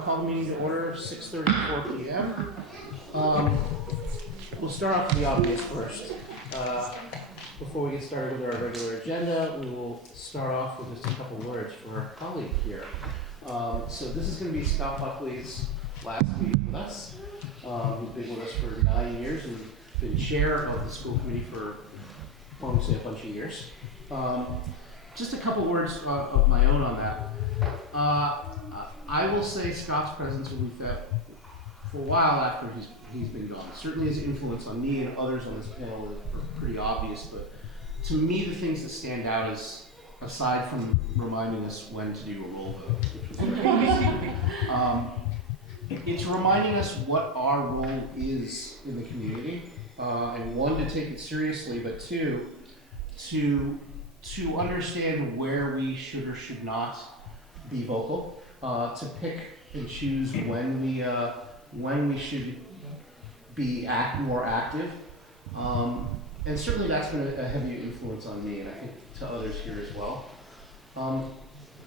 I'll call the meeting to order, 6:34 p.m. We'll start off with the obvious first. Before we get started with our regular agenda, we will start off with just a couple words for our colleague here. So this is going to be Scott Buckley's last meeting with us. He's been with us for 9 years and been chair of the school committee for, I want to say, a bunch of years. Just a couple words of my own on that. I will say Scott's presence will be felt for a while after he's been gone. Certainly his influence on me and others on this panel is pretty obvious, but to me the things that stand out is, aside from reminding us when to do a roll vote, which was very easy, it's reminding us what our role is in the community, and one, to take it seriously, but two, to understand where we should or should not be vocal, to pick and choose when we should be more active, and certainly that's been a heavy influence on me, and I think to others here as well.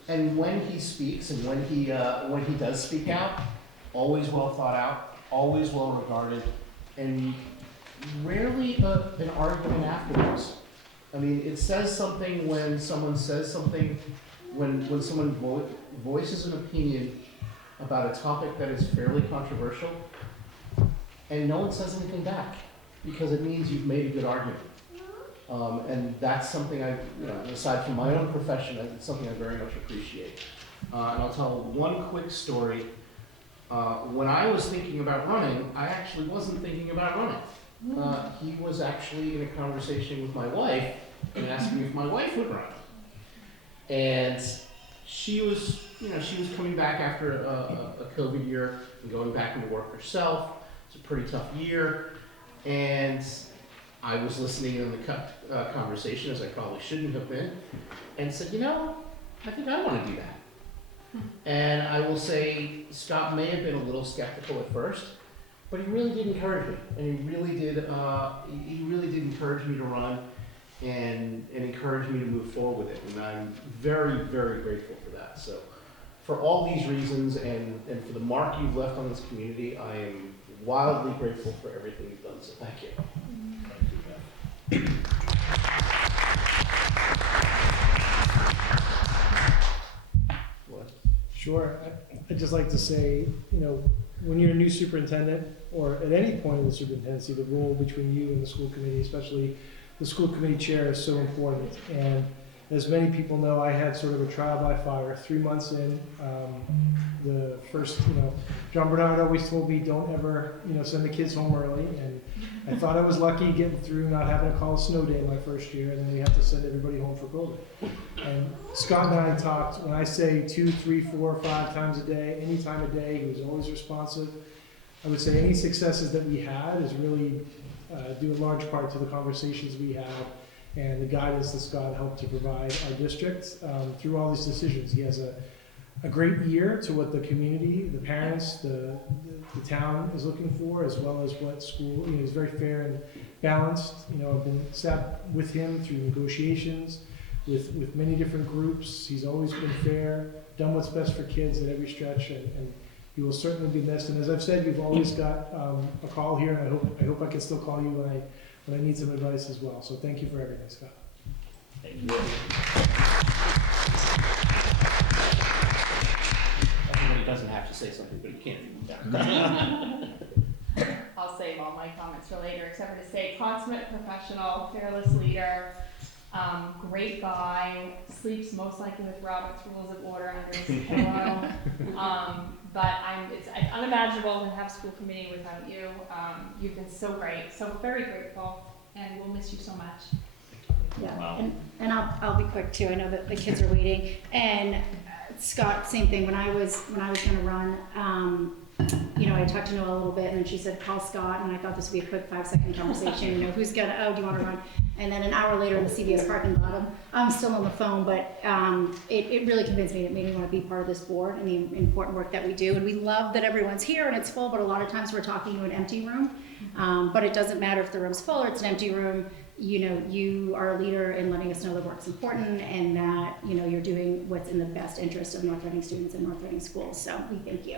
And when he speaks and when he does speak out, always well thought out, always well regarded, and rarely an argument afterwards. I mean, it says something when someone says something, when someone voices an opinion about a topic that is fairly controversial, and no one says anything back, because it means you've made a good argument. And that's something aside from my own profession, it's something I very much appreciate. And I'll tell one quick story. When I was thinking about running, I actually wasn't thinking about running. He was actually in a conversation with my wife and asked me if my wife would run. And she was coming back after a COVID year and going back into work herself. It's a pretty tough year. And I was listening in the conversation, as I probably shouldn't have been, and said, I think I want to do that. And I will say, Scott may have been a little skeptical at first, but he really did encourage me, and he really did encourage me to run and encourage me to move forward with it. And I'm very, very grateful for that. So for all these reasons and for the mark you've left on this community, I am wildly grateful for everything you've done. So thank you. What? Sure. I'd just like to say, when you're a new superintendent, or at any point in the superintendency, the role between you and the school committee, especially the school committee chair, is so important. And as many people know, I had sort of a trial by fire. 3 months in, the first, John Bernard always told me, don't ever, send the kids home early. And I thought I was lucky getting through not having to call a snow day my first year, and then we had to send everybody home for COVID. And Scott and I talked, when I say 2, 3, 4, 5 times a day, any time of day, he was always responsive. I would say any successes that we had is really due in large part to the conversations we have and the guidance that Scott helped to provide our district through all these decisions. He has a great ear to what the community, the parents, the town is looking for, as well as what school, he's very fair and balanced. I've been sat with him through negotiations with many different groups. He's always been fair, done what's best for kids at every stretch, and he will certainly be missed. And as I've said, you've always got a call here, and I hope I can still call you when I need some advice as well. So thank you for everything, Scott. Thank you. Everybody doesn't have to say something, but he can. I'll save all my comments for later, except for to say consummate professional, fearless leader, great guy, sleeps most likely with Robert's Rules of Order under his pillow. But it's unimaginable to have school committee without you. You've been so great, so very grateful, and we'll miss you so much. Yeah, Wow. and I'll be quick too. I know that the kids are waiting. And Scott, same thing. When I was going to run, I talked to Noelle a little bit, and then she said, call Scott, and I thought this would be a quick 5-second conversation. Who's gonna? Do you want to run? And then an hour later in the CVS parking lot, I'm still on the phone, but it really convinced me. It made me want to be part of this board and the important work that we do. And we love that everyone's here and it's full, but a lot of times we're talking to an empty room. But it doesn't matter if the room's full or it's an empty room. you are a leader in letting us know that work's important and that, you're doing what's in the best interest of North Reading students and North Reading schools. So we thank you.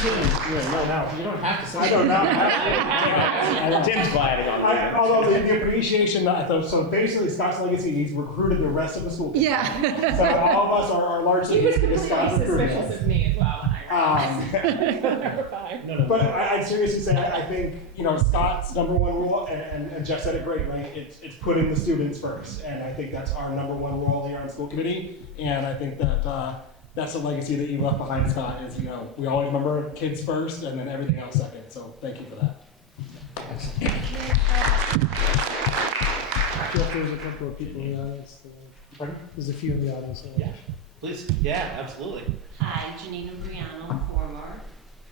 Tim, you don't have to say. I don't know. Tim's gliding on that. Although the appreciation, so basically Scott's legacy, he's recruited the rest of the school. Yeah. So all of us are largely He was Scott's completely recruited. suspicious of me as well when I arrived. No, But I'd seriously say, I think, Scott's number one rule, and Jeff said it great, right? It's putting the students first. And I think that's our number one rule here on school committee. And I think that, that's the legacy that you left behind, Scott, is, we always remember kids first and then everything else second. So thank you for that. Jeff, there's a couple of people in the audience. Pardon? There's a few in the audience. Yeah. Please, yeah, absolutely. Hi, Janina Briano, former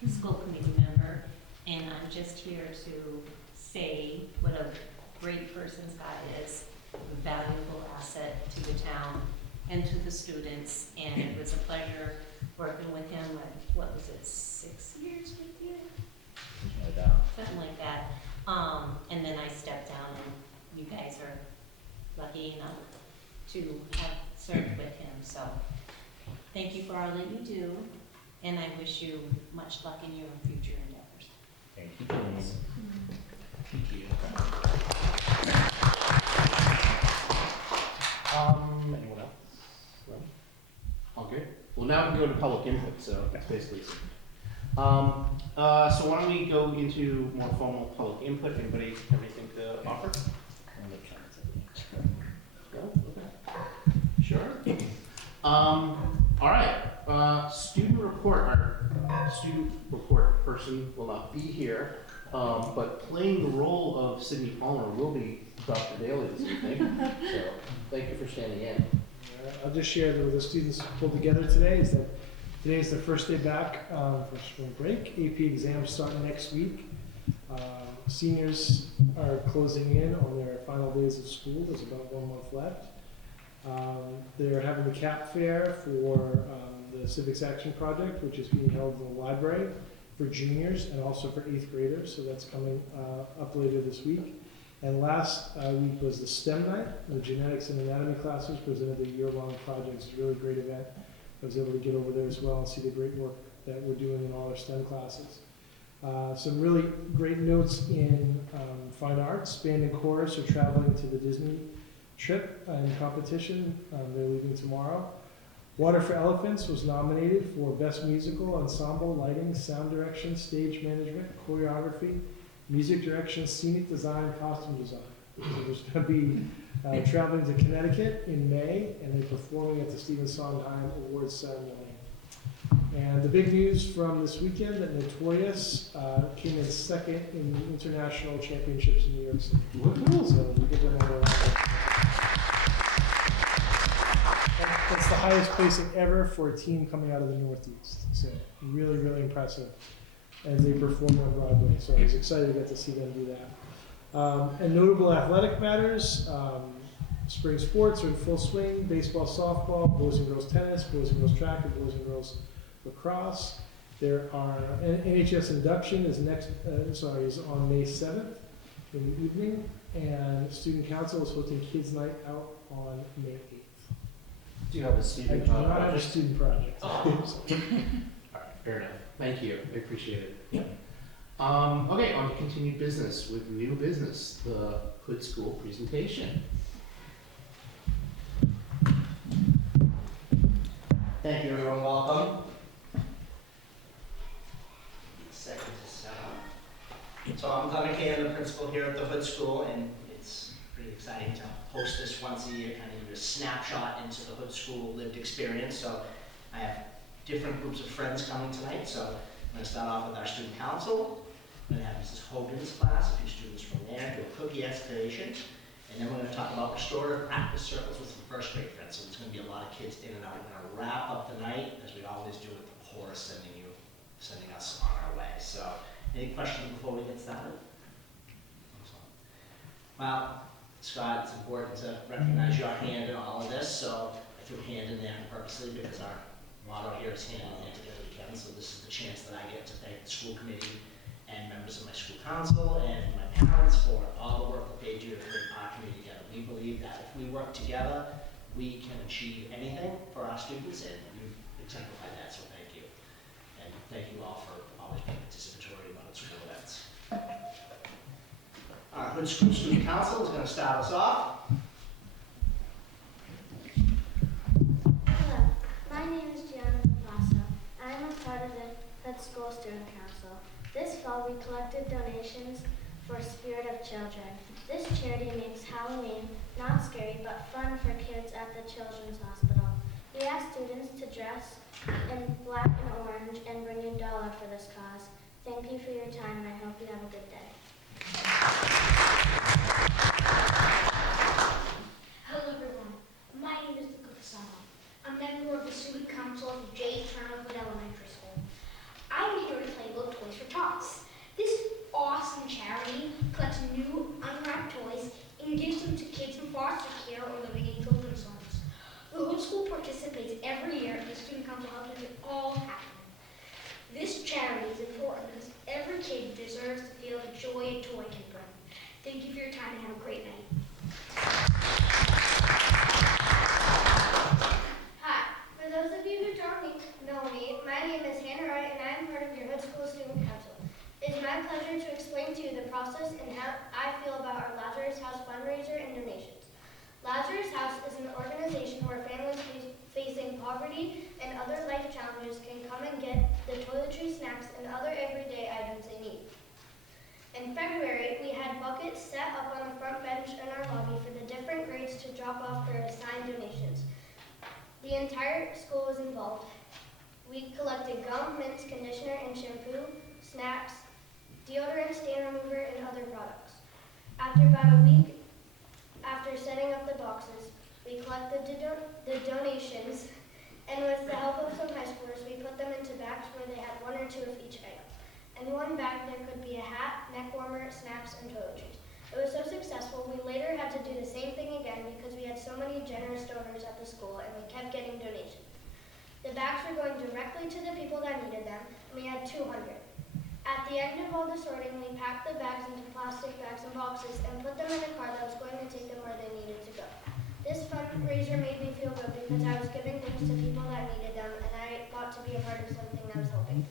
school committee member, and I'm just here to say what a great person Scott is, a valuable asset to the town and to the students, and it was a pleasure working with him. What was it, 6 years with you? Something like that. And then I stepped down, and you guys are lucky enough to have served with him, so thank you for all that you do, and I wish you much luck in your future endeavors. Thank you, James. Thank you. Anyone else? Well, All good. Well, now we can go to public input, so that's basically it. So why don't we go into more formal public input? Anybody have anything to offer? No? Okay. Sure. All right. Student report. Our student report person will not be here, but playing the role of Sydney Palmer will be Dr. Daly this evening. So thank you for standing in. I'll just share that what the students pulled together today is that today is their first day back for spring break. AP exams start next week. Seniors are closing in on their final days of school. There's about 1 month left. They're having the CAP fair for the Civics Action Project, which is being held in the library for juniors and also for 8th graders. So that's coming up later this week. And last week was the STEM night. The genetics and anatomy classes presented a year-long project. It's a really great event. I was able to get over there as well and see the great work that we're doing in all our STEM classes. Some really great notes in fine arts. Band and chorus are traveling to the Disney trip and competition. They're leaving tomorrow. Water for Elephants was nominated for Best Musical, Ensemble, Lighting, Sound Direction, Stage Management, Choreography, Music Direction, Scenic Design, Costume Design. So there's going to be traveling to Connecticut in May and then performing at the Stephen Sondheim Awards ceremony. And the big news from this weekend that Notorious came in second in the international championships in New York City. So we give them a round. That's the highest placing ever for a team coming out of the Northeast. So really, really impressive as they perform on Broadway. So I was excited to get to see them do that. And notable athletic matters. Spring sports are in full swing. Baseball, softball, boys and girls tennis, boys and girls track, and boys and girls lacrosse. There are NHS induction is is on May 7th in the evening, and student council is hosting kids night out on May 8th. Do you have a I student do not have a project? student project. All right, fair enough. Thank you. I appreciate it. Okay, on to continued business with new business, the Hood School presentation. Thank you, everyone. Welcome. Second to set up. So I'm Connor Kane, the principal here at the Hood School, and it's pretty exciting to host this once a year, kind of give a snapshot into the Hood School lived experience. So I have different groups of friends coming tonight. So I'm going to start off with our student council. I'm going to have Mrs. Hogan's class, a few students from there, do a cookie excavation. And then we're going to talk about restorative practice circles with some first grade friends. So there's going to be a lot of kids in and out. We're going to wrap up the night, as we always do, with the chorus sending us on our way. So any questions before we get started? Well, Scott, it's important to recognize your hand in all of this. So I threw hand in there purposely because our motto here is hand in hand together we can. So this is the chance that I get to thank the school committee and members of my school council and my parents for all the work that they do to bring our community together. We believe that if we work together, we can achieve anything for our students, and you exemplify that, so thank you. And thank you all for always being participatory about school events. Our Hood School Student Council is going to start us off. Hello, my name is Gianna Tommaso. I am a part of the Hood School Student Council. This fall we collected donations for Spirit of Children. This charity makes Halloween not scary but fun for kids at the Children's Hospital. We ask students to dress in black and orange and bring $1 for this cause. Thank you for your time and I hope you have a good day. Hello everyone, my name is Luca Pisano. I'm a member of the Student Council of J. Turner Hood Elementary School. I'm here to play Little Toys for Tots. This awesome charity collects new unwrapped toys and gives them to kids in foster care or living in children's homes. The Hood School participates every year and the Student Council helps make it all happen. This charity is important because every kid deserves to feel the joy a toy can bring. Thank you for your time and have a great night. Hi, for those of you who don't know me, my name is Hannah Wright and I am part of your Hood School Student Council. It is my pleasure to explain to you the process and how I feel about our Lazarus House fundraiser and donations. Lazarus House is an organization where families facing poverty and other life challenges can come and get the toiletries, snacks, and other everyday items they need. In February, we had buckets set up on the front bench in our lobby for the different grades to drop off their assigned donations. The entire school was involved. We collected gum, mints, conditioner, and shampoo, snacks, deodorant, stain remover, and other products. After about a week after setting up the boxes, we collected the donations, and with the help of some high schoolers, we put them into bags where they had 1 or 2 of each item. In one bag, there could be a hat, neck warmer, snacks, and toiletries. It was so successful, we later had to do the same thing again because we had so many generous donors at the school and we kept getting donations. The bags were going directly to the people that needed them, and we had 200. At the end of all the sorting, we packed the bags into plastic bags and boxes and put them in a car that was going to take them where they needed to go. This fundraiser made me feel good because I was giving things to people that needed them and I got to be a part of something that was helping.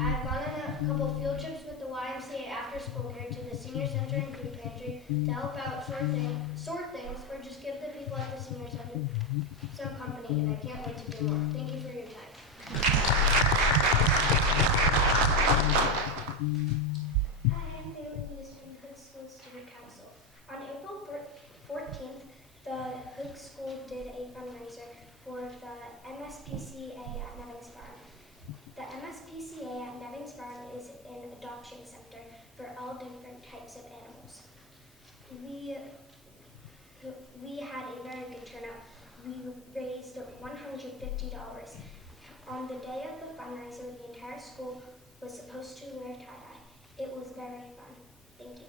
I've gone on a couple field trips with the YMCA after school here to the senior center and food pantry to help out sort things, or just give the people at the senior center some company, and I can't wait to do more. Thank you for your time. Hi, I'm Bailey Hughes from the Hood School Student Council. On April 14th, the Hood School did a fundraiser for the MSPCA at Nevings Farm. The MSPCA at Nevings Farm is an adoption center for all different types of animals. We had a very good turnout. We raised $150. On the day of the fundraiser, the entire school was supposed to wear tie-dye. It was very fun. Thank you.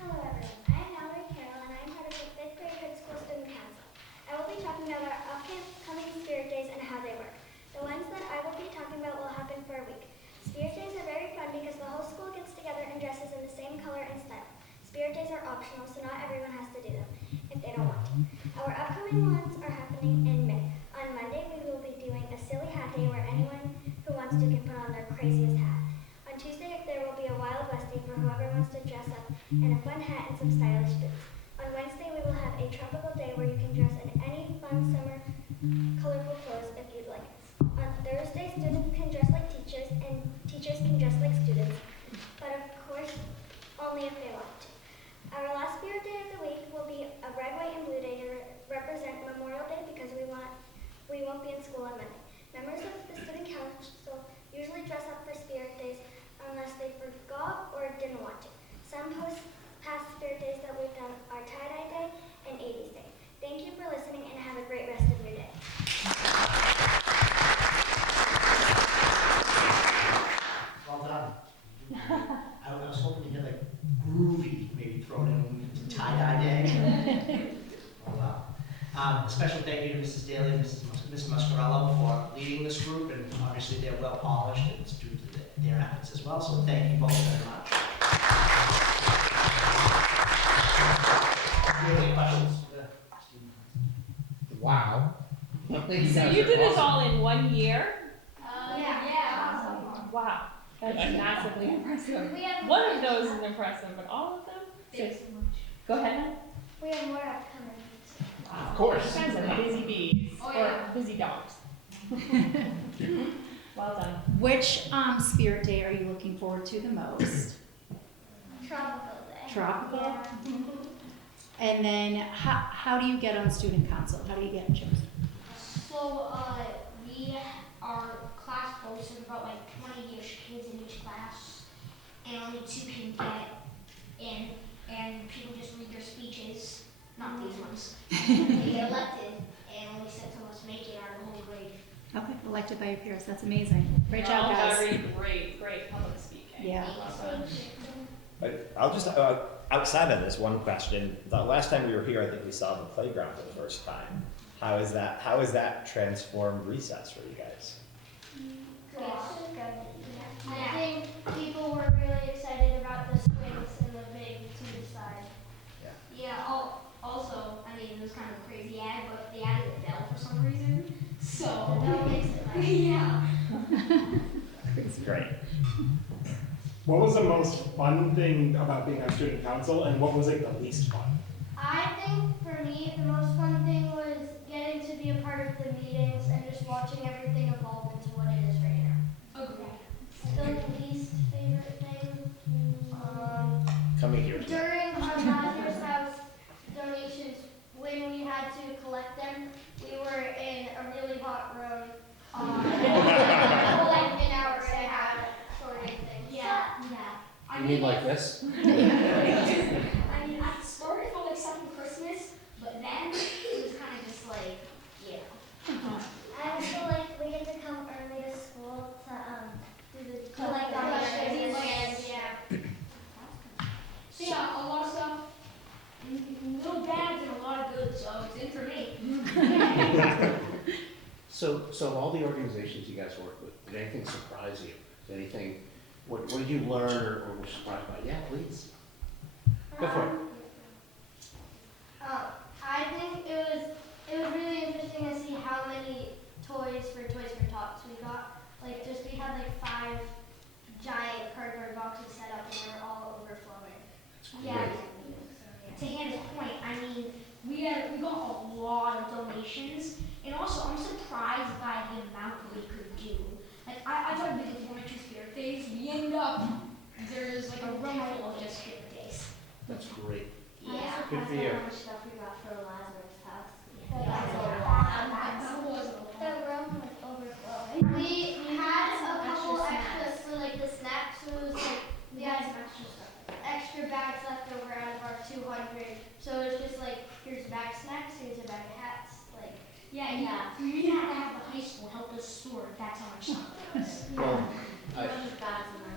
Hello everyone, I am Mallory Carroll and I am part of the 5th grade Hood School Student Council. I will be talking about our upcoming Spirit Days and how they work. The ones that I will be talking about will happen for a week. Spirit Days are very fun because the whole school gets together and dresses in the same color and style. Spirit Days are optional, so not everyone has to do them if they don't want to. Our upcoming ones are happening in May. On Monday, we will be doing a silly hat day where anyone who wants to can put on their craziest hat. On Tuesday, there will be a Wild West day for whoever wants to dress up in a fun hat and some stylish boots. On Wednesday, we will have a tropical day where you can dress in any fun summer colorful clothes if you'd like. On Thursday, students can dress like teachers and teachers can dress like students, but of course, only if they want to. Our last Spirit Day of the week will be a red, white, and blue day to represent Memorial Day because we won't be in school on Monday. Members of the Student Council usually dress up for Spirit Days unless they forgot or didn't want to. Some past Spirit Days that we've done are Tie-Dye Day and 80s Day. Thank you for listening and have a great rest of your day. Well done. I was hoping to hear like groovy maybe thrown in tie-dye day. Oh, wow. A special thank you to Mrs. Daly and Ms. Muscarello for leading this group, and obviously they're well polished, and it's due to their efforts as well, so thank you both very much. Do you have any questions for the student? Wow. So you did this all in 1 year? Yeah. Wow, that's massively impressive. We have One of those is impressive, but all of them? Thanks so much. Go ahead, Matt. We have more upcoming. Wow. Of course. You guys are busy bees, Oh, yeah. or busy dogs. Well done. Which spirit day are you looking forward to the most? Tropical day. Tropical? Yeah. And then how do you get on student council? How do you get chosen? So, we are class hosts of about like 20-ish kids in each class, and only 2 can get in, and people just read their speeches, not these ones. And they get elected, and only 6 of us make it out of the whole grade. Okay, elected by your peers. That's amazing. Great You're job, all guys. very great public speaking. Yeah. Well done. I'll just, outside of this, one question. The last time we were here, I think we saw the playground for the first time. How is that transformed recess for you guys? I think people were really excited about the swings and the big tube slide. Yeah, also, I mean, it was kind of a crazy ad, but they added a bell for some reason, so. That makes it nice. Yeah. It's great. What was the most fun thing about being on student council, and what was like the least fun? I think for me, the most fun thing was getting to be a part of the meetings and just watching everything evolve into what it is right now. Okay. The least favorite thing, Coming here. during our Lazarus House donations, when we had to collect them, we were in a really hot room, for like an hour and a half sorting things. Yeah. You mean like this? I mean, I started for like second Christmas, but then it was kind of just like, yeah. I also like we get to come early to school to do the Collect collect donations. donations. Yeah. So yeah, a lot of stuff, little bads and a lot of good, so it's in for me. So of all the organizations you guys work with, did anything surprise you? Did anything, what did you learn or were surprised by? Yeah, please. Go for it. I think it was really interesting to see how many toys for Tots we got. Like we had like 5 giant cardboard boxes set up and they were all overflowing. Yeah. To Hannah's point, I mean, we got a lot of donations, and also I'm surprised by the amount we could do. Like I thought we did 1 or 2 spirit days. We ended up there's like a room full of just spirit days. That's great. Yeah. Good for you. How much stuff we got for the Lazarus house. That was a lot. The room was overflowing. We had a couple extras for like the snacks. So it was like we had extra bags left over out of our 200. So it was just like here's a bag of snacks, here's a bag of hats. Like Yeah. We had to have the high school help us sort. That's how much stuff it was. Well,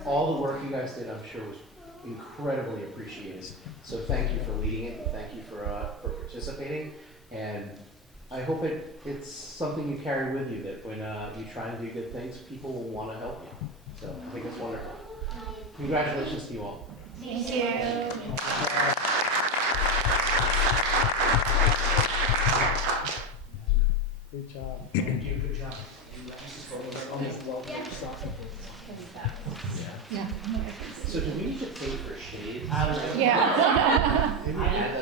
all the work you guys did, I'm sure, was incredibly appreciated. So thank you for leading it, and thank you for participating. And I hope it's something you carry with you, that when you try and do good things, people will want to help you. So I think it's wonderful. Congratulations to you all. Thank you. Great job. Thank you, good job. You, Mrs. Goldberg. Yeah. So do we need to pay for shades? I was gonna- Yeah.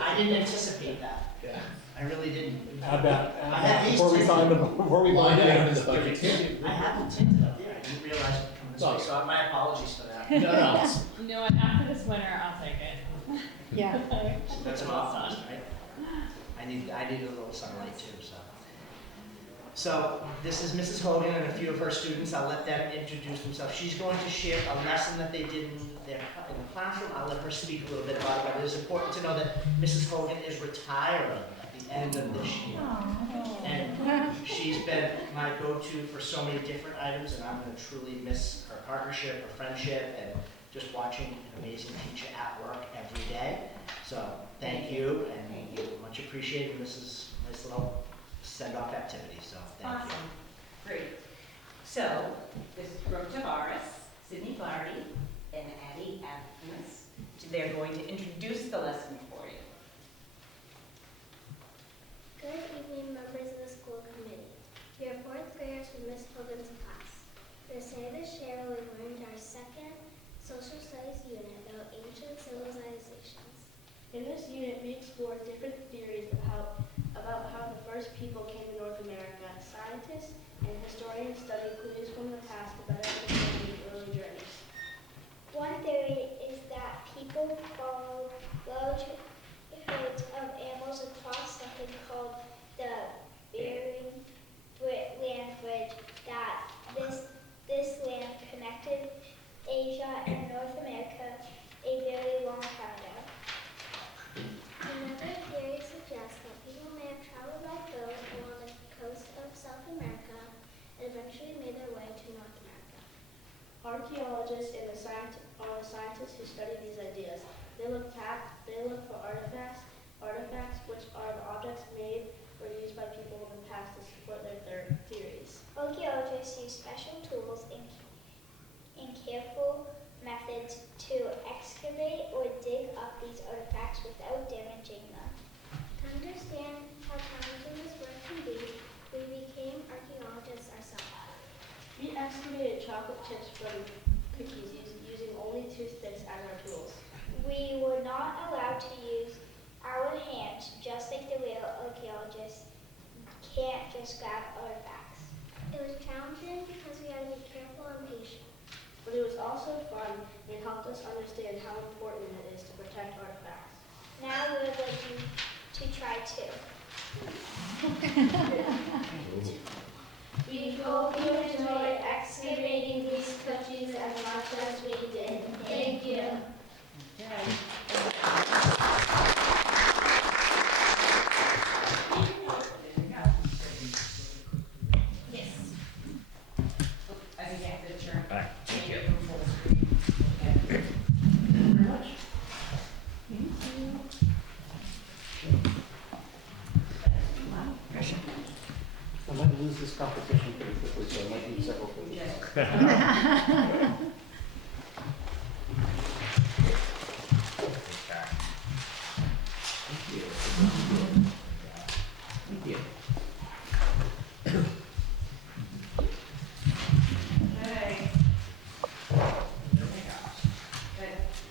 I didn't anticipate that. Yeah. I really didn't. Add that I had these before we two. sign before we Line line it up it. in the budget too. I have them tinted up there, I didn't realize it would come this way, so my apologies for that. No, no. You know what, after this winter, I'll take it. Yeah. That's an off fast, right? I need a little sunlight too, so. So, this is Mrs. Hogan and a few of her students. I'll let them introduce themselves. She's going to share a lesson that they did in the classroom. I'll let her speak a little bit about it, but it is important to know that Mrs. Hogan is retiring at the end of this year. And she's been my go-to for so many different items, and I'm gonna truly miss her partnership, her friendship, and just watching an amazing teacher at work every day. So, thank you, and much appreciated. This is a nice little send-off activity, so thank you. Awesome, great. So, this is Brooke Tavares, Sydney Flaherty, and Addie Atkins. They're going to introduce the lesson for you. Good evening, members of the school committee. We are fourth graders from Miss Hogan's class. This day this year we learned our second social studies unit about ancient civilizations. In this unit, we explored different theories about how the first people came to North America. Scientists and historians studied clues from the past to better understand these early journeys. One theory is that people followed large herds of animals across something called the Bering Land Bridge, that this land connected Asia and North America a very long time ago. Another theory suggests that people may have traveled by boat along the coast of South America and eventually made their way to North America. Archaeologists and the scientists who study these ideas, they look for artifacts which are the objects made or used by people in the past to support their theories. Archaeologists use special tools and careful methods to excavate or dig up these artifacts without damaging them. To understand how challenging this work can be, we became archaeologists ourselves. We excavated chocolate chips from cookies using only toothpicks as our tools. We were not allowed to use our hands, just like the real archaeologists can't just grab artifacts. It was challenging because we had to be careful and patient. But it was also fun and helped us understand how important it is to protect artifacts. Now we're looking to try too. We hope you enjoy excavating these cookies as much as we did. Thank you. Yes. I think you have to turn. All right. Change it from full screen. Okay. Very much. I might lose this competition pretty quickly, so I might need several things. Thank you. Thank you. Okay.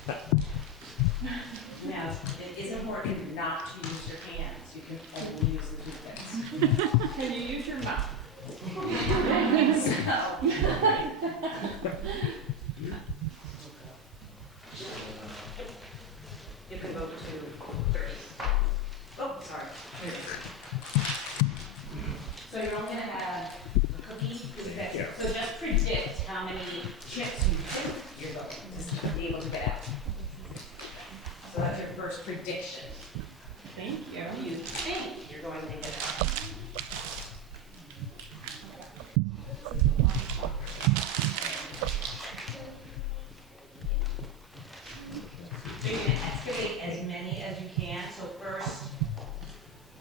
Good. Now, it is important not to use your hands. You can only use the toothpicks. Can you use your mouth? You can go to 30. Oh, sorry. So you're only gonna have a cookie, so just predict how many chips you think you're going to be able to get out. So that's your first prediction. Thank you. You think you're going to get out. So you're gonna excavate as many as you can, so first,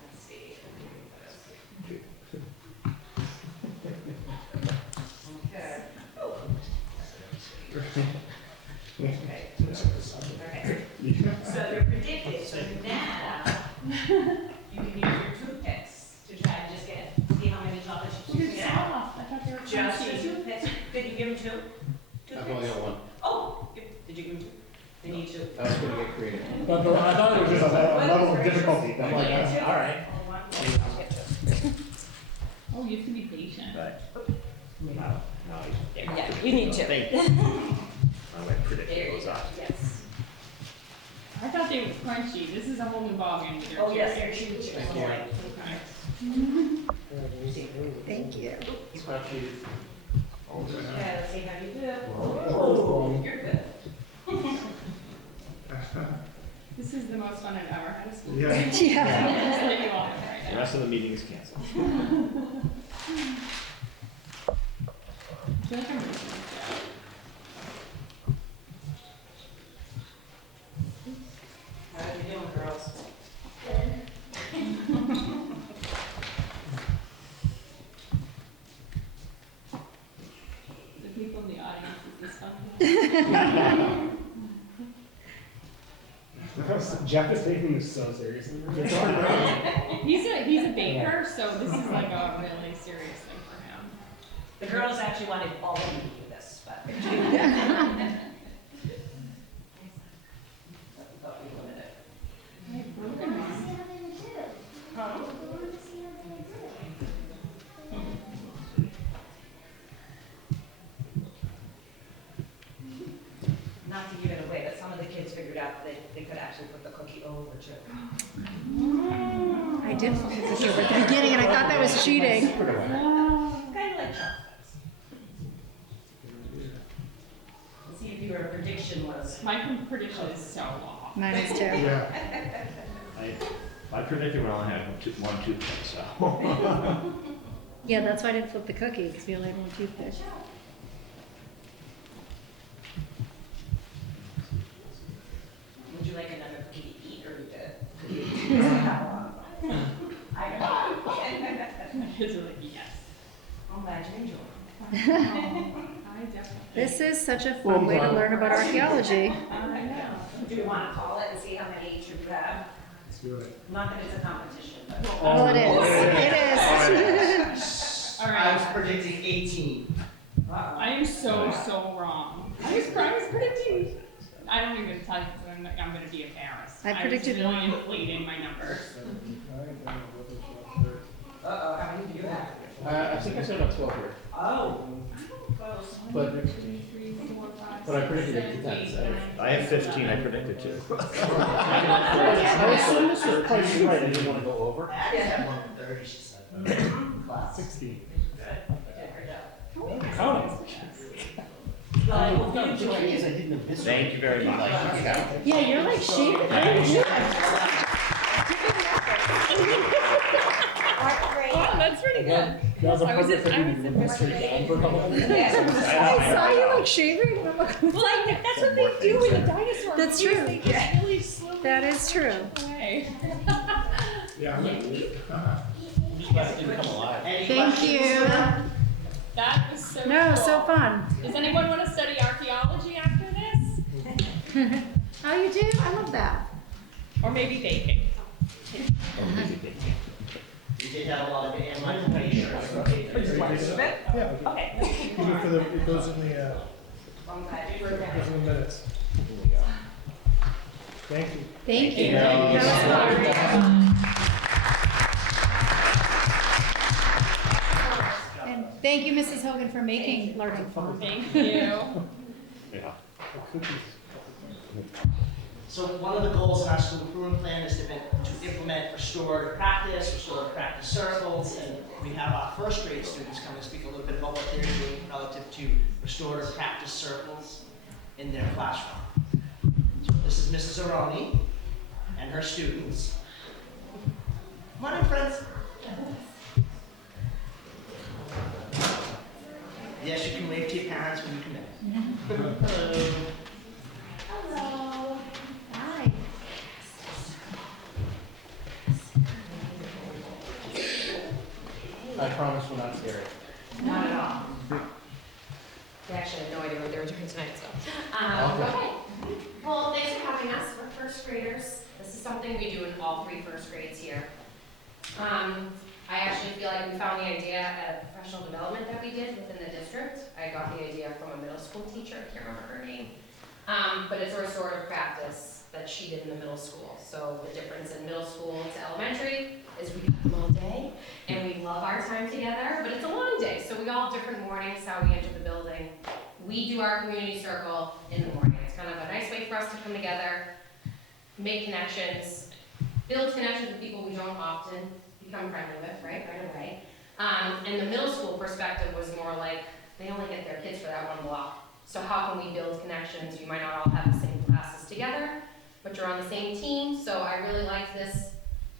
let's see. Okay. Okay. Okay. So you're predicting, so now, you can use your toothpicks to try and just see how many chocolate chips you can get out. I thought they were Just the crunchy. toothpicks. Did you give them two? I've only got one. Oh, did you give them two? They need two. I was gonna get creative. But I thought it was just a level of difficulty. I'm like, Yeah, two. all right. Hold on, I'll get two. Oh, you have to be patient. Yeah, you need two. I'm gonna predict There you those go, odds. yes. I thought they were crunchy. This is a whole new ballgame. with your Oh, yes, chips. they're huge. Thank you. Okay. Thank you. Okay, let's see how you do. Oh. You're good. This is the most fun I've ever had at school. Yeah. I'm just letting you all know right The now. rest of the meeting is canceled. I feel like I'm missing a step. How are you doing, girls? Jeff is taking this so seriously. He's a baker, so this is like a really serious thing for him. The girls actually wanted all of you to do this, but. Thought we wanted it. Not to give it away, but some of the kids figured out that they could actually put the cookie over too. I did flip the cookie over at the beginning, and I thought that was cheating. Kind of like chocolates. Let's see if your prediction was. My prediction is so off. Mine is too. Yeah. I predicted we only had one toothpick, so. Yeah, that's why I didn't flip the cookie, because we only had one toothpick. Would you like another cookie to eat or to I My kids are like, yes. I'm glad you enjoyed. I definitely. This is such a fun way to learn about archaeology. I know. Do you want to call it and see how many each you have? Let's do it. Not that it's a competition, but. Well, it is. It is. All I right. was predicting 18. I am so wrong. I was predicting. I don't even tell you because I'm going to be embarrassed. I predicted was really inflating my numbers. Uh-oh, how many do you have? I think I said about 12 here, Oh. but, 1, 2, 3, 4, 5, but I predicted 8 to 10, 6, so. 8, 9, I have 15, I predicted 2. I assume this was price right, I didn't want to go over. I had 130, she said. Class. 16. Good. Count it. Thank you very much. Yeah, you're like shaving. Wow, that's pretty good. That was a I was perfect in- I thing was to in do. Mystery first Dan for a couple of minutes. I saw you like shaving. and I'm like, Well, that's what they do in the dinosaur That's movies. true. They just really slowly That is true. away. Yeah. Any Thank questions? you. That was so No, cool. so fun. Does anyone want to study archaeology after this? Oh, you do? I love that. Or maybe baking? We did have a lot of it, and my information. Yeah. Okay. Even for the, it goes in the, I'm glad you were goes there. in the minutes. Thank you. Thank you. Yeah. That was fun. And thank you, Mrs. Hogan, for making learning fun. Thank you. Yeah. The cookies. So one of the goals in our school improvement plan is to implement restorative practice circles, and we have our first grade students come and speak a little bit about what they're doing relative to restorative practice circles in their classroom. So this is Mrs. Aroni and her students. Come on in, friends. Yes, you can wave to your parents when you come in. Hello. Hello. Hi. I promise we're not scary. Not at all. We actually had no idea what they were doing tonight, so. Okay. Well, thanks for having us. We're first graders. This is something we do in all 3 first grades here. I actually feel like we found the idea at a professional development that we did within the district. I got the idea from a middle school teacher, I can't remember her name. But it's a restorative practice that she did in the middle school. So the difference in middle school to elementary is we have them all day, and we love our time together, but it's a long day, so we all have different mornings, how we enter the building. We do our community circle in the morning. It's kind of a nice way for us to come together, make connections, build connections with people we don't often become friendly with, right away. And the middle school perspective was more like, they only get their kids for that one block. So how can we build connections? You might not all have the same classes together, but you're on the same team, so I really like this.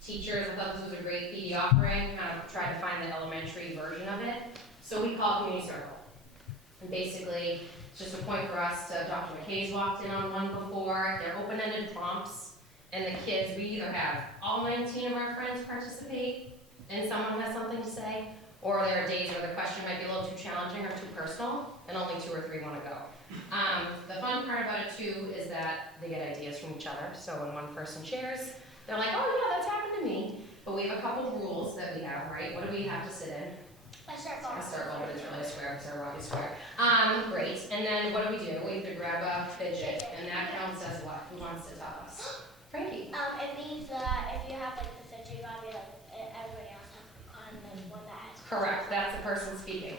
Teachers, I thought this was a great PD offering, kind of tried to find the elementary version of it. So we call it Community Circle. And basically, it's just a point for us to, Dr. McKay's walked in on one before, they're open-ended prompts, and the kids, we either have all 19 of our friends participate, and someone has something to say, or there are days where the question might be a little too challenging or too personal, and only 2 or 3 want to go. The fun part about it too is that they get ideas from each other. So when one person shares, they're like, oh yeah, that's happened to me. But we have a couple of rules that we have, right? What do we have to sit in? A circle. A circle, but it's really a square, it's a rocky square. Great. And then what do? We have to grab a fidget, and that counts as what? Who wants to tell us? Frankie. It means that if you have like the fidget, you gotta be like everybody else on the one that has. Correct. That's the person speaking.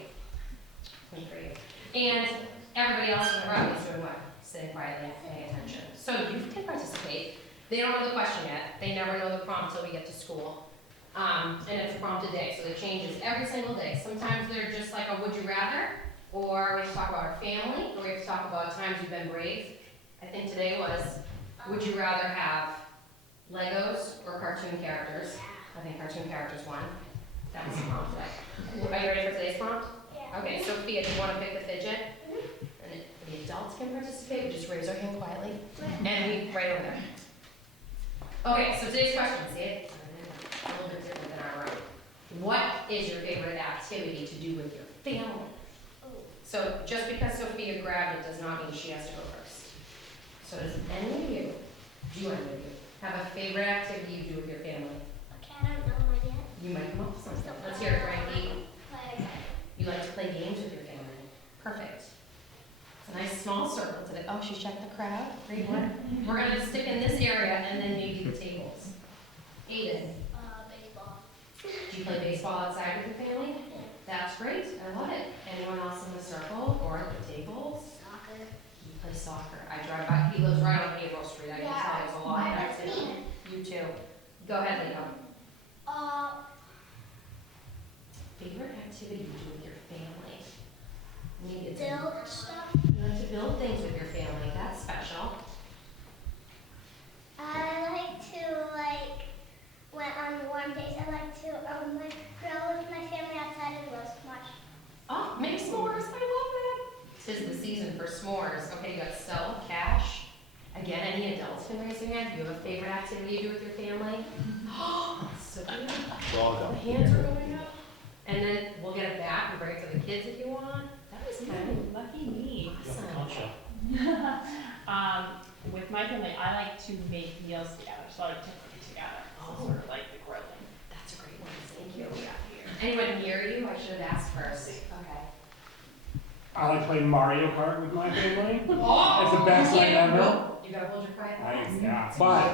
Good for you. And everybody else in the room is doing what? Sitting quietly, paying attention. So you can participate. They don't know the question yet. They never know the prompt until we get to school. And it's a prompt a day, so it changes every single day. Sometimes they're just like a would you rather, or we have to talk about our family, or we have to talk about times you've been brave. I think today was, would you rather have Legos or cartoon characters? I think cartoon characters won. That was the prompt today. Are you ready for today's prompt? Yeah. Okay, Sophia, do you want to pick the fidget? And the adults can participate, we just raise our hand quietly. And we, right over there. Okay, so today's question, see it? A little bit different than our room. What is your favorite activity to do with your family? So just because Sophia grabbed it does not mean she has to go first. So does any of you, have a favorite activity you do with your family? Okay, I don't know mine yet. You might come up with something. Let's hear it, Frankie. You like to play games with your family. Perfect. It's a nice small circle today. Oh, she checked the crowd. Great work. We're gonna stick in this area and then maybe the tables. Aiden, Baseball. do you play baseball outside with your family? That's great. I love it. Anyone else in the circle or at the tables? Soccer. He plays soccer. I drive by. He lives right on Haverhill Street. I can tell there's a lot of activity. You too. Go ahead, Leo. Favorite activity you do with your family? Maybe it's Build stuff. You like to build things with your family. That's special. I like to when on warm days I like to grill with my family outside and roast much. Oh, make s'mores. I love that. 'Tis the season for s'mores. Okay, you got Stella, Cash. Again, any adults can raise their hand. Do you have a favorite activity you do with your family? Oh, so good. We're all The going. hands are going up. And then we'll get it back and bring it to the kids if you want. That was Ooh, good. lucky me. Awesome. With my family, I like to make meals together, so I like to cook together. So sort of like the grilling. That's a great one. Thank you. Anyone near you? I should have asked first. Okay. I like playing Mario Kart with my family. Oh, It's the best thing ever. You gotta hold your quiet. Yeah. But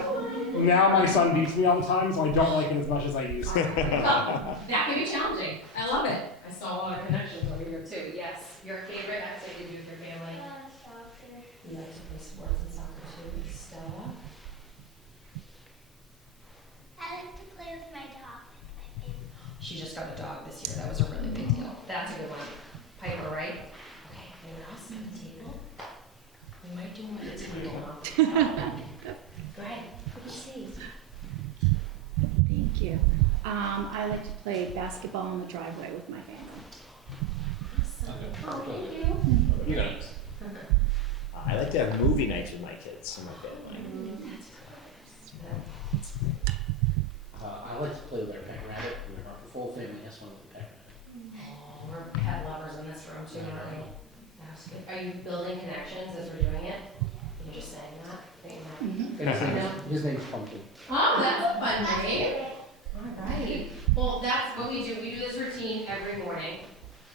now my son beats me all the time, so I don't like it as much as I used to. That can be challenging. I love it. I saw a lot of connections over here too. Yes. Your favorite activity to do with your family? Soccer. You like to play sports and soccer too. Stella? I like to play with my dog. My favorite. She just got a dog this year. That was a really big deal. That's a good one. Piper, right? Okay. Anyone else at the table? We might do one at the table, huh? Go ahead. What do you see? Thank you. I like to play basketball in the driveway with my family. Oh, thank you. You got it. I like to have movie nights with my kids and my family. I like to play with our pet rabbit. Our full family has fun with the pet rabbit. Oh, we're pet lovers in this room too, aren't we? That's good. Are you building connections as we're doing it? You're just saying that? And his name's Pumpkin. Oh, that's a fun name. All right. Well, that's what we do. We do this routine every morning.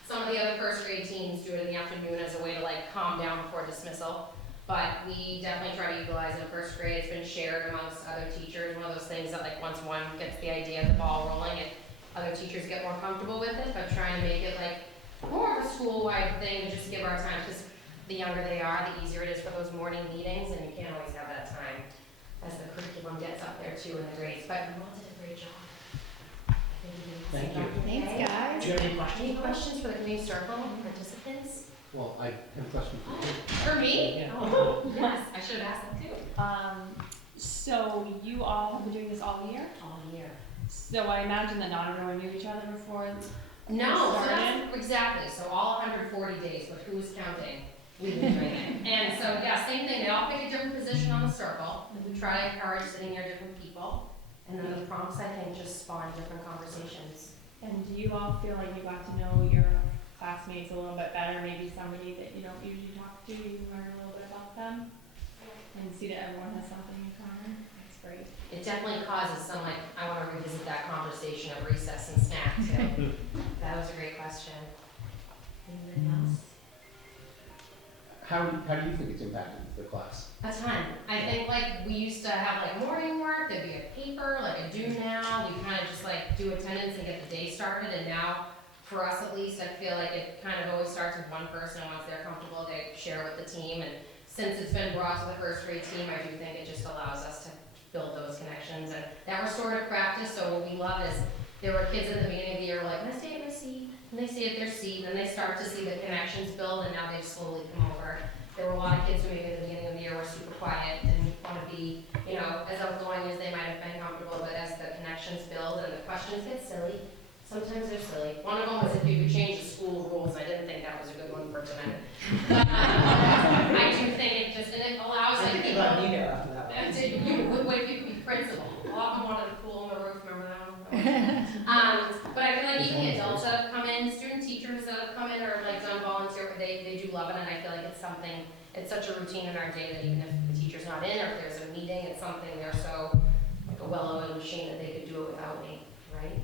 Some of the other first grade teams do it in the afternoon as a way to like calm down before dismissal. But we definitely try to utilize it in first grade. It's been shared amongst other teachers. One of those things that like once one gets the idea of the ball rolling, and other teachers get more comfortable with it. But trying to make it like more of a school-wide thing to just give our time, because the younger they are, the easier it is for those morning meetings, and you can't always have that time as the curriculum gets up there too in the grades. But you all did a great job. Thank you. Thanks, guys. Do you have any questions? Any questions for the community circle participants? Well, I have a question for you. For me? Yeah. Oh, yes, I should have asked them too. So you all have been doing this all year? All year. So I imagine that not everyone knew each other before. No, so Started? that's, exactly, so all 140 days, but who's counting? We've been doing it. And so, yeah, same thing, they all pick a different position on the circle, and we try to encourage sitting near different people, and then the prompts, I think, just spawn different conversations. And do you all feel like you got to know your classmates a little bit better, maybe somebody that you don't usually talk to learn a little bit about them and see that everyone has something in common. It's great. It definitely causes some, like, I want to revisit that conversation of recess and snacks. So that was a great question. Anything else? How do you think it's impacted the class? A ton. I think like we used to have like morning work, there'd be a paper, like a do now, we kind of just like do attendance and get the day started, and now, for us at least, I feel like it kind of always starts with one person. Once they're comfortable, they share with the team, and since it's been brought to the first grade team, I do think it just allows us to build those connections, and that restorative practice. So what we love is, there were kids at the beginning of the year who were like, let's stay at my seat, and they stay at their seat, and they start to see the connections build, and now they've slowly come over. There were a lot of kids who maybe at the beginning of the year were super quiet, didn't want to be, you know, as outgoing as they might have been comfortable, but as the connections build and the questions get silly, sometimes they're silly. One of them was if you could change the school rules. I didn't think that was a good one for tonight. But I do think it just, and it allows like people. I think after that one. What if you could be principal? A lot of them wanted a pool on the roof, remember that one? But I feel like even the adults that have come in, student teachers that have come in or like done volunteer, they do love it, and I feel like it's something, it's such a routine in our day that even if the teacher's not in or if there's a meeting, it's something they're so like a well-oiled machine that they could do it without me, right?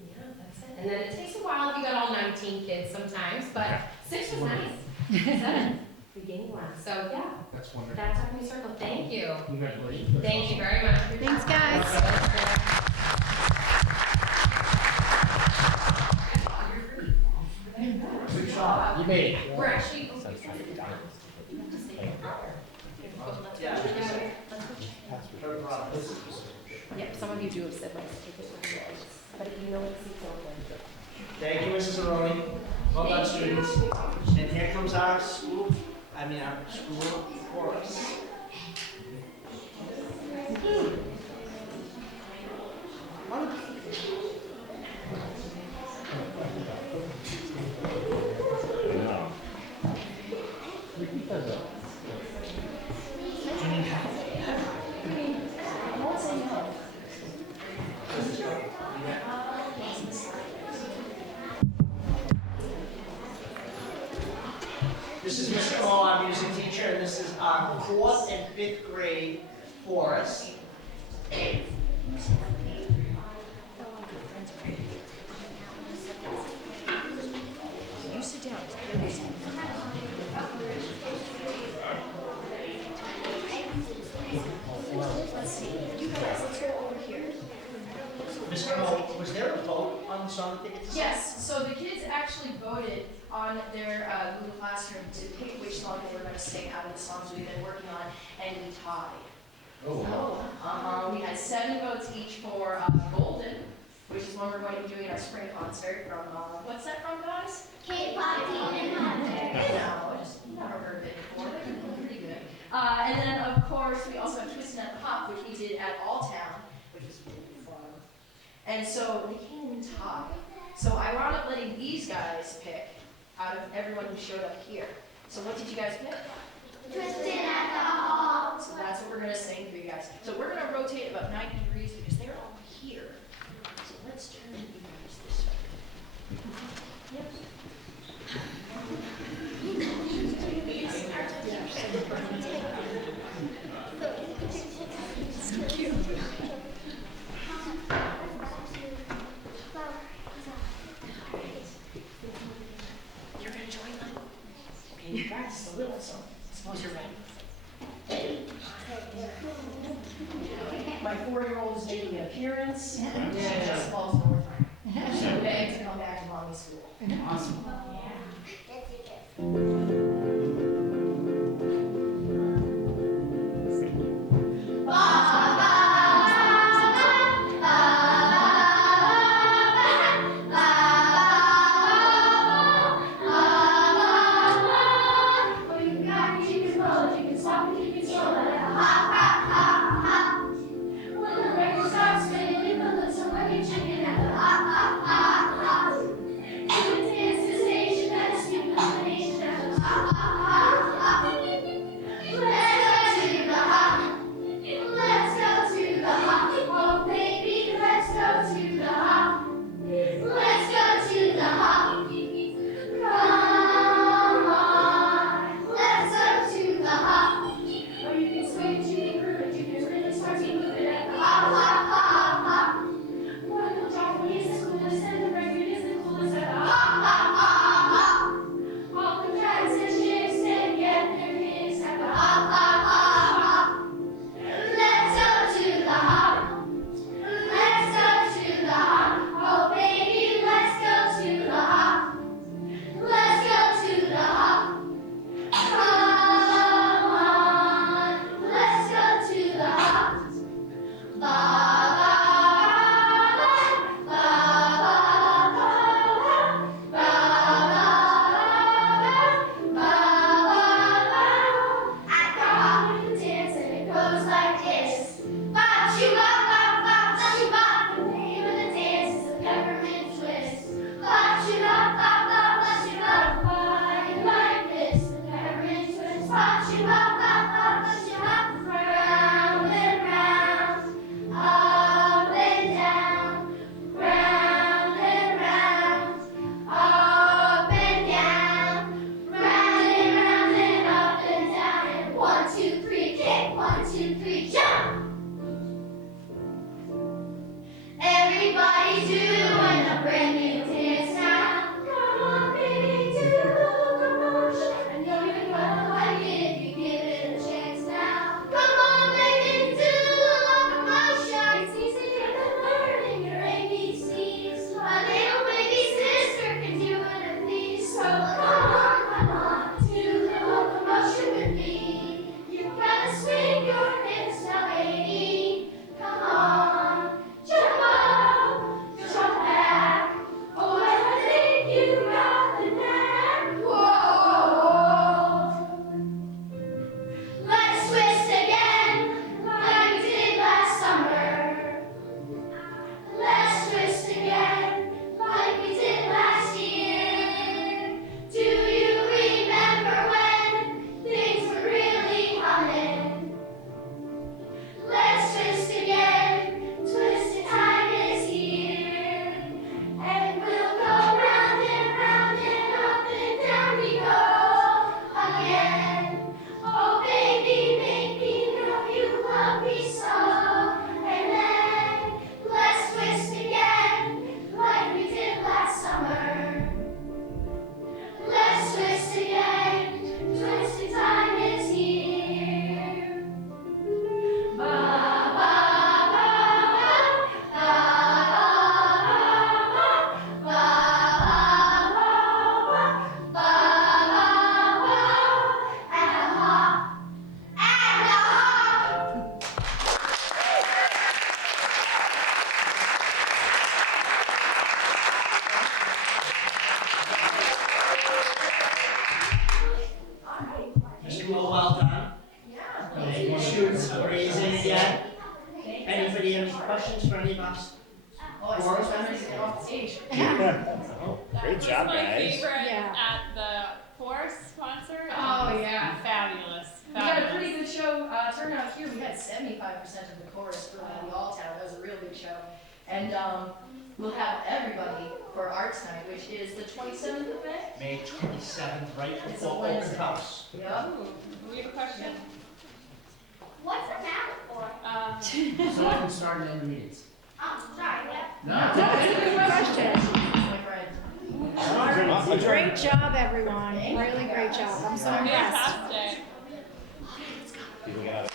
Yeah, that's it. And then it takes a while if you got all 19 kids sometimes, but 6 was nice. 7, beginning one. So yeah, That's wonderful. that's how we circle. Thank you. Congratulations. Thank you very much. Thanks, guys. Good job. You made it. We're actually. Yep, some of you do have said like take it with you, but if you know what seats open. Thank you, Mrs. Aroni. Well done, students. And here comes our school chorus. This is Mr. Cole, our music teacher, and this is our 4th and 5th grade chorus. You sit down. Let's see. You guys, let's go over here. Mr. Cole, was there a vote on the song that they get to sing? Yes, so the kids actually voted on their Google Classroom to pick which song they were going to sing out of the songs we've been working on, and we tied. Oh, We had 7 votes each for Golden, which is one we're going to be doing at our spring concert from, what's that from, guys? K-pop Demon Hunter. No, just never heard of it before. They're pretty good. And then, of course, we also have Twisted at the Hop, which we did at Alltown, which was really fun. And so they came in tied. So I wound up letting these guys pick out of everyone who showed up here. So what did you guys pick? Twisted at the Hop. So that's what we're going to sing for you guys. So we're going to rotate about 90 degrees because they're all here. So let's turn you guys this way. Yep. You're gonna join them? Okay, you practice a little, so suppose you're ready. My 4-year-old is making an appearance. Yeah. Just falls north. So begged to come back to mommy school. awesome. When the record starts spinning, we put some record chicken at the meet you. Oh, I saw the members get off the stage. Great job, My guys. favorite Yeah. at the Forest concert. Oh, yeah. Fabulous. We had a pretty good show, turnout here, we had 75% of the chorus for the All Town, that was a real big show. And, we'll have everybody for Arts Night, which is the 27th of May. May 27th, right It's a before open Wednesday. house. Yep. Ooh, we have a question. What's the map for? So I can start and end the meetings. Oh, sorry, what? No. That's a good question. Like, right. Great job, everyone. Really great job. I'm so impressed. Fantastic. People got it.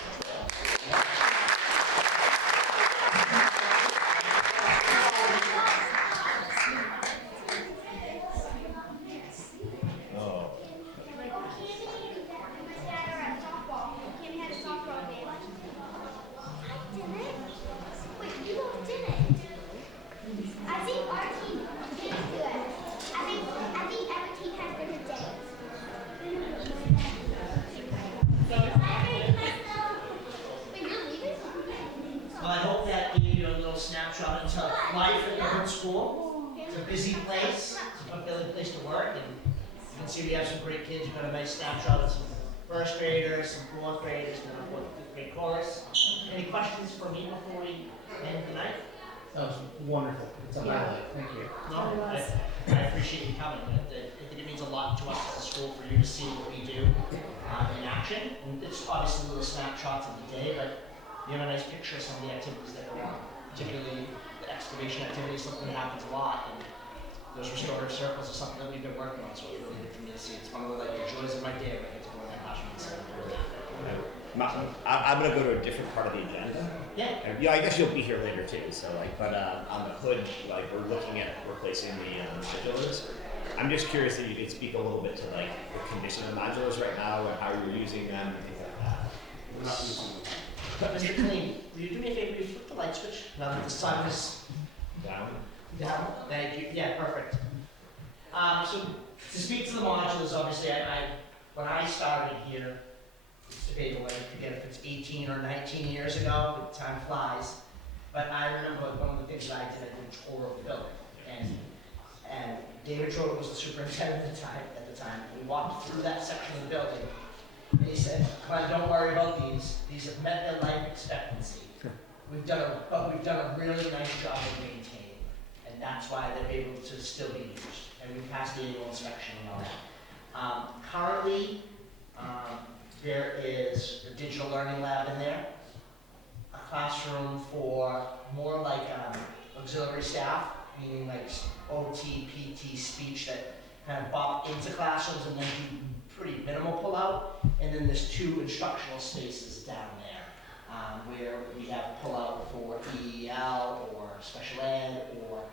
Oh. Like, my dad are at softball. Kimmy had a softball game. I didn't. Wait, you both didn't. I think our team didn't do it. I think every team has different days. Wait, you're leaving? Well, I hope that gave you a little snapshot into life at the hood school. It's a busy place, it's a good place to work, and you can see we have some great kids. You've got a nice snapshot of some first graders, some fourth graders, and a fourth grade chorus. Any questions for me before we end the night? That was wonderful. It's a highlight. Thank you. No, I appreciate you coming. I think it means a lot to us as a school for you to see what we do in action. And it's obviously little snapshots of the day, but you have a nice picture of some of the activities that go on, particularly the excavation activity, something that happens a lot. And those restorative circles are something that we've been working on, so it's really good for me to see. It's one of the joys of my day when I get to go in that classroom and sit and do that. I'm gonna go to a different part of the agenda. Yeah. Yeah, I guess you'll be here later too. So like, but on the hood, like we're looking at replacing the modulars. I'm just curious if you could speak a little bit to like the condition of modulars right now and how you're using them and things like that. We're not using them. But Mr. Clean, will you do me a favor? Will you flip the light switch now that the sun is Down. down? Thank you. Yeah, perfect. So to speak to the modulars, obviously, when I started here, it's debatable, I forget if it's 18 or 19 years ago, but time flies. But I remember one of the things that I did a tour of the building. And David Trotter was the superintendent at the time. We walked through that section of the building, and he said, "Come on, don't worry about these. These have met their life expectancy. We've done a really nice job of maintaining, and that's why they're able to still be used. And we passed the annual inspection and all that. Currently, there is a digital learning lab in there, a classroom for more like auxiliary staff, meaning like OT, PT, speech that kind of bop into classrooms and then do pretty minimal pull out. And then there's 2 instructional spaces down there where we have pull out for EEL or special ed or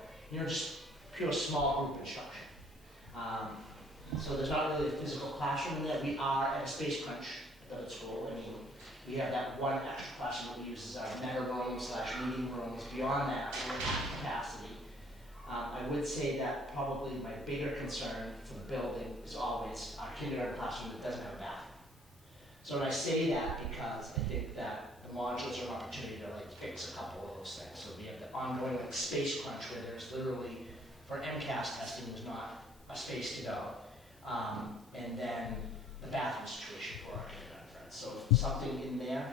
just pure small group instruction. So there's not really a physical classroom in there. We are at a space crunch at the hood school. I mean, we have that one extra classroom that we use as our meta room / meeting rooms. Beyond that, we're at capacity. I would say that probably my bigger concern for the building is always our kindergarten classroom that doesn't have a bathroom. So when I say that, because I think that the modules are an opportunity to like fix a couple of those things. So we have the ongoing like space crunch where there's literally, for MCAS testing, there's not a space to go. And then the bathroom situation for our kindergarten friends. So something in there.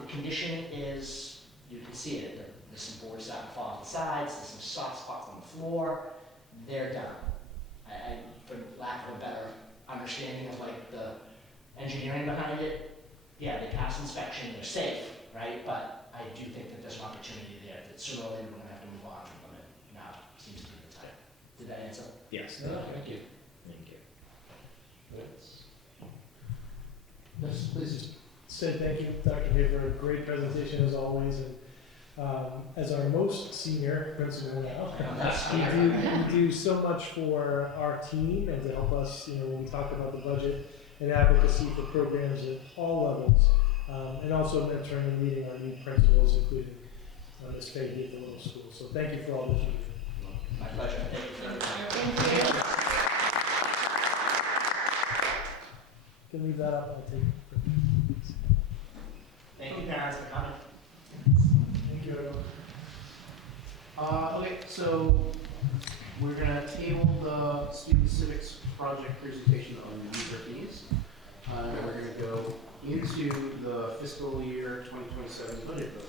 The condition is, you can see it, there's some boards that fall off the sides, there's some soft spots on the floor. They're done. For lack of a better understanding of like the engineering behind it, yeah, they pass inspection, they're safe, right? But I do think that there's an opportunity there that sooner or later we're gonna have to move on from it. Now seems to be the time. Did that answer? Yes. Yeah, thank you. Thank you. Yes, please. Say thank you, Dr. Hay, for a great presentation as always, and as our most senior principal now, we do so much for our team and to help us, when we talk about the budget and advocacy for programs at all levels, and also mentoring and leading our new principals, including Ms. Fahey at the little school. So thank you for all that you do. My pleasure. Thank you very much. Thank you. You can leave that up, I'll take it. Thank you, parents, for coming. Thank you, everyone. Okay, so we're gonna table the student civics project presentation on user fees. We're gonna go into the fiscal year 2027 budget vote.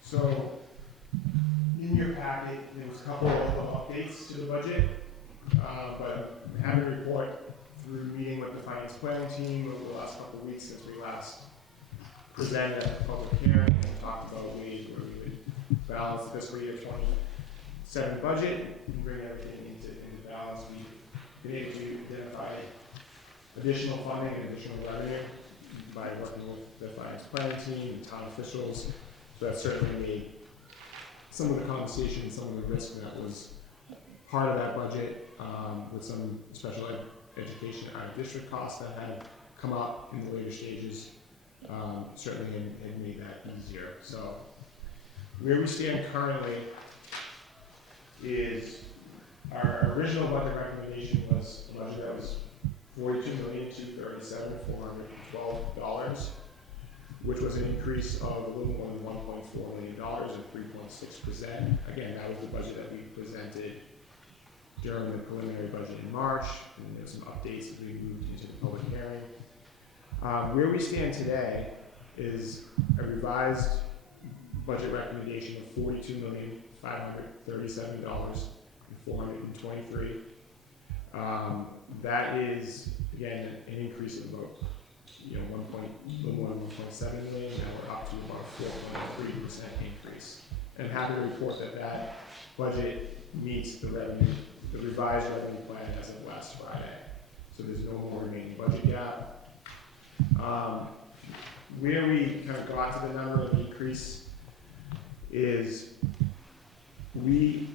So, in your packet, there was a couple of updates to the budget, but I'm happy to report through meeting with the finance planning team over the last couple of weeks since we last presented at the public hearing and talked about ways where we would balance the fiscal year 27 budget and bring everything into balance. We've been able to identify additional funding and additional revenue by working with the finance planning team and town officials. So that certainly made some of the conversation, some of the risk that was part of that budget, with some special education out of district costs that had come up in the later stages, certainly had made that easier. So where we stand currently is our original budget recommendation was a budget that was $42,237,412, which was an increase of a little more than $1.4 million or 3.6%. Again, that was the budget that we presented during the preliminary budget in March, and there's some updates as we moved into the public hearing. Where we stand today is a revised budget recommendation of $42,537,423. That is, again, an increase of about little more than 1.7 million. Now we're up to about a 4.3% increase. And I'm happy to report that that budget meets the revised revenue plan as of last Friday. So there's no more remaining budget gap. Where we kind of got to the number of increase is we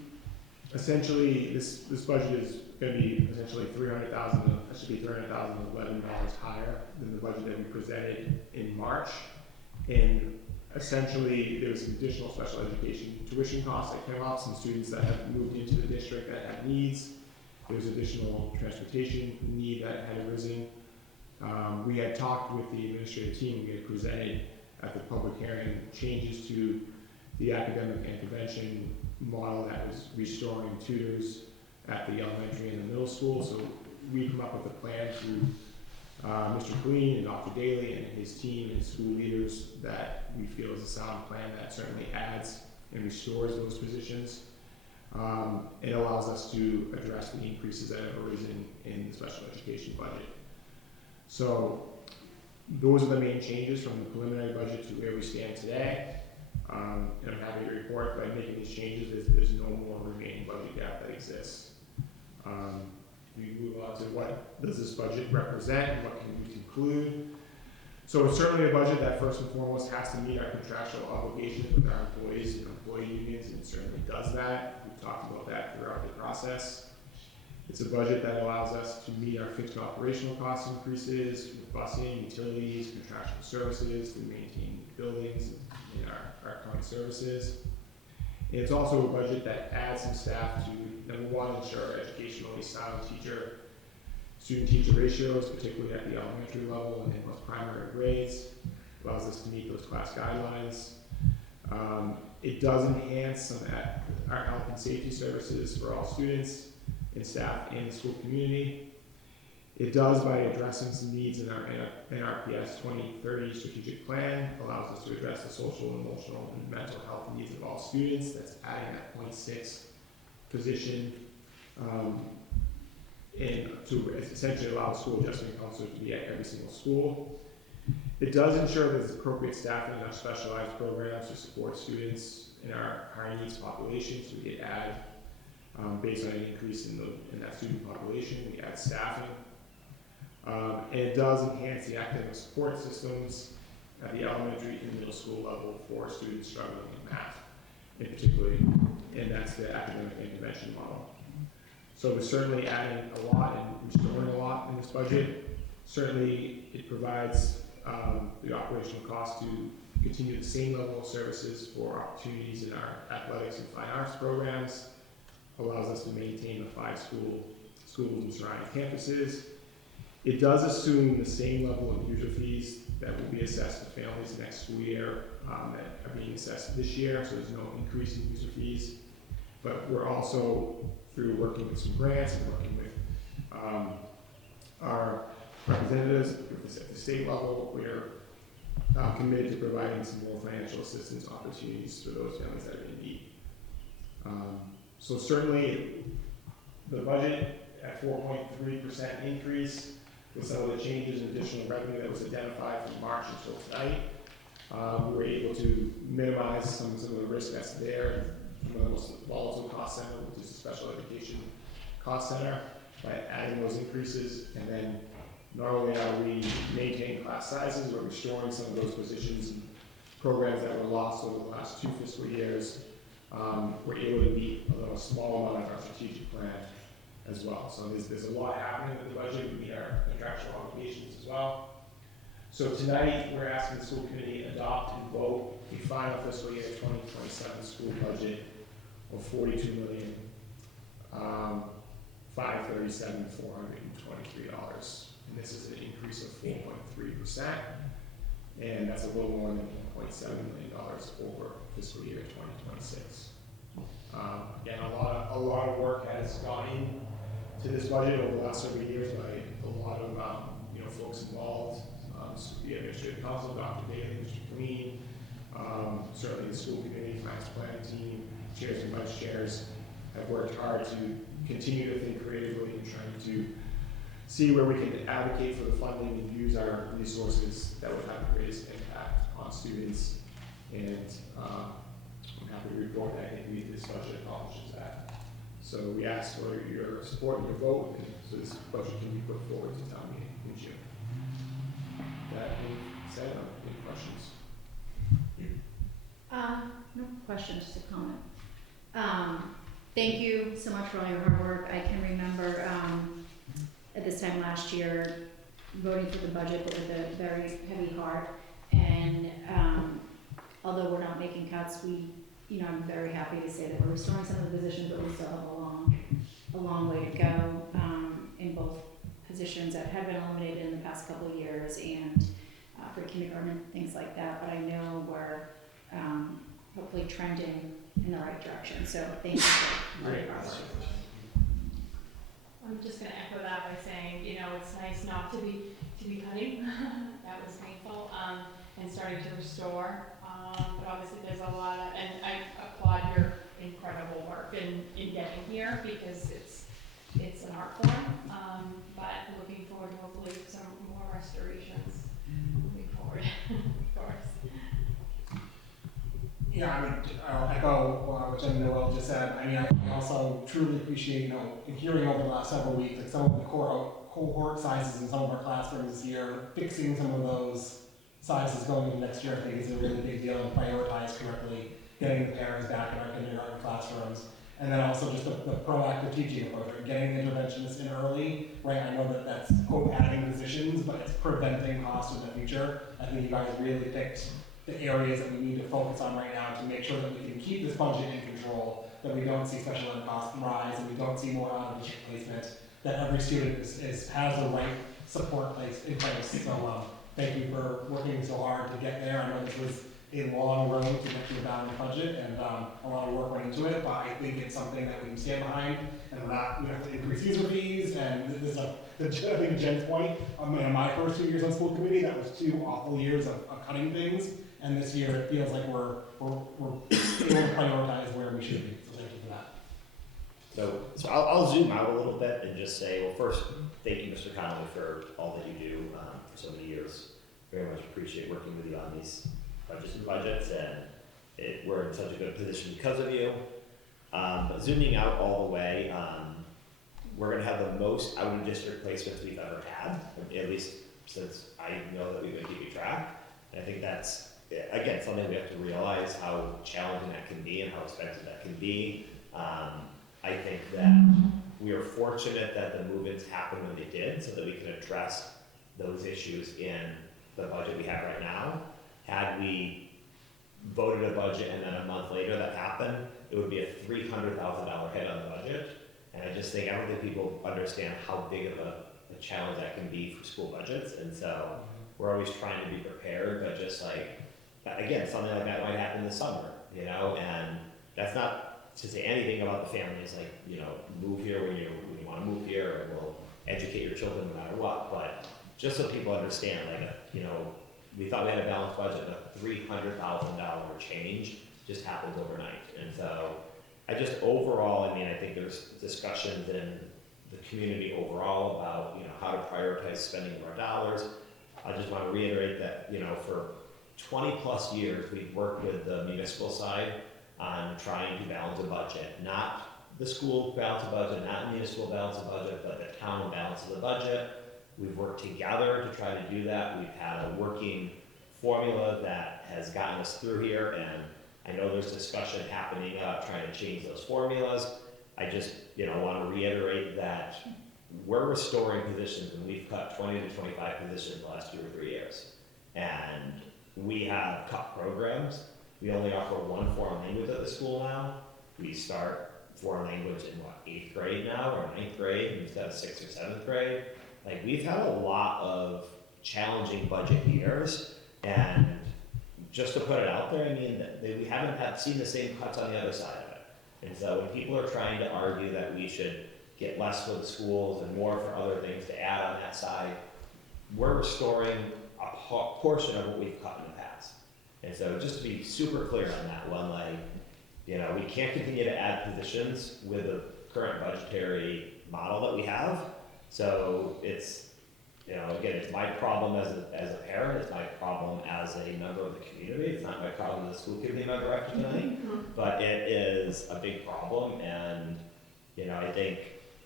essentially, this budget is going to be essentially $300,011 higher than the budget that we presented in March. And essentially, there was some additional special education tuition costs that came up, some students that have moved into the district that had needs. There was additional transportation need that had arisen. We had talked with the administrative team, we had presented at the public hearing changes to the academic intervention model that was restoring tutors at the elementary and the middle school. So we come up with a plan through Mr. Colleen and Dr. Daly and his team and school leaders that we feel is a sound plan that certainly adds and restores those positions. It allows us to address the increases that have arisen in the special education budget. So those are the main changes from the preliminary budget to where we stand today. And I'm happy to report by making these changes, there's no more remaining budget gap that exists. We move on to what does this budget represent and what can we conclude. So it's certainly a budget that first and foremost has to meet our contractual obligations with our employees and employee unions, and it certainly does that. We've talked about that throughout the process. It's a budget that allows us to meet our fixed operational cost increases with busing, utilities, contractual services to maintain buildings and our current services. And it's also a budget that adds some staff to, number one, ensure our educationally sound student-teacher ratios, particularly at the elementary level and in most primary grades. Allows us to meet those class guidelines. It does enhance some our health and safety services for all students and staff in the school community. It does by addressing some needs in our NRPS 2030 strategic plan, allows us to address the social, emotional, and mental health needs of all students. That's adding that 0.6 position and to essentially allow a school adjustment counselor to be at every single school. It does ensure there's appropriate staffing in our specialized programs to support students in our high needs population. So we add, based on an increase in that student population, we add staffing. And it does enhance the academic support systems at the elementary and middle school level for students struggling with math, in particular, and that's the academic intervention model. So we're certainly adding a lot and restoring a lot in this budget. Certainly, it provides the operational cost to continue the same level of services for opportunities in our athletics and fine arts programs, allows us to maintain the 5 schools and surrounding campuses. It does assume the same level of user fees that will be assessed to families next school year that are being assessed this year, so there's no increase in user fees. But we're also, through working with some grants and working with our representatives at the state level, we're committed to providing some more financial assistance opportunities for those families that are in need. So certainly, the budget at 4.3% increase with some of the changes in additional revenue that was identified from March until tonight, we were able to minimize some of the risk that's there. One of the most volatile cost center, which is a special education cost center, by adding those increases. And then not only are we maintaining class sizes, we're restoring some of those positions and programs that were lost over the last 2 fiscal years. We're able to meet a small amount of our strategic plan as well. So there's a lot happening with the budget. We meet our contractual obligations as well. So tonight, we're asking the school committee adopt and vote a final fiscal year 2027 school budget of $42,537,423. And this is an increase of 4.3%. And that's a little more than $1.7 million over fiscal year 2026. Again, a lot of work has gone into this budget over the last several years by a lot of folks involved. The administrative council, Dr. Daly, Mr. Clean, certainly the school committee, finance planning team, chairs and vice chairs have worked hard to continue to think creatively and trying to see where we can advocate for the funding and use our resources that would have the greatest impact on students. And I'm happy to report that I think this budget accomplishes that. So we ask for your support and your vote, so this budget can be put forward to town meeting in June. That being said, any questions? No questions, just a comment. Thank you so much for all your hard work. I can remember at this time last year voting for the budget with a very heavy heart. And although we're not making cuts, I'm very happy to say that we're restoring some of the positions, but we still have a long way to go in both positions that have been eliminated in the past couple of years and for kindergarten and things like that. But I know we're hopefully trending in the right direction. So thank you for all your hard work. I'm just gonna echo that by saying, it's nice not to be cutting. That was painful, and starting to restore. But obviously there's a lot of, and I applaud your incredible work in getting here because it's an art form. But looking forward to hopefully some more restorations moving forward, of course. Yeah, I'll echo what Jen Noel just said. I also truly appreciate, hearing over the last several weeks, like some of the cohort sizes in some of our classrooms this year, fixing some of those sizes going into next year, I think is a really big deal and prioritized correctly, getting the parents back in our kindergarten classrooms. And then also just the proactive teaching approach, right? Getting the interventionists in early, right? I know that's quote adding positions, but it's preventing costs in the future. I think you guys really picked the areas that we need to focus on right now to make sure that we can keep this budget in control, that we don't see special ed costs rise, and we don't see more out of district placement, that every student has the right support in place. So thank you for working so hard to get there. I know this was a long road to get to a balanced budget, and a lot of work went into it, but I think it's something that we can stand behind, and we're not, we have to increase user fees, and this is I think Jen's point, my first 2 years on school committee, that was 2 awful years of cutting things, and this year it feels like we're able to prioritize where we should be, so thank you for that. So I'll zoom out a little bit and just say, well, first, thank you, Mr. Connolly, for all that you do for so many years. Very much appreciate working with you on these budgets, and we're in such a good position because of you. But zooming out all the way, we're going to have the most out-of-district placements we've ever had, at least since I know that we've been keeping track. And I think that's, again, something we have to realize how challenging that can be and how expensive that can be. I think that we are fortunate that the move-ins happened when they did, so that we can address those issues in the budget we have right now. Had we voted a budget and then a month later that happened, it would be a $300,000 hit on the budget. And I don't think people understand how big of a challenge that can be for school budgets. And so we're always trying to be prepared, but just like, again, something like that might happen this summer, you know, and that's not to say anything about the families, like, you know, move here when you want to move here, and we'll educate your children no matter what. But just so people understand, like, you know, we thought we had a balanced budget, but a $300,000 change just happens overnight. And so I just overall, I mean, I think there's discussions in the community overall about, you know, how to prioritize spending of our dollars. I just want to reiterate that, you know, for 20 plus years, we've worked with the municipal side on trying to balance a budget, not the school balance a budget, not the municipal balance a budget, but the town balances the budget. We've worked together to try to do that. We've had a working formula that has gotten us through here, and I know there's discussion happening about trying to change those formulas. I just, you know, want to reiterate that we're restoring positions, and we've cut 20 to 25 positions the last 2 or 3 years. And we have cut programs. We only offer one foreign language at the school now. We start foreign language in what, 8th grade now, or 9th grade instead of 6th or 7th grade. Like, we've had a lot of challenging budget years, and just to put it out there, I mean, we haven't seen the same cuts on the other side of it. And so when people are trying to argue that we should get less for the schools and more for other things to add on that side, we're restoring a portion of what we've cut in the past. And so just to be super clear on that one, like, you know, we can't continue to add positions with the current budgetary model that we have. So it's, you know, again, it's my problem as a parent, it's my problem as a member of the community, it's not my problem as a school committee member after tonight, but it is a big problem. And, you know,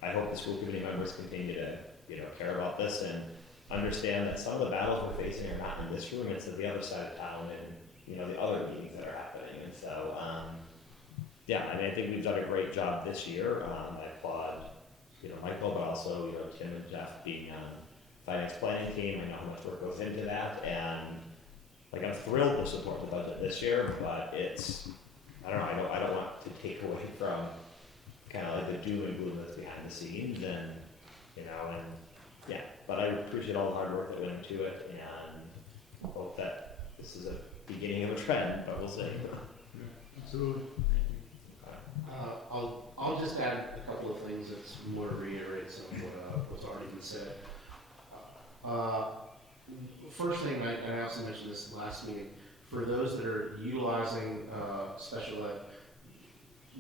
I hope the school committee members continue to, you know, care about this and understand that some of the battles we're facing are not in this room, it's at the other side of town and, you know, the other meetings that are happening. And so, yeah, I mean, I think we've done a great job this year. I applaud, you know, Michael, but also, you know, Tim and Jeff being on the finance planning team. I know how much work goes into that, and like, I'm thrilled to support the budget this year, but it's, I don't know, I don't want to take away from kind of like the doom and gloom that's behind the scenes, and, you know, and yeah, but I appreciate all the hard work that went into it, and hope that this is a beginning of a trend, but we'll see. Absolutely. I'll just add a couple of things that's more to reiterate some of what's already been said. First thing, I also mentioned this last meeting, for those that are utilizing special ed,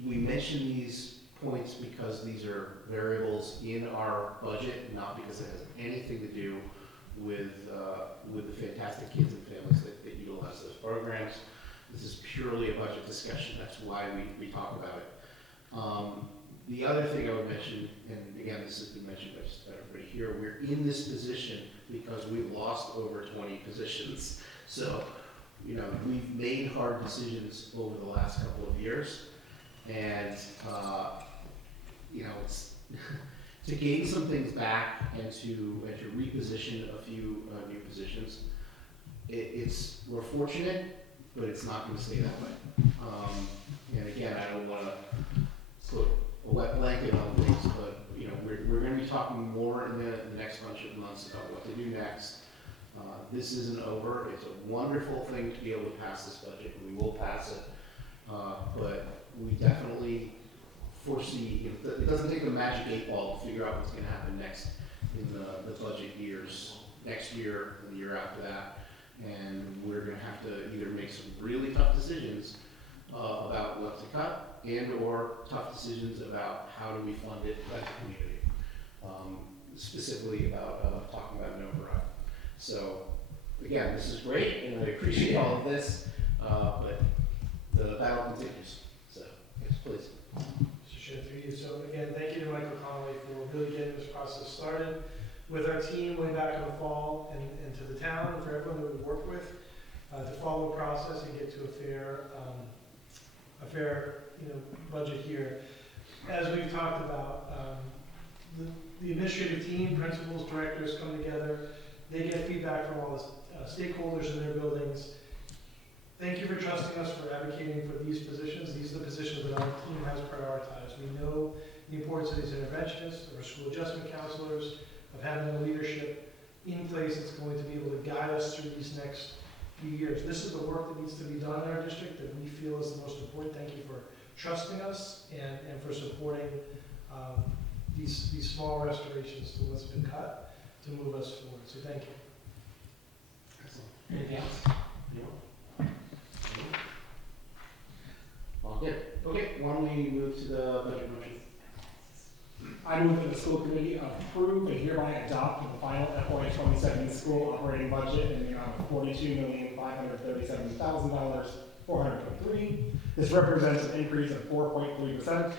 we mention these points because these are variables in our budget, not because it has anything to do with the fantastic kids and families that utilize those programs. This is purely a budget discussion. That's why we talk about it. The other thing I would mention, and again, this has been mentioned by just about everybody here, we're in this position because we've lost over 20 positions. So, you know, we've made hard decisions over the last couple of years, and you know, it's to gain some things back and to reposition a few new positions. We're fortunate, but it's not going to stay that way. And again, I don't want to put a wet blanket on things, but you know, we're going to be talking more in the next bunch of months about what to do next. This isn't over. It's a wonderful thing to be able to pass this budget, and we will pass it. But we definitely foresee, you know, it doesn't take a magic 8-ball to figure out what's going to happen next in the budget years, next year and the year after that. And we're going to have to either make some really tough decisions about what to cut, and or tough decisions about how do we fund it as a community, specifically about talking about an override. So again, this is great, and I appreciate all of this, but the battle continues. So yes, please. Mr. Chair, through you. So again, thank you to Michael Connolly for really getting this process started with our team way back in the fall, and to the town and for everyone that we work with to follow the process and get to a fair budget here. As we've talked about, the administrative team, principals, directors come together They get feedback from all the stakeholders in their buildings. Thank you for trusting us, for advocating for these positions. These are the positions that our team has prioritized. We know the importance of these interventionists, of our school adjustment counselors, of having the leadership in place that's going to be able to guide us through these next few years. This is the work that needs to be done in our district that we feel is the most important. Thank you for trusting us and for supporting these small restorations to what's been cut to move us forward. So thank you. Excellent. Anything else? All good. Okay, why don't we move to the budget motion? I move that the school committee approve and hereby adopt the final FY 27 school operating budget in the amount of $42,537,423. This represents an increase of 4.3%,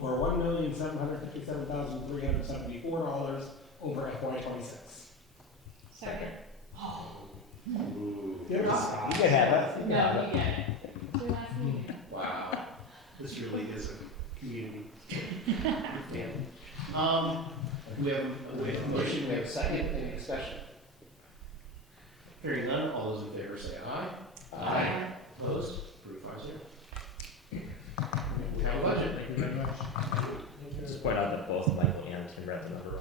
or $1,757,374 over FY 26. Second. Ooh. Give it a stop. You can have it. No, you get it. It's your last meeting. Wow. This really is a community. Family. We have a motion, we have a second, any discussion? Hearing none, all those in favor say aye. Aye. Opposed? Approved 5-0. We have a budget. Thank you very much. Just point out that both Michael and Tim read the number wrong.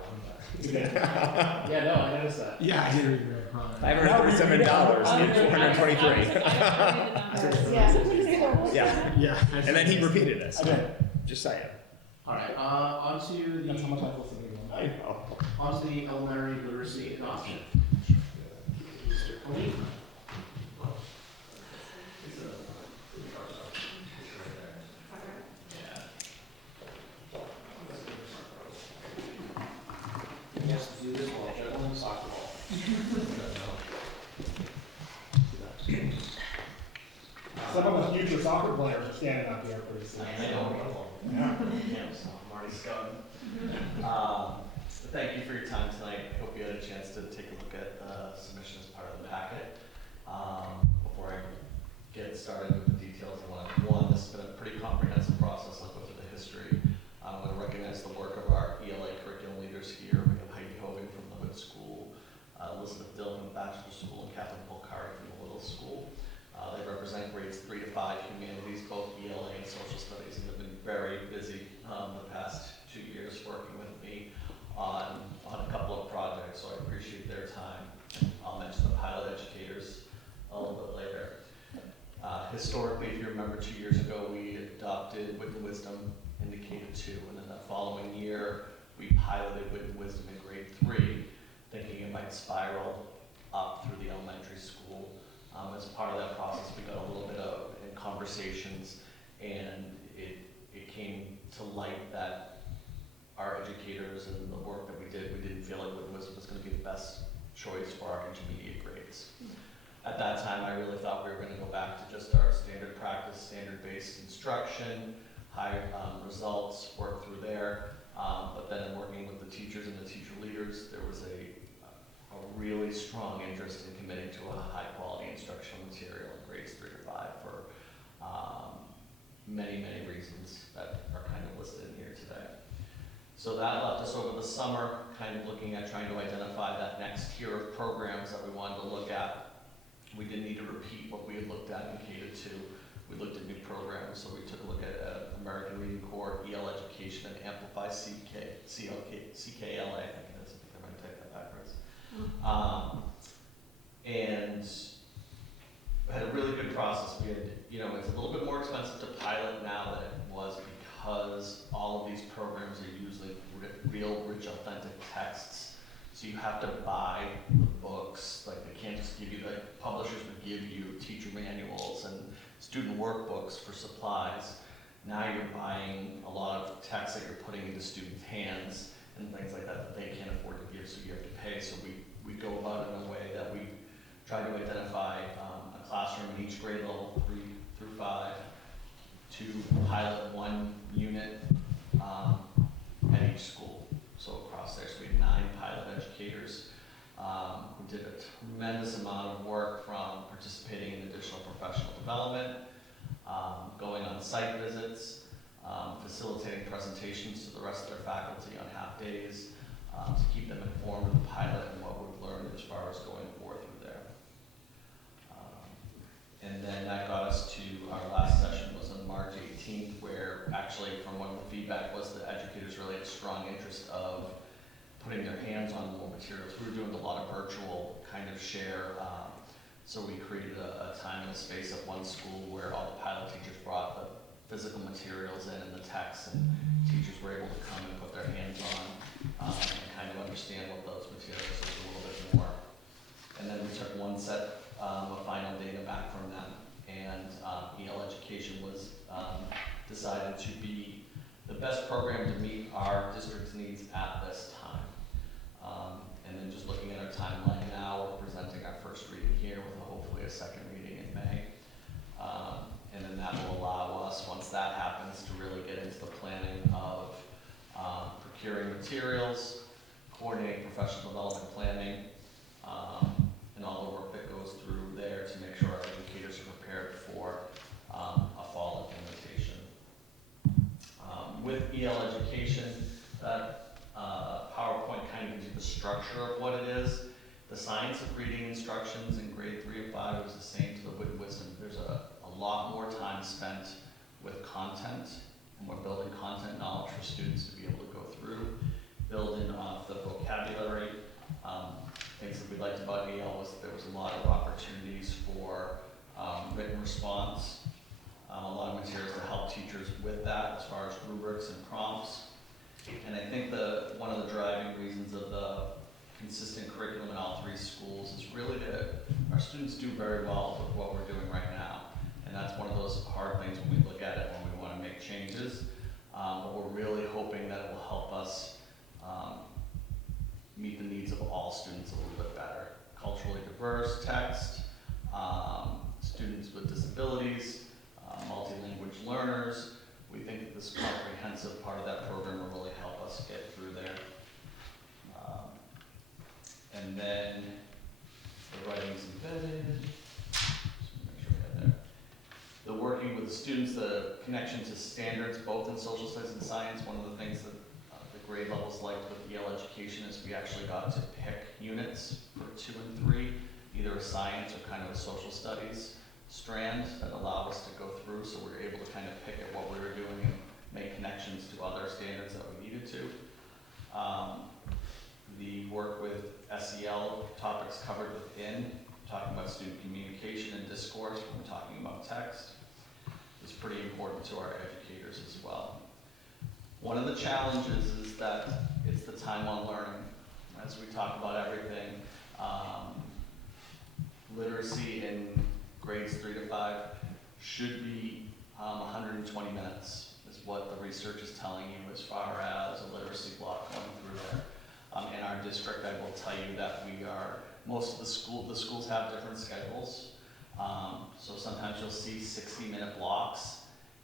Yeah, no, I noticed that. Yeah, I did read it. $537 and 423. Yeah. Yeah. And then he repeated it. I did. Just saying. All right, onto That's how much the, I listened to. I know. onto the elementary literacy adoption. Mr. Colleen. He has to do this while juggling a soccer ball. Some of the future soccer players are standing up here pretty soon. I know. Yeah. So I'm already scouting. Thank you for your time tonight. I hope you had a chance to take a look at the submission as part of the packet. Before I get started with the details, I want to, one, this has been a pretty comprehensive process. I'll go through the history. I want to recognize the work of our ELA curriculum leaders here. We have Heidi Hogan from the Hood School, Elizabeth Dill from the Bachelor School, and Catherine Polcari from the Little School. They represent grades 3 to 5 humanities, both ELA and social studies, and have been very busy the past 2 years working with me on a couple of projects, so I appreciate their time. I'll mention the pilot educators a little bit later. Historically, if you remember 2 years ago, we adopted Wit and Wisdom in K-2, and then that following year, we piloted Wit and Wisdom in grade 3, thinking it might spiral up through the elementary school. As part of that process, we got a little bit of in conversations, and it came to light that our educators and the work that we didn't feel like Wit and Wisdom was going to be the best choice for our intermediate grades. At that time, I really thought we were going to go back to just our standard practice, standard-based instruction, high results, work through there. But then in working with the teachers and the teacher leaders, there was a really strong interest in committing to a high-quality instructional material in grades 3 to 5 for many, many reasons that are kind of listed in here today. So that left us over the summer kind of looking at trying to identify that next tier of programs that we wanted to look at. We didn't need to repeat what we had looked at in K-2. We looked at new programs, so we took a look at American Reading Corps, EL Education, and Amplify CKLA, I think it is, I might take that backwards. And we had a really good process. We had, it's a little bit more expensive to pilot now than it was because all of these programs are usually real, rich, authentic texts. So you have to buy the books. Like they can't just give you, like publishers would give you teacher manuals and student workbooks for supplies. Now you're buying a lot of text that you're putting into students' hands and things like that they can't afford to give, so you have to pay. So we go about it in a way that we try to identify a classroom in each grade level, 3 through 5, to pilot one unit at each school. So across there, so we have 9 pilot educators. We did a tremendous amount of work from participating in additional professional development, going on site visits, facilitating presentations to the rest of their faculty on half days, to keep them informed of the pilot and what we've learned as far as going forward through there. And then that got us to our last session was on March 18th, where actually from what the feedback was, the educators really had a strong interest of putting their hands on more materials. We were doing a lot of virtual kind of share, so we created a time and a space at one school where all the pilot teachers brought the physical materials in and the texts, and teachers were able to come and put their hands on and kind of understand what those materials is a little bit more. And then we took one set of final data back from them, and EL Education was decided to be the best program to meet our district's needs at this time. And then just looking at our timeline now, we're presenting our first reading here with hopefully a second reading in May. And then that will allow us, once that happens, to really get into the planning of procuring materials, coordinating professional development planning, and all the work that goes through there to make sure our educators are prepared for a fall implementation. With EL Education, that PowerPoint kind of gives you the structure of what it is. The science of reading instructions in grade 3 of 5 is the same to the Wit and Wisdom. There's a lot more time spent with content, and we're building content knowledge for students to be able to go through, building off the vocabulary. Things that we liked about EL was there was a lot of opportunities for written response, a lot of materials to help teachers with that as far as rubrics and prompts. And I think one of the driving reasons of the consistent curriculum in all 3 schools is really that our students do very well with what we're doing right now. And that's one of those hard things when we look at it when we want to make changes. But we're really hoping that it will help us meet the needs of all students a little bit better. Culturally diverse text, students with disabilities, multi-language learners. We think that this comprehensive part of that program will really help us get through there. And then the writing's embedded. Just make sure we have there. The working with the students, the connection to standards, both in social studies and science. One of the things that the grade levels liked with EL Education is we actually got to pick units for 2 and 3, either a science or kind of a social studies strand that allowed us to go through, so we were able to kind of pick at what we were doing and make connections to other standards that we needed to. The work with SEL topics covered within, talking about student communication and discourse when we're talking about text, is pretty important to our educators as well. One of the challenges is that it's the time on learning. As we talk about everything, literacy in grades 3 to 5 should be 120 minutes is what the research is telling you as far as a literacy block going through there. In our district, I will tell you that most of the schools have different schedules. So sometimes you'll see 60-minute blocks,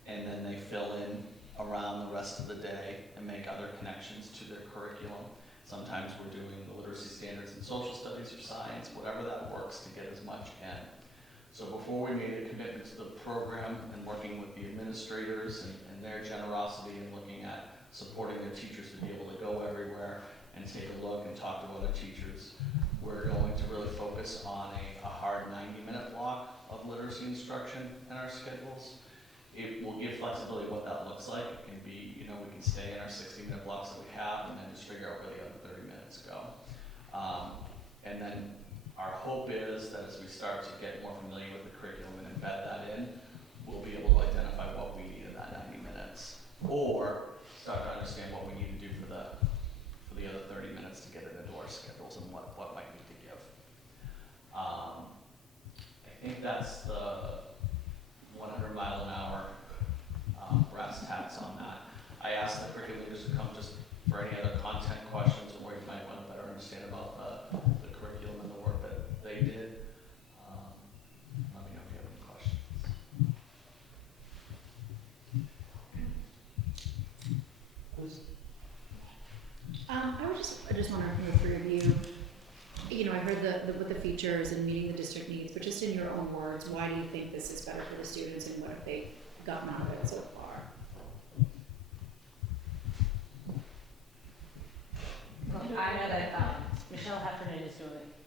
and then they fill in around the rest of the day and make other connections to their curriculum. Sometimes we're doing the literacy standards in social studies or science, whatever that works to get as much in. So before we made a commitment to the program and working with the administrators and their generosity and looking at supporting their teachers to be able to go everywhere and take a look and talk to other teachers, we're going to really focus on a hard 90-minute block of literacy instruction in our schedules. It will give flexibility what that looks like. It can be, we can stay in our 60-minute blocks that we have and then just figure out where the other 30 minutes go. And then our hope is that as we start to get more familiar with the curriculum and embed that in, we'll be able to identify what we need in that 90 minutes, or start to understand what we need to do for the other 30 minutes to get it into our schedules and what might need to give. I think that's the 100-mile-an-hour brass tacks on that. I asked the curriculum leaders to come just for any other content questions or where you might want to better understand about the curriculum and the work that they did. Let me know if you have any questions. I just wonder from the 3 of you, I heard with the features and meeting the district needs, but just in your own words, why do you think this is better for the students and what have they gotten out of it so far? Well, I know that Michelle Heffernan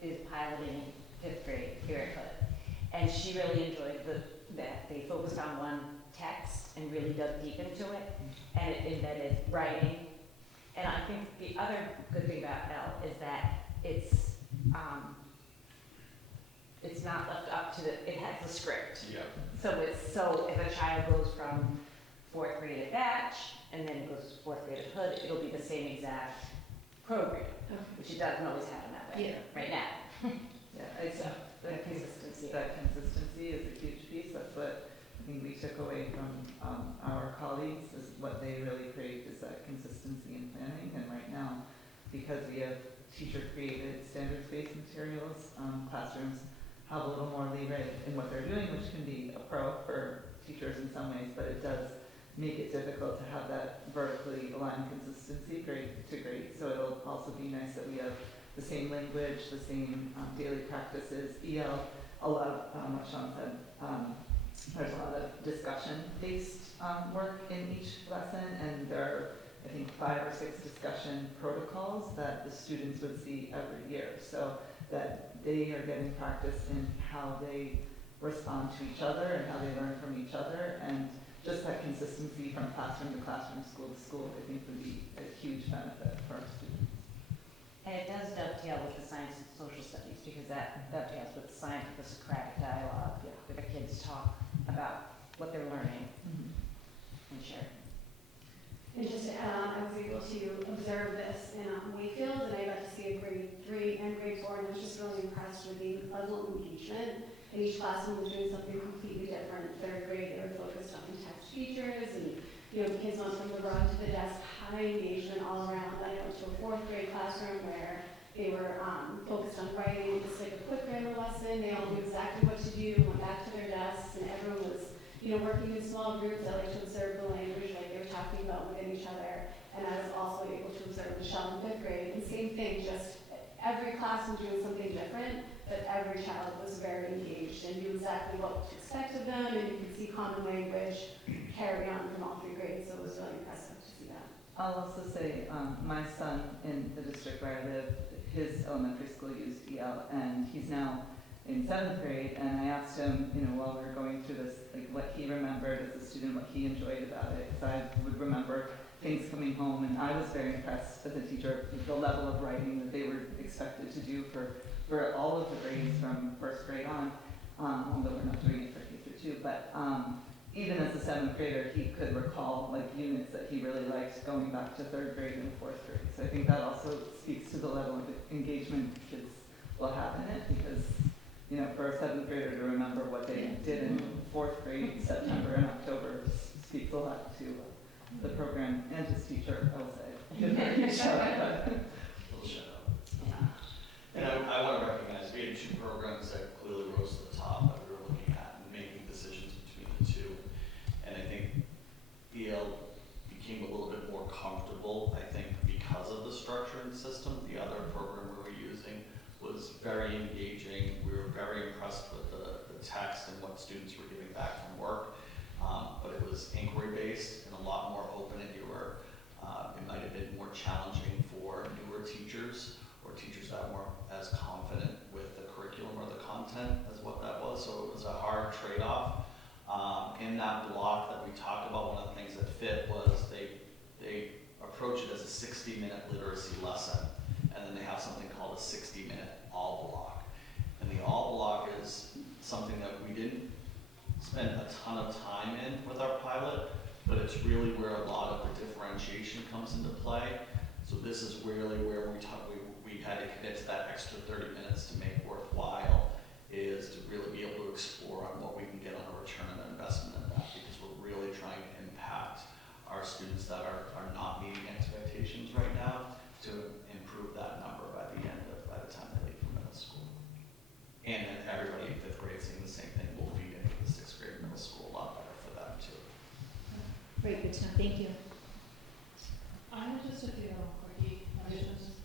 is piloting 5th grade here at Hood. And she really enjoyed that they focused on one text and really dug deep into it, and it embedded writing. And I think the other good thing about Elle is that it's not left up to it has a script. Yeah. So if a child goes from 4th grade at Batch, and then goes to 4th grade at Hood, it'll be the same exact program, which it doesn't always happen that way right now. Yeah, it's, that consistency is a huge piece. That's what I think we took away from our colleagues, is what they really crave is that consistency in planning. And right now, because we have teacher-created standards-based materials, classrooms have a little more leeway in what they're doing, which can be a pro for teachers in some ways, but it does make it difficult to have that vertically aligned consistency grade to grade. So it'll also be nice that we have the same language, the same daily practices. EL, a lot of, what Sean said, there's a lot of discussion-based work in each lesson, and there are, I think, 5 or 6 discussion protocols that the students would see every year, so that they are getting practice in how they respond to each other and how they learn from each other, and just that consistency from classroom to classroom, school to school, I think would be a huge benefit for our students. And it does dovetail with the science and social studies, because that dovetails with the science of the Socratic dialogue, where the kids talk about what they're learning and share. And just to add on, I was able to observe this in Wakefield, and I got to see a grade 3 and grade 4, and I was just really impressed with the level of engagement. And each classroom was doing something completely different. 3rd grade, they were focused on text features, and the kids went from the rug to the desk, high engagement all around. I went to a 4th grade classroom where they were focused on writing, just like a quick grammar lesson. They all knew exactly what to do, went back to their desks, and everyone was working in small groups. I like to observe the language, like they were talking about within each other. And I was also able to observe Michelle in 5th grade. And same thing, just every class was doing something different, but every child was very engaged and knew exactly what to expect of them, and you could see common language carry on from all 3 grades, so it was really impressive to see that. I'll also say, my son in the district where I live, his elementary school used EL, and he's now in 7th grade, and I asked him, while we were going through this, like what he remembered as a student, what he enjoyed about it, because I would remember things coming home, and I was very impressed as a teacher with the level of writing that they were expected to do for all of the grades from 1st grade on, although we're not doing it for K through 2, but even as a 7th grader, he could recall like units that he really liked going back to 3rd grade and 4th grade. So I think that also speaks to the level of engagement kids will have in it, because for a 7th grader to remember what they did in 4th grade, September and October, speaks a lot to the program and his teacher, I will say. Did a very good job, but Little shout out. And I want to recognize we had 2 programs that clearly rose to the top that we were looking at and making decisions between the 2. And I think EL became a little bit more comfortable, I think, because of the structure and system. The other program we were using was very engaging. We were very impressed with the text and what students were giving back from work. But it was inquiry-based and a lot more open and newer. It might have been more challenging for newer teachers or teachers that weren't as confident with the curriculum or the content as what that was. So it was a hard trade-off. In that block that we talked about, one of the things that fit was they approach it as a 60-minute literacy lesson, and then they have something called a 60-minute all block. And the all block is something that we didn't spend a ton of time in with our pilot, but it's really where a lot of the differentiation comes into play. So this is really where we had to commit to that extra 30 minutes to make it worthwhile, is to really be able to explore on what we can get on a return on investment in that, because we're really trying to impact our students that are not meeting expectations right now to improve that number by the time they leave from middle school. And then everybody in 5th grade saying the same thing will feed into the 6th grade middle school a lot better for them too. Great, good to know. Thank you. I have just a few quickie questions.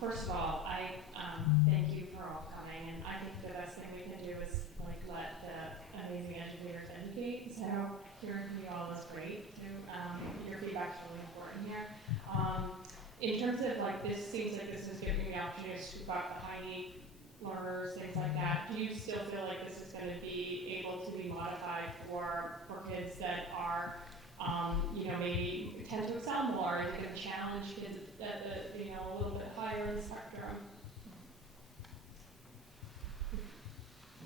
First of all, I thank you for all coming, and I think the best thing we can do is let the amazing educators educate. So hearing from you all is great too. Your feedback's really important here. this seems like this is giving me the opportunity to scoop out the high need learners, things like that. Do you still feel like this is gonna be able to be modified for kids that are, you know, maybe tend to excel more? Is it gonna challenge kids at the, you know, a little bit higher in the spectrum?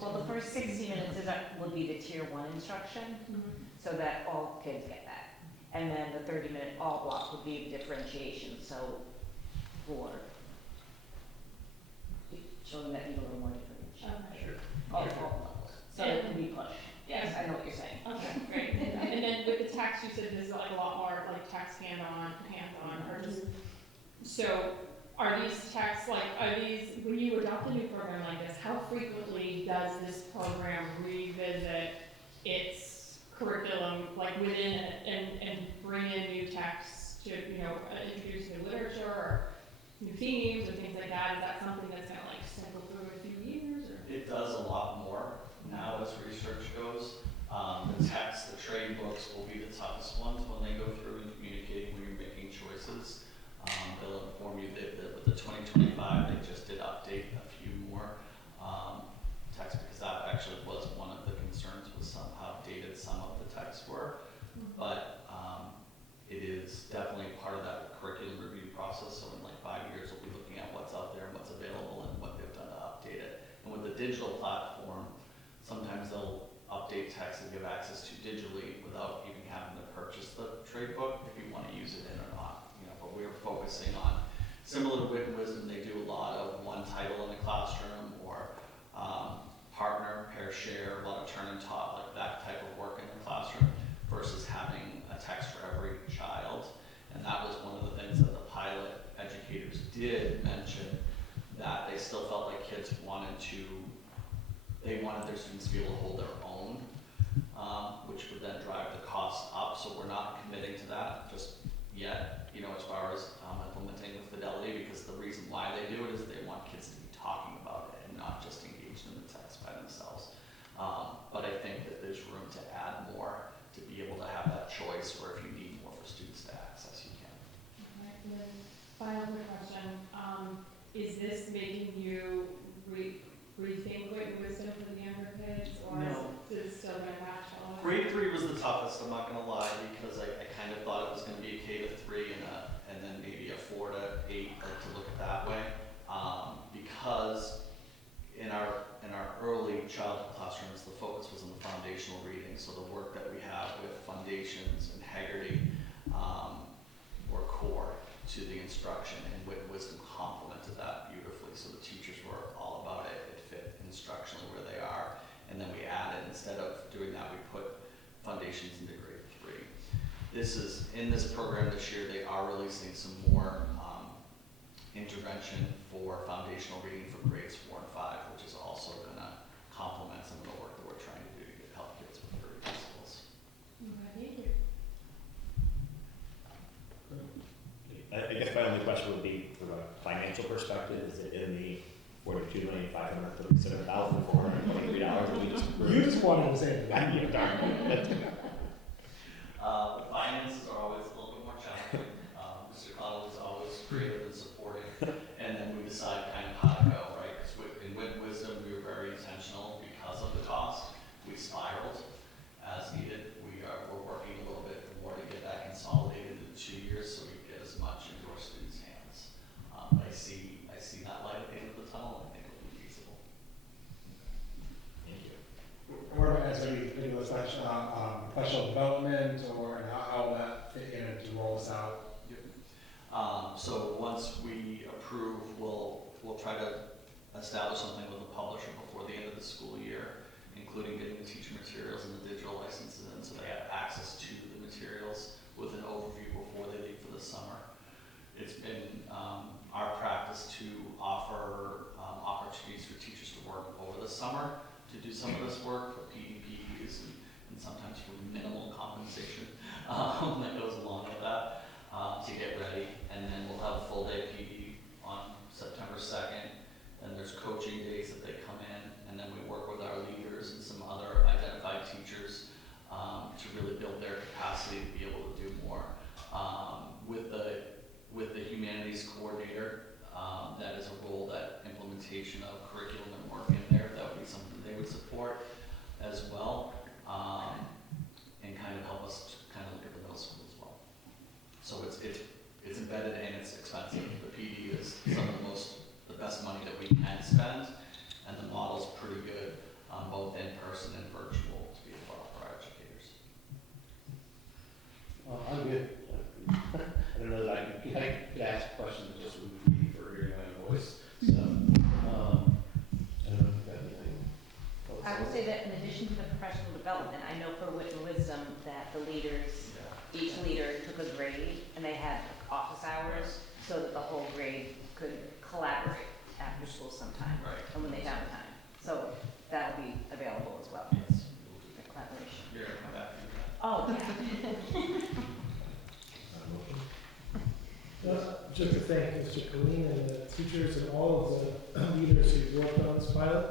Well, the first 60 minutes will be the tier 1 instruction, so that all kids get that. And then the 30-minute all block would be the differentiation, so for children that need a little more differentiation. Okay. Sure. All levels, so it can be pushed. Yes, I know what you're saying. Okay, great. And then with the text, you said there's like a lot more like text hands-on, or just, so are these texts, like, are these, when you adopt a new program like this, how frequently does this program revisit its curriculum, like within it, and bring in new texts to, you know, introduce new literature or new themes or things like that? Is that something that's gonna like cycle through a few years, or? It does a lot more now as research goes. The text, the trade books will be the toughest ones when they go through and communicating when you're making choices. They'll inform you that with the 2025, they just did update a few more texts, because that actually was one of the concerns, was how dated some of the texts were. But it is definitely part of that curriculum review process. So in like 5 years, we'll be looking at what's out there and what's available and what they've done to update it. And with the digital platform, sometimes they'll update text and give access to digitally without even having to purchase the trade book if you want to use it in or not. You know, but we're focusing on, similar to Wit and Wisdom, they do a lot of one title in the classroom, or partner, pair share, a lot of turn and taught, like that type of work in the classroom, versus having a text for every child. And that was one of the things that the pilot educators did mention, that they still felt like kids wanted their students to be able to hold their own, which would then drive the cost up. So we're not committing to that just yet, you know, as far as implementing with fidelity, because the reason why they do it is they want kids to be talking about it and not just engaged in the text by themselves. But I think that there's room to add more, to be able to have that choice, or if you need more for students to access, you can. Okay, and then final quick question, is this making you rethink Wit and Wisdom for the younger kids, or No. is it still gonna match all of it? Grade 3 was the toughest, I'm not gonna lie, because I kind of thought it was gonna be a K to 3 and then maybe a 4 to 8, like to look at that way. Because in our early childhood classrooms, the focus was on the foundational reading, so the work that we have with foundations and Haggerty were core to the instruction, and Wit and Wisdom complemented that beautifully, so the teachers were all about it. It fit instructionally where they are. And then we added, instead of doing that, we put foundations into grade 3. In this program this year, they are releasing some more intervention for foundational reading for grades 4 and 5, which is also gonna complement some of the work that we're trying to do to help kids with their reading skills. Okay, thank you. I guess my only question would be, from a financial perspective, is it in the $42,537,423 that we just approved? You just wanted to say that. Yeah, darn it. The finances are always a little bit more challenging. Mr. Connell is always creative and supporting, and then we decide kind of how to go, right? Because in Wit and Wisdom, we were very intentional because of the cost. We spiraled as needed. We're working a little bit more to get that consolidated in 2 years, so we get as much into our students' hands. I see that light at the end of the tunnel, and I think it'll be feasible. Thank you. What about as we do a professional development, or how will that fit in to roll this out? So once we approve, we'll try to establish something with the publisher before the end of the school year, including getting the teacher materials and the digital licenses in, so they have access to the materials with an overview before they leave for the summer. It's been our practice to offer opportunities for teachers to work over the summer to do some of this work for PDPs and sometimes for minimal compensation that goes along with that, to get ready. And then we'll have a full day PD on September 2nd. Then there's coaching days that they come in, and then we work with our leaders and some other identified teachers to really build their capacity to be able to do more. With the humanities coordinator, I will say that in addition to the professional development, I know for Wit and Wisdom that the leaders, each leader took a grade and they had office hours so that the whole grade could collaborate after school sometime. Right. And when they have time. So that'll be available as well. The collaboration. You're gonna come back and do that. Oh, yeah. Just to thank Mr. Colleen and the teachers and all of the leaders who worked on this pilot.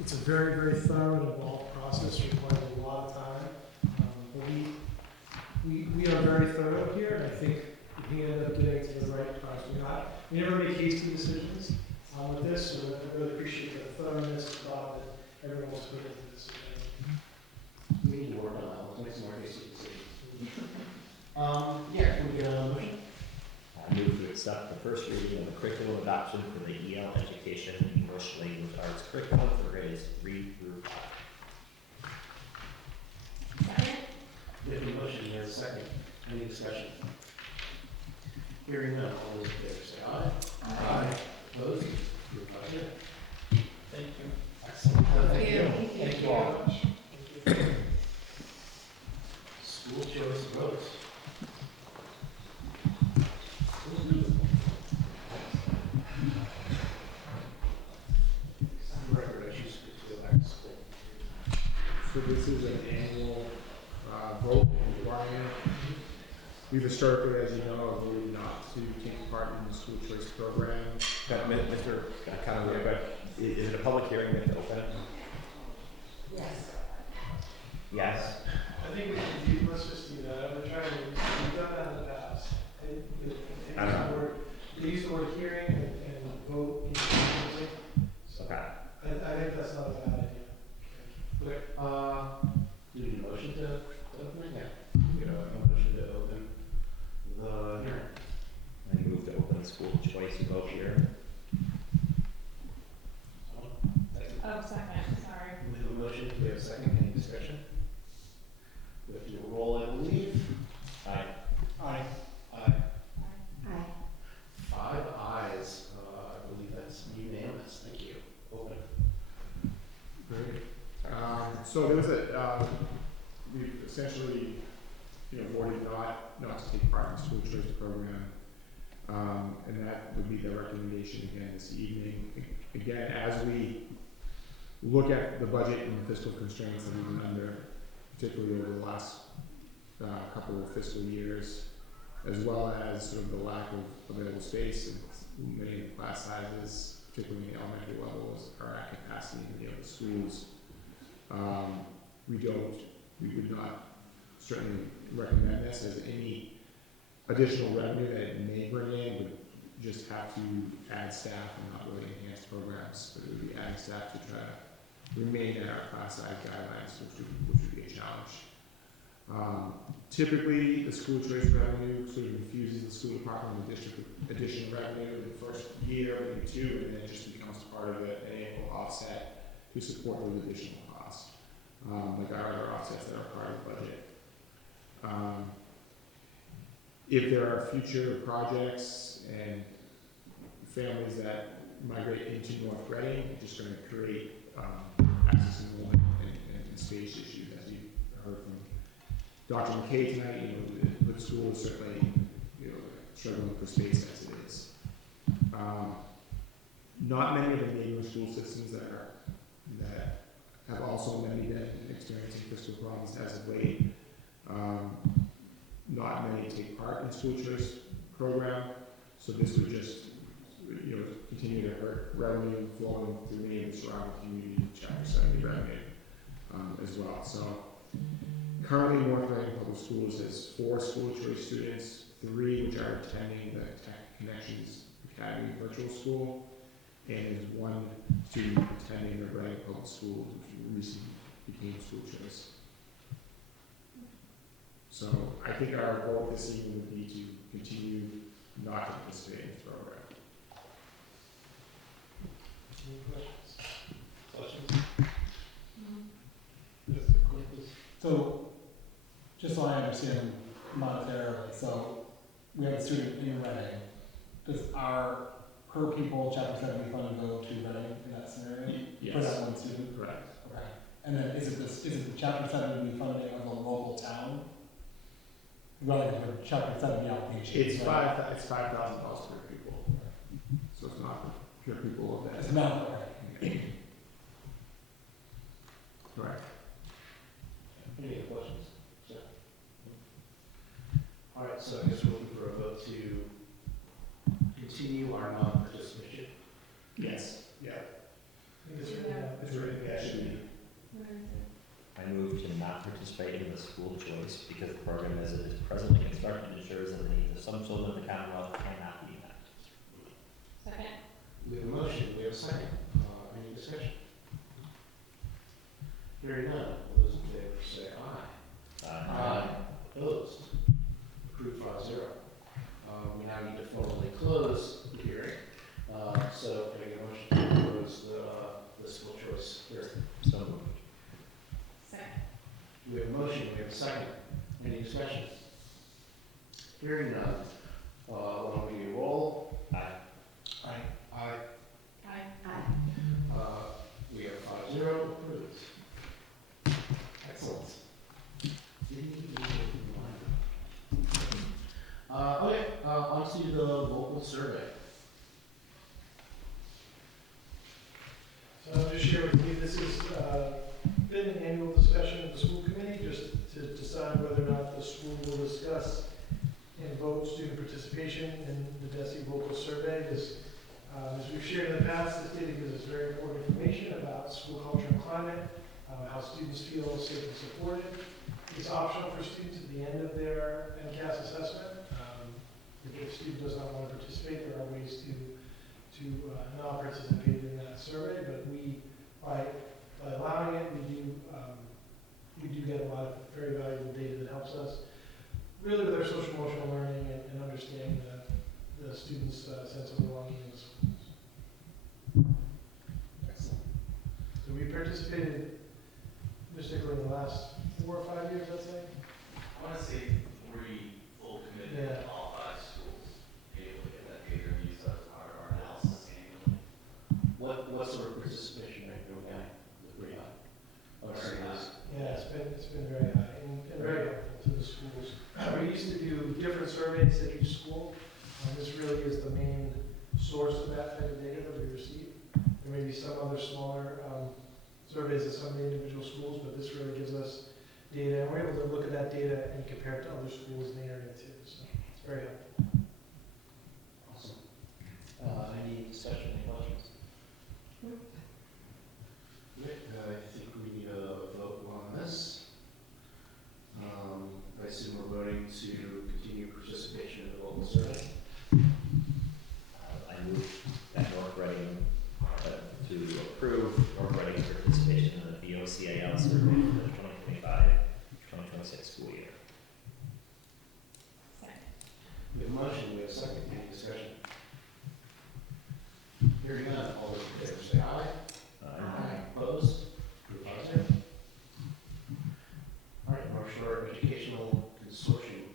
It's a very, very thorough and involved process, requires a lot of time. But we are very thorough here, and I think we ended up getting to the right price. We never make hasty decisions with this, so I really appreciate the thoroughness and thought that everyone was put into this. We need to work on that, let's make some more hasty decisions. Yeah, can we get a motion? I move to accept the first reading of the curriculum adoption for the EL Education English Language Arts curriculum for grades 3 through 5. Second? We have a motion, there's a second. Any discussion? Hearing none, all those in favor say aye. Aye. Opposed? Your pleasure. Thank you. Excellent. Thank you. Thank you all. School choice votes. Record, I choose to go back to school. So this is an annual vote requirement. We've historically, as you know, voted not to take part in the school choice program. Mr. Conley, is it a public hearing we have to open it? Yes. Yes. I think we should do, let's just do that. We're trying to, we've done that in the past. They use the word hearing and vote in music. So Okay. I think that's not a bad idea. Quick, do we need a motion to open it? Yeah. We got a motion to open the hearing. I move to open the school choice vote here. Oh, second, sorry. We have a motion, do we have a second, any discussion? We have to do a roll, I believe. Aye. Aye. Aye. Aye. 5 ayes, I believe that's unanimous, thank you. Open. Great. So there was we've essentially, voted not to take part in the school choice program. And that would be the recommendation again this evening. Again, as we look at the budget and the fiscal constraints that we've been under, particularly over the last couple of fiscal years, as well as sort of the lack of available space and many of the class sizes, particularly in the elementary levels, are at capacity in many of the schools. We would not certainly recommend this as any additional revenue that it may bring in would just have to add staff and not really enhance programs, but it would be adding staff to try to remain at our class size guidelines, which would be a challenge. Typically, the school choice revenue sort of infuses the school department with additional revenue in the first year, maybe 2, and then it just becomes part of an annual offset to support those additional costs, like our other offsets that are part of the budget. If there are future projects and families that migrate into North Reading, it's just going to create access enrollment and space issues, as you heard from Dr. McKay tonight. The school is certainly struggling for space as it is. Not many of the neighboring school systems that have also been experiencing fiscal problems as of late. Not many take part in the school choice program, so this would just continue to hurt revenue flowing through many of the surrounding community Chapter 70 revenue as well. So currently, North Reading Public Schools has 4 school choice students, 3 which are attending the Tech Connections Academy virtual school, and there's 1 student attending the Reading Public Schools, which recently became school choice. So I think our goal this evening would be to continue not to participate in this program. Questions? So, just so I understand monetarily, so we have a student in Reading. Does our per pupil Chapter 70 fund go to Reading in that scenario? Yes. For that one student? Correct. Okay. And then is it the chapter 70 funding of the local town? Rather than the chapter 70 allocation? It's right? $5,000 per pupil, so it's not the pure pupil of that. It's not, right? Correct. Any other questions? Sure. All right, so I guess we're looking for a vote to continue our non-participation. Yes. Yeah. It's written down. It's written, yeah, it should be. I move to not participate in the school choice because the program as it is presently constructed ensures that the needs of some children in the Commonwealth cannot be met. Second. We have a motion, we have a second. Any discussion? Hearing none, all those in favor say aye. Opposed? Approved 5-0. We now need to formally close the hearing. So can I get a motion to close the school choice hearing? So moved. Second. We have a motion, we have a second. Any discussion? Hearing none. Why don't we roll? Aye. Aye. Aye. Aye. We have 5-0 approved. Excellent. Okay, on to the local survey. So I'll just share with you, this has been an annual discussion of the school committee, just to decide whether or not the school will discuss and vote student participation in the DESE local survey. This, as we've shared in the past, this data gives us very important information about school culture and climate, how students feel safe and supported. It's optional for students at the end of their MCAS assessment. If a student does not want to participate, there are ways to not participate in that survey, but we, by allowing it, we do get a lot of very valuable data that helps us really with our social emotional learning and understanding the students' sense of belonging in the schools. Excellent. So we participated, particularly in the last 4 or 5 years, I'd say. I want to say 3 full committed Yeah. to all 5 schools, be able to get that data and use that as part of our analysis annually. What sort of participation rate are we at? Pretty high. Oh, Very high. Yeah, it's been very high and very helpful to the schools. We used to do different surveys at each school. This really is the main source of that type of data that we receive. There may be some other smaller surveys at some of the individual schools, but this really gives us data, and we're able to look at that data and compare it to other schools in the area too. So it's very helpful. Awesome. Any discussion, any questions? I think we need a vote on this. I assume we're voting to continue participation in the local survey. I move that North Reading to approve North Reading's participation in the VOCAL survey for the 2025-2026 school year. Second. We have a motion, we have a second, any discussion? Hearing none, all those in favor say aye. Opposed? Approved 5-0. All right, North Shore Educational Consortium,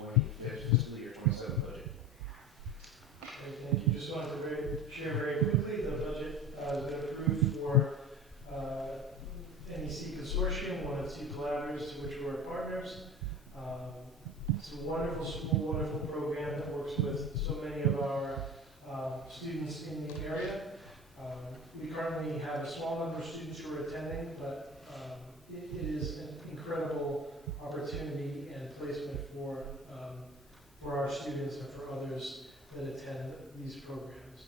25th fiscal year 27 budget. Great, thank you. Just wanted to share very quickly, the budget has been approved for NEC Consortium, one of 2 collaborators to which we're partners. It's a wonderful school, wonderful program that works with so many of our students in the area. We currently have a small number of students who are attending, but it is an incredible opportunity and placement for our students and for others that attend these programs.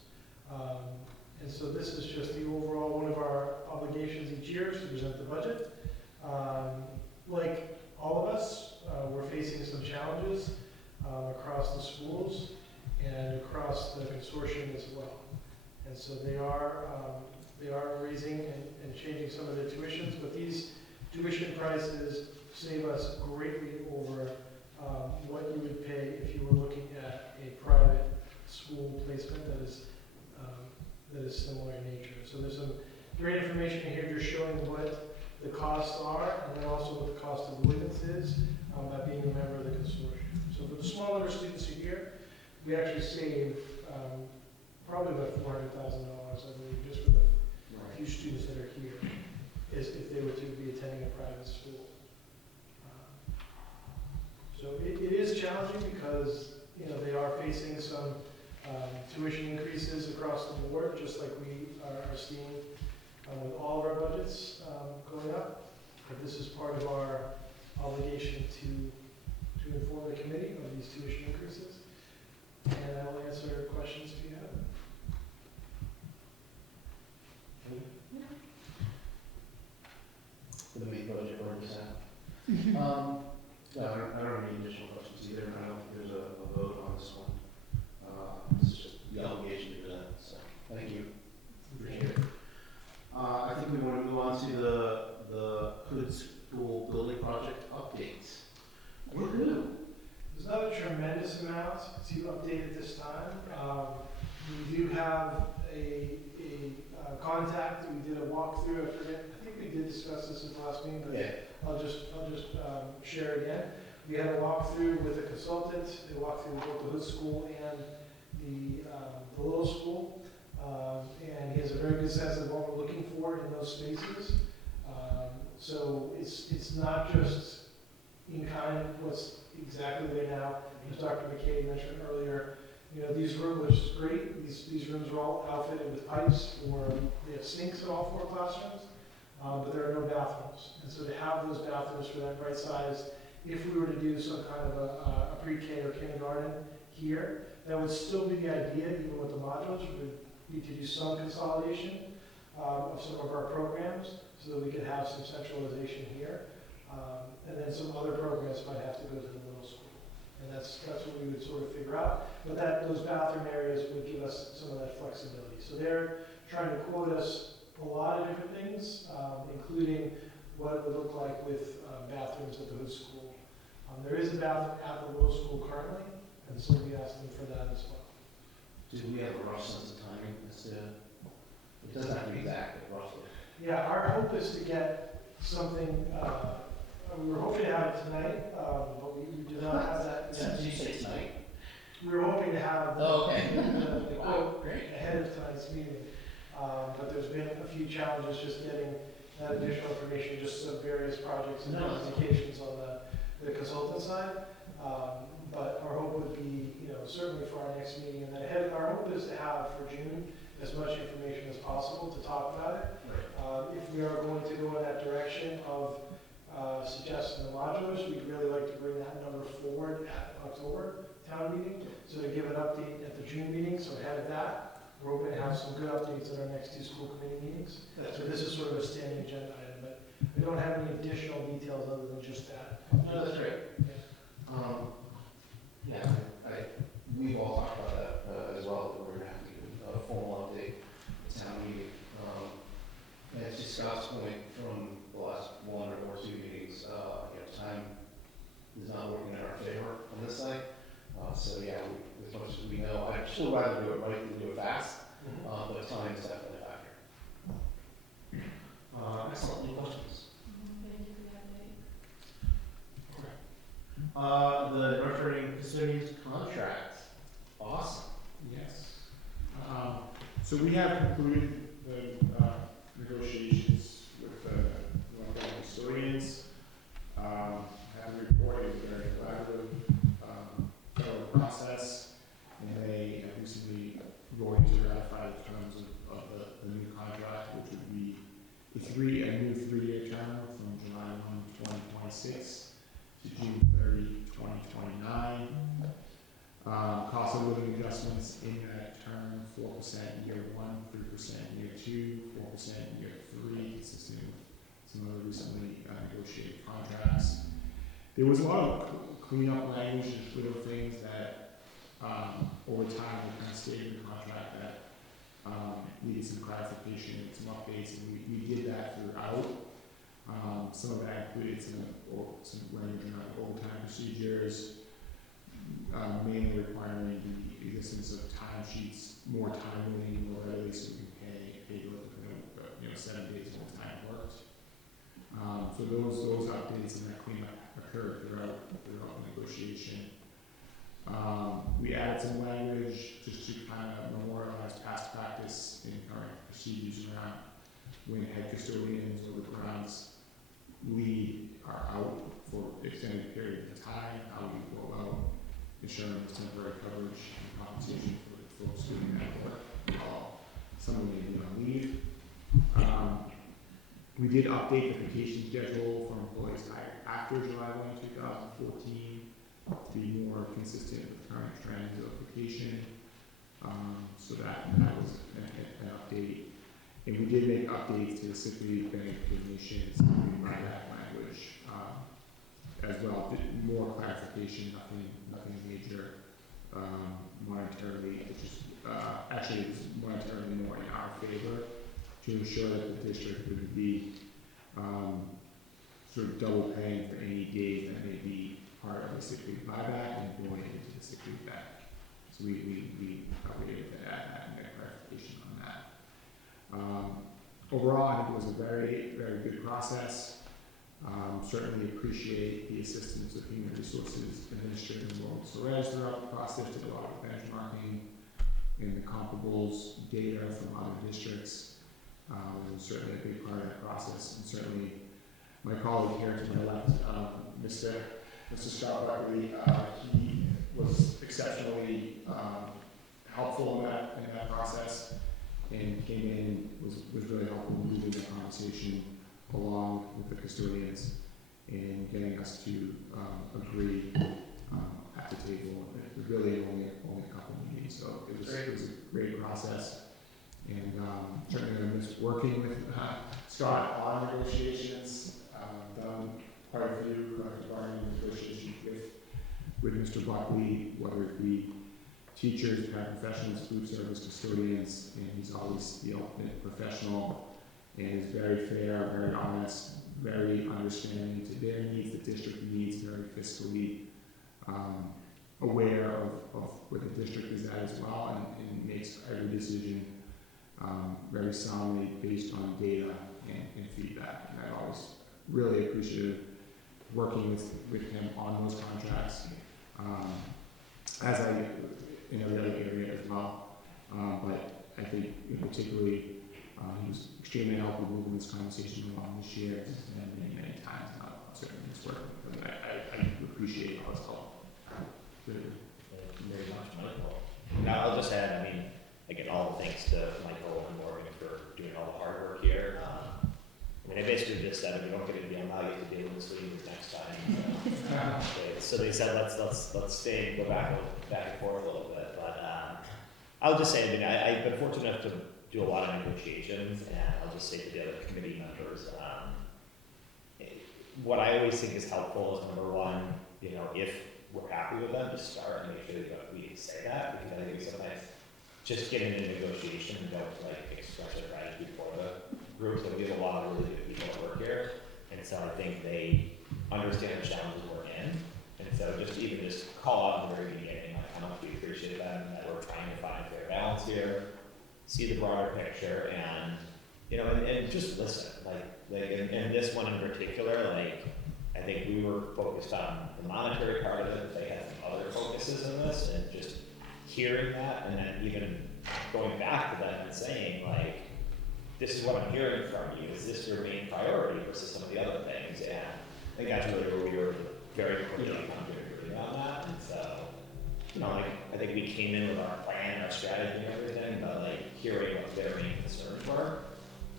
And so this is just the overall, one of our obligations each year is to present the budget. Like all of us, we're facing some challenges across the schools and across the consortium as well. And so they are raising and changing some of their tuitions, but these tuition prices save us greatly over what you would pay if you were looking at a private school placement that is similar in nature. So there's some great information in here just showing what the costs are and then also what the cost avoidance is by being a member of the consortium. So for the small number of students a year, we actually save probably about $400,000, I believe, just for the few students that are here, is if they were to private school. So it is challenging because, you know, they are facing some tuition increases across the board, just like we are seeing with all of our budgets going up. But this is part of our obligation to inform the committee of these tuition increases. And I will answer questions if you have them. For the main budget, or is that? No, I don't have any additional questions either, and I don't think there's a vote on this one. This is just the obligation to do that, so, thank you. Appreciate it. I think we want to move on to the Hood School building project updates. Woohoo! There's not a tremendous amount to update at this time. We do have a contact. We did a walkthrough. I think we did discuss this in the last meeting, but Yeah. I'll just share again. We had a walkthrough with a consultant. They walked through both the Hood School and the Little School, and he has a very good sense of what we're looking for in those spaces. So it's not just in kind what's exactly there now. As Dr. McKay mentioned earlier, you know, these rooms, which is great, these rooms are all outfitted with pipes, or they have sinks in all 4 classrooms, but there are no bathrooms. And so to have those bathrooms for that right size, if we were to do some kind of a pre-K or kindergarten here, that would still be the idea, even with the modules, would be to do some consolidation of some of our programs, so that we could have some centralization here. And then some other programs might have to go to the middle school. And that's what we would sort of figure out. But those bathroom areas would give us some of that flexibility. So they're trying to quote us a lot of different things, including what it would look like with bathrooms at the Hood School. There is a bathroom at the Little School currently, and so we asked them for that as well. Do we have a rough sense of timing as to, it doesn't have to be exact, but roughly? Yeah, our hope is to get something, we were hoping to have it tonight, but we do not have that yet. Did you say tonight? We were hoping to have the Wow, quote ahead of tonight's meeting. But there's been a few challenges just getting that additional information, just some various projects and communications on the consultant side. But our hope would be, you know, certainly for our next meeting, and then our hope is to have for June as much information as possible to talk about it. If we are going to go in that direction of suggesting the modulars, we'd really like to bring that number forward at October town meeting, so to give an update at the June meeting. So ahead of that, we're hoping to have some good updates at our next 2 school committee meetings. So this is sort of a standing agenda item, but we don't have any additional details other than just that. No, that's great. Yeah, we've all talked about that as well, that we're going to have to do a formal update at town meeting. And to Scott's point from the last 1 or 2 meetings, you know, time is not working in our favor on this side. So yeah, as much as we know, I'd still rather do it right than do it fast, but time is definitely a factor. Excellent. Any questions? Thank you for the update. The nurturing custodians contract. Awesome. Yes. So we have concluded the negotiations with the North custodians. Have reported a very collaborative thorough process, and they have recently voted to ratify the terms of the new contract, which would be a new 3-year term from July 1, 2026 to June 30, 2029. Cost of living adjustments in that term, 4% year 1, 3% year 2, 4% year 3, consistent with some other recently negotiated contracts. There was a lot of cleanup language and little things that over time we kind of stayed in the contract that needed some clarification and some updates, and we did that throughout. Some of that included some language around overtime procedures, mainly requiring the existence of timesheets more timely, more readily, so we can pay within 7 days more time worked. So those updates and that cleanup occurred throughout the negotiation. We added some language just to kind of memorialize past practice and current procedures around when head custodians or the grounds lead are out for extended period of time, how we go about ensuring temporary coverage and compensation for folks doing that work while someone may be on leave. We did update the vacation schedule for employees hired after July 1, 2014 to be more consistent with the current trends of vacation. So that was an update. And we did make updates to the sick leave benefit donations, by that language, as well. More clarification, nothing major monetarily. It's just actually it's monetarily more in our favor to ensure that the district would be sort of double paying for any days that may be part of the sick leave buyback and going into the sick leave bank. So we were able to add that and get clarification on that. Overall, I think it was a very, very good process. Certainly appreciate the assistance of Human Resources Administrator Laurel Sorez throughout the process, did a lot of benchmarking and the comparables data from other districts. Was certainly a big part of that process, and certainly my colleague here to my left, Mr. Scott Buckley, he was exceptionally helpful in that process, and came in was really helpful moving the conversation along with the custodians and getting us to agree at the table. It was really only a couple of meetings, so it was a great process. And certainly going to miss working with Scott on negotiations. Done quite a few bargaining negotiations with Mr. Buckley, whether it be teachers, paraprofessionals, food service custodians, and he's always the ultimate professional and is very fair, very honest, very understanding to their needs, the district needs, very fiscally aware of where the district is at as well, and makes every decision very soundly based on data and feedback. And I always really appreciate working with him on those contracts, as I in every other area as well. But I think particularly he was extremely helpful moving this conversation along this year, and many times now. Certainly it's working. I appreciate all his help. Very much, Michael. Now I'll just add, I mean, again, all the thanks to Michael and Morgan for doing all the hard work here. I mean, I basically just said, if you don't get it to be, I'm not going to be able to sleep next time. So they said, let's stay and go back and forth a little bit. But I'll just say, I mean, I've been fortunate enough to do a lot of negotiations, and I'll just say to the other committee members, what I always think is helpful is, number one, you know, if we're happy with them, just start and make sure that we say that, because I think sometimes just getting into negotiation and don't like express their gratitude for the group. So we have a lot of really good people that work here, and so I think they understand the challenges we're in, and so just call out in the very beginning like how much we appreciate them, that we're trying to find a fair balance here, see the broader picture, and you know, and just listen. Like in this one in particular, like I think we were focused on the monetary part of it. They had some other focuses in this, and just hearing that, and then even going back to them and saying like, this is what I'm hearing from you. Is this your main priority versus some of the other things? And I think that's really where we were very quickly come to agree on that. And so, you know, like I think we came in with our plan, our strategy, and everything, but like hearing what their main concerns were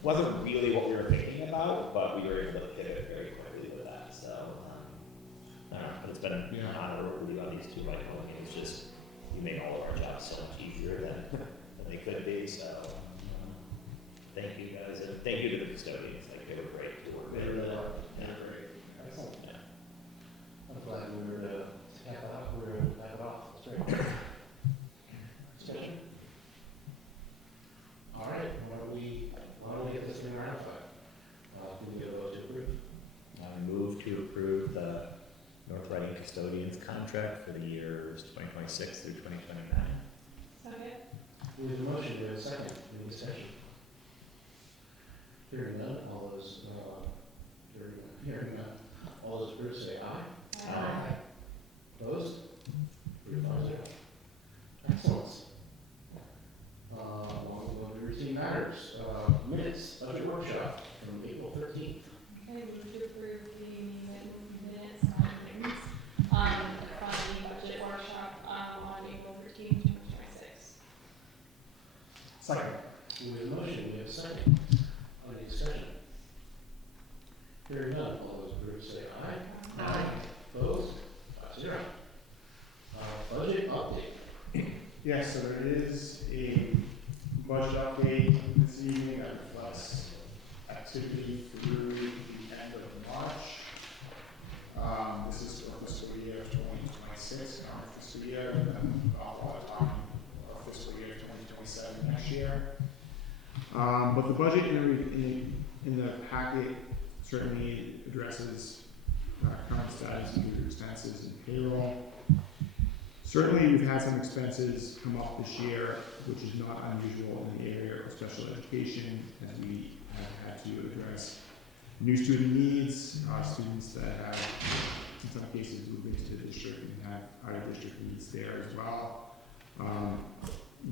wasn't really what we were thinking about, but we were able to pivot very quickly with that. So, I don't know, but it's been an honor to work with you on these two. Like, it's just you made all of our jobs so much easier than they could be. So. Thank you guys, and thank you to the custodians. Like they were great to work with. They really are. They're great. Excellent. Yeah. I'm glad we were to have it off. We were to have it off. That's great. Discussion. All right. Why don't we get this thing ratified? Can we get a vote to approve? I move to approve the North Reading custodians contract for the years 2026 through 2029. Second. There's a motion. Do we have a second? Any discussion? Hearing none, all those approved say aye. Aye. Opposed? 3-0. Excellent. One of the routine matters. Minutes budget workshop from April 13th. Okay, move to approve Hearing none, all those approved say aye. Aye. Opposed? 5-0. Budget update. Yes, so there is a budget update this evening that reflects activity through the end of March. This is for fiscal year 2026, and our fiscal year, and a lot of time for fiscal year 2027 next year. But the budget in the packet certainly addresses current status due to expenses and payroll. Certainly, we've had some expenses come up this year, which is not unusual in the area of special education, as we have had to address new student needs, students that have, in some cases, moved into the district and have out-of-district needs there as well.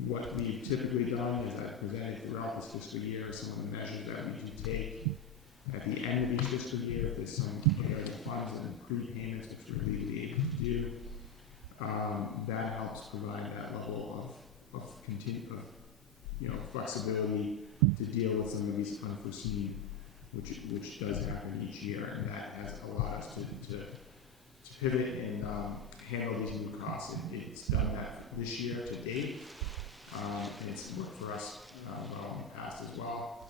What we've typically done is that presented throughout this fiscal year some of the measures that we can take at the end of each fiscal year if there's some available funds and accrued payments which we're legally able to do. That helps provide that level of flexibility to deal with some of these unforeseen, which does happen each year, and that has allowed us to pivot and handle these new costs. And it's done that this year to date, and it's worked for us well in the past as well.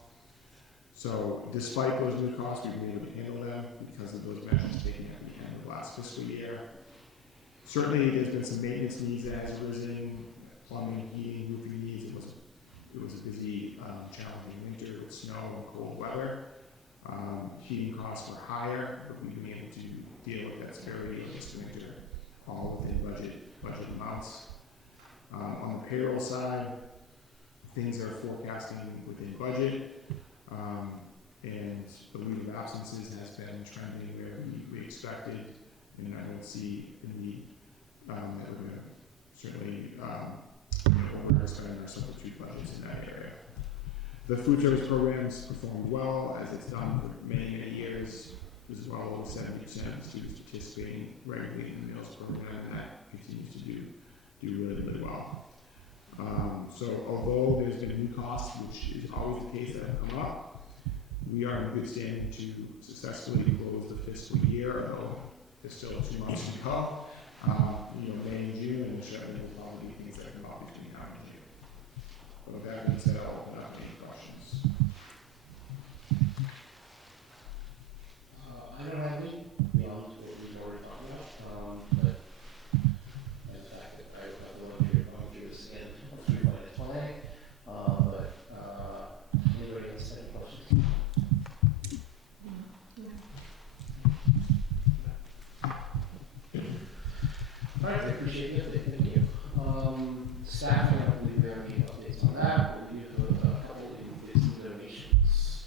So despite those new costs, we've been able to handle them because of those measures taken at the end of last fiscal year. Certainly, there's been some maintenance needs that has arisen, plumbing, heating, roofing needs. It was a busy, challenging winter with snow and cold weather. Heating costs were higher, but we've been able to deal with that severity this winter, all within budget amounts. On the payroll side, things are forecasting within budget, and the leave of absences has been trending where we expected, and I don't see in the that we're going to certainly we're going to spend our substitute budgets in that area. The food service programs performed well, as it's done for many, many years. There's well over 70% of students participating regularly in the meals program, and that continues to do really, really well. So although there's been new costs, which is always the case that have come up, we are in good standing to successfully close the fiscal year, although there's still 2 months to go. May and June, and certainly will probably be things that come up between now and June. But with that being said, I'll open up any questions. I don't have any beyond what we've already talked about, but in fact, I have the luxury of going through this again through finance planning. But anybody else have any questions? All right, I appreciate the update. Thank you. Staffing, I don't believe we have any updates on that. We do have a couple of increasing donations.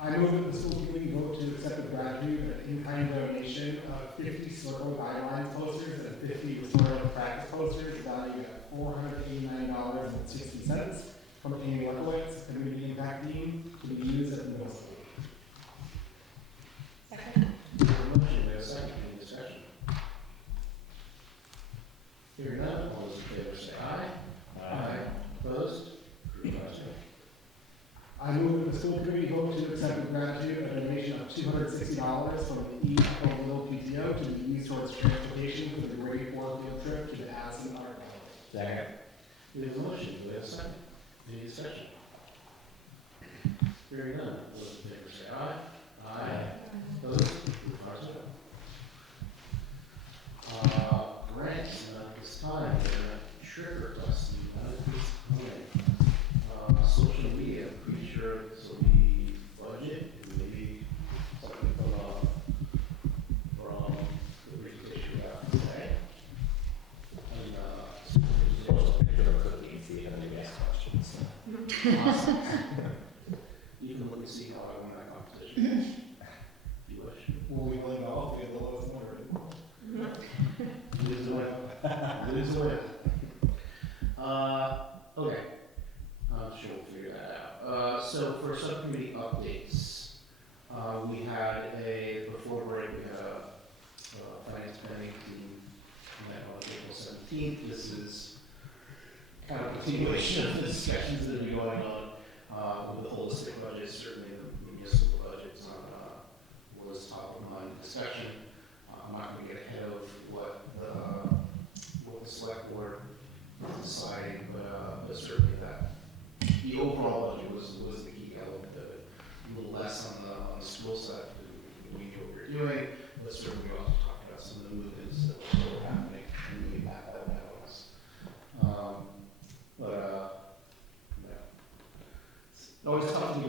I move that the school committee vote to accept the gratitude and in-kind donation of 50 Circle Guidelines posters and 50 Restorative Practice posters valued at $489.60 from Amy Lefkowitz, Community Impact Team, to be used at the middle school. Second. Motion, we have a second. Any discussion? Hearing none, all those in favor say aye. Aye. Opposed? Approved. 5-0. I move that the school committee vote to accept with gratitude a donation of $260 from the East Oakville PTO to be used towards transportation for the grade 4 field trip to the Addison Art Gallery. Second. We have a motion, we have a second. Any discussion? Hearing none, all those in favor say aye. Aye. Opposed? Approved. 5-0. Grants, at this time, trip requests, at this point. Social media, I'm pretty sure this will be budget, and maybe something from the presentation we got today. And, pick up a cookie if we have any questions. You can look and see how I won that competition. If you wish. Will we win all? We have the lowest number. Lose the win. Lose the win. Okay. I'm sure we'll figure that out. So for subcommittee updates, we had before break, we had a finance planning team met on April 17th. This is kind of a continuation of the discussions that have been going on with the holistic budget. Certainly the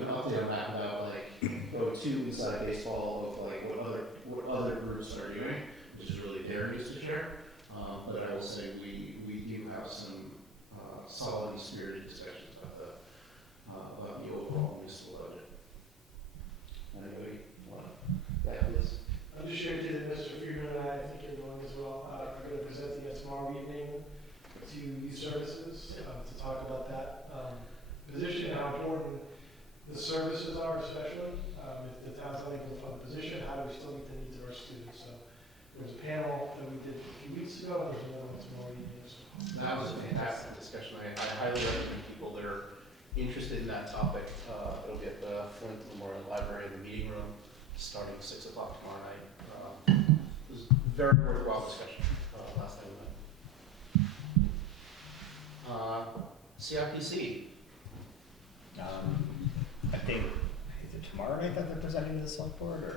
give an update on that about like go to inside baseball of like what other groups are doing, which is really their news to share. But I will say we do have some solid and spirited discussions about the overall municipal budget. Anybody want to add this? I'll just share too that Mr. Friedman and I think you're going as well, are going to present again tomorrow evening to youth services to talk about that position and how important the services are, especially if the town's not able to fund the position, how do we still meet the needs of our students? So there was a panel that we did a few weeks ago, and there's another one tomorrow evening as well. That was a fantastic discussion. I highly recommend people that are interested in that topic. It'll be at the Flint Memorial Library in the meeting room starting at 6 o'clock tomorrow night. It was a very worthwhile discussion last time we met. CIPC. I think, is it tomorrow night that they're presenting to the select board, or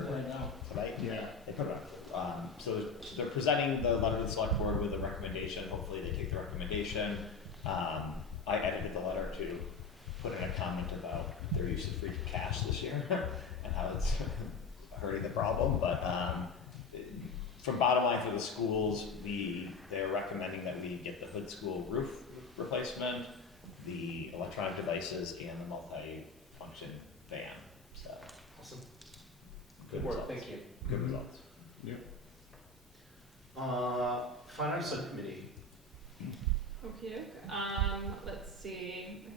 tonight? Yeah. They put it on. So they're presenting the letter to the select board with a recommendation. Hopefully they take the recommendation. I edited the letter to put in a comment about their use of free cash this year and how it's hurting the problem. But from bottom line for the schools, they're recommending that we get the Hood School roof replacement, the electronic devices, and the multi-function van. So Awesome. good Good work. results. Thank you. Good results. Yep. Fine Arts Subcommittee. Okay, let's see.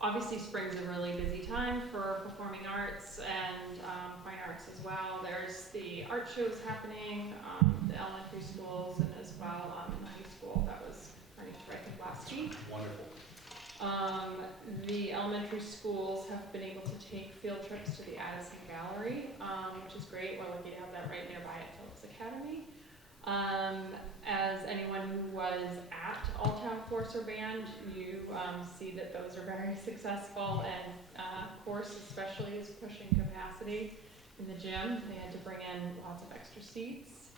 Obviously, spring's a really busy time for performing arts and fine arts as well. There's the art shows happening, the elementary schools, and as well in the high school. That was running I think last week. Wonderful. The elementary schools have been able to take field trips to the Addison Gallery, which is great. We're lucky to have that right nearby at Phillips Academy. As anyone who was at All Town Courser Band, you see that those are very successful, and course especially is pushing capacity in the gym. They had to bring in lots of extra seats.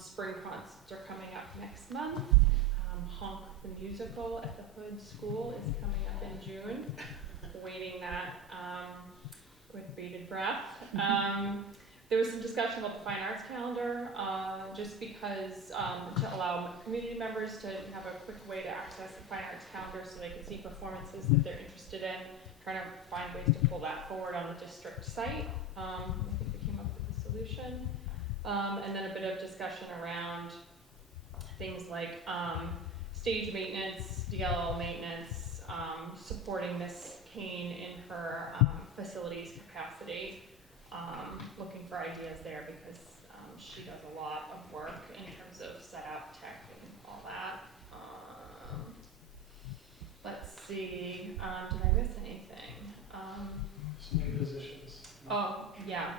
Spring concerts are coming up next month. Honk the Musical at the Hood School is coming up in June. Waiting that with bated breath. There was some discussion about the fine arts calendar, just because to allow community members to have a quick way to access the fine arts calendar so they can see performances that they're interested in, trying to find ways to pull that forward on the district site. I think we came up with a solution. And then a bit of discussion around things like stage maintenance, DLL maintenance, supporting Miss Kane in her facilities capacity. Looking for ideas there because she does a lot of work in terms of setup, tech, and all that. Let's see, did I miss anything? Some new positions. Oh, yeah.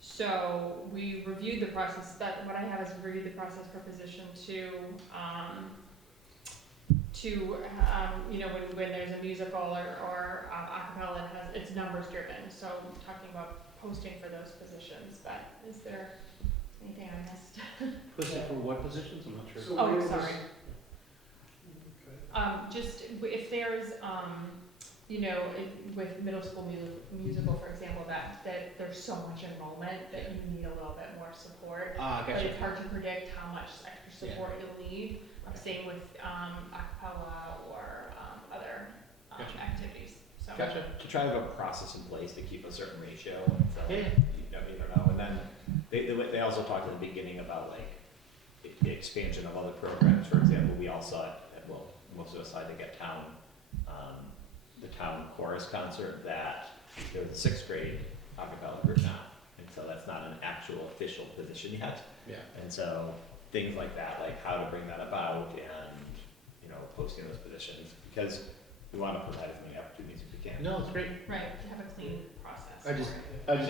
So we reviewed the process. What I have is reviewed the process for position two. You know, when there's a musical or acapella, it's numbers driven. So talking about posting for those positions. But is there anything I missed? Posting for what positions? I'm not sure. So Oh, where sorry. Okay. Just if there's, you know, with middle school musical, for example, that there's so much enrollment that you need a little bit more support. But Gotcha. it's hard to predict how much extra support you'll need. Same with acapella or other Gotcha. activities. So. Gotcha. To try to have a process in place to keep a certain ratio. So Yeah. you don't know. And then they also talked at the beginning about like the expansion of other programs. For example, we all saw it. Well, most of us had to get the town chorus concert that there's a 6th grade acapella group now, and so that's not an actual official position yet. Yeah. And so things like that, like how to bring that about, and you know, posting those positions, because we want to provide as many opportunities as we can. No, it's great. Right, to have a clean process. I just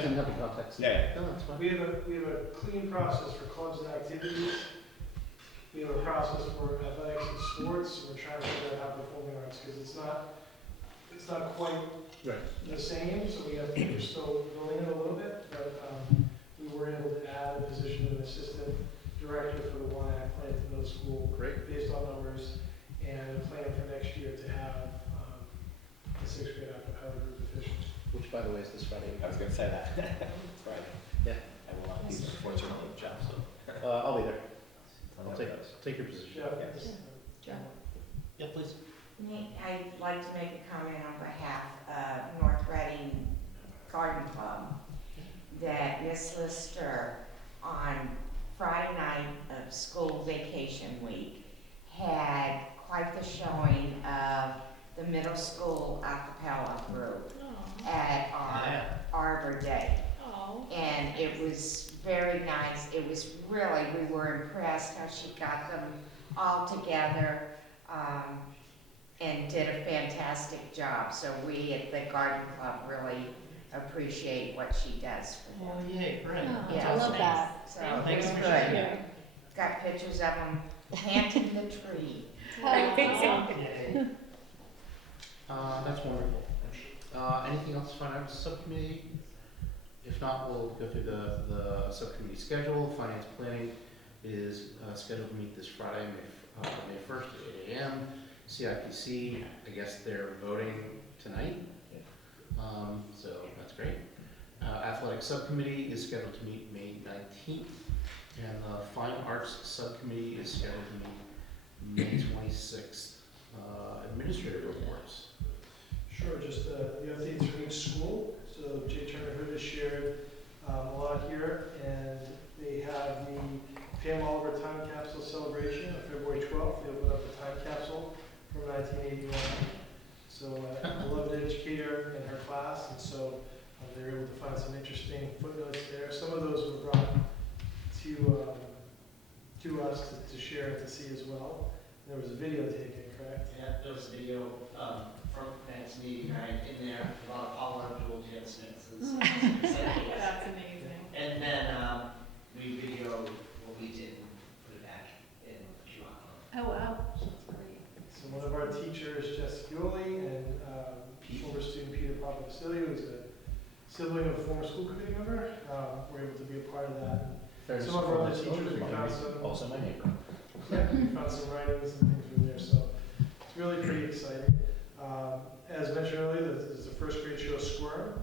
didn't have the context. Yeah. No, that's fine. We have a clean process for clubs and activities. We have a process for athletics and sports. We're trying to figure out how performing arts, because it's not quite the same. So we're still building it a little bit, but we were able to add a position of an assistant director for the one act plan at the middle school, based on numbers, and a plan for next year to have by the way, is this Friday. I was gonna say that. Right. Yeah. I will not be there, fortunately, Jeff, so. I'll be there. I'll take your position. Yeah. Yeah, please. I'd like to make a comment on behalf of North Reading Garden Club that Miss Lister on Friday night of school vacation week had quite the showing of the middle school a cappella group at our Arbor Day. And it was very nice. It was really, we were impressed how she got them all together and did a fantastic job. So we at the Garden Club really appreciate what she does for them. Oh, yay, great. Yeah, I love that. So it was Thanks for good. sharing. Got pictures of them planting the tree. Yay. That's wonderful. Anything else for finance subcommittee? If not, we'll go through the subcommittee schedule. Finance planning is scheduled to meet this Friday, May 1st at 8 a.m. CIPC, I guess they're voting tonight. So that's great. Athletic subcommittee is scheduled to meet May 19th. And the fine arts subcommittee is scheduled to meet May 26th. Administrative reports. Sure, just the updates from each school. So Jay Turner Hood has shared a lot here, and they have the Pam Oliver Time Capsule Celebration on February 12th. They opened up the time capsule from 1981. So a beloved educator in her class, and so they were able to find some interesting footnotes there. Some of those were brought to us to share and to see as well. There was a video taken, correct? Yeah, there was a video from tonight's meeting, right, in there, about Paula Abdul Smith. That's amazing. And then we videoed what we did and put it back in QR. Oh, wow. So one of our teachers, Jess Gioli, and former student Peter Papasilio, who's a sibling of a former school committee member, were able to be a part of that. Fairness Some of our other to teachers, we found some. Also my neighbor. Yeah, we found some writings and things from there, so it's really pretty exciting. As mentioned earlier, the first grade show Squirm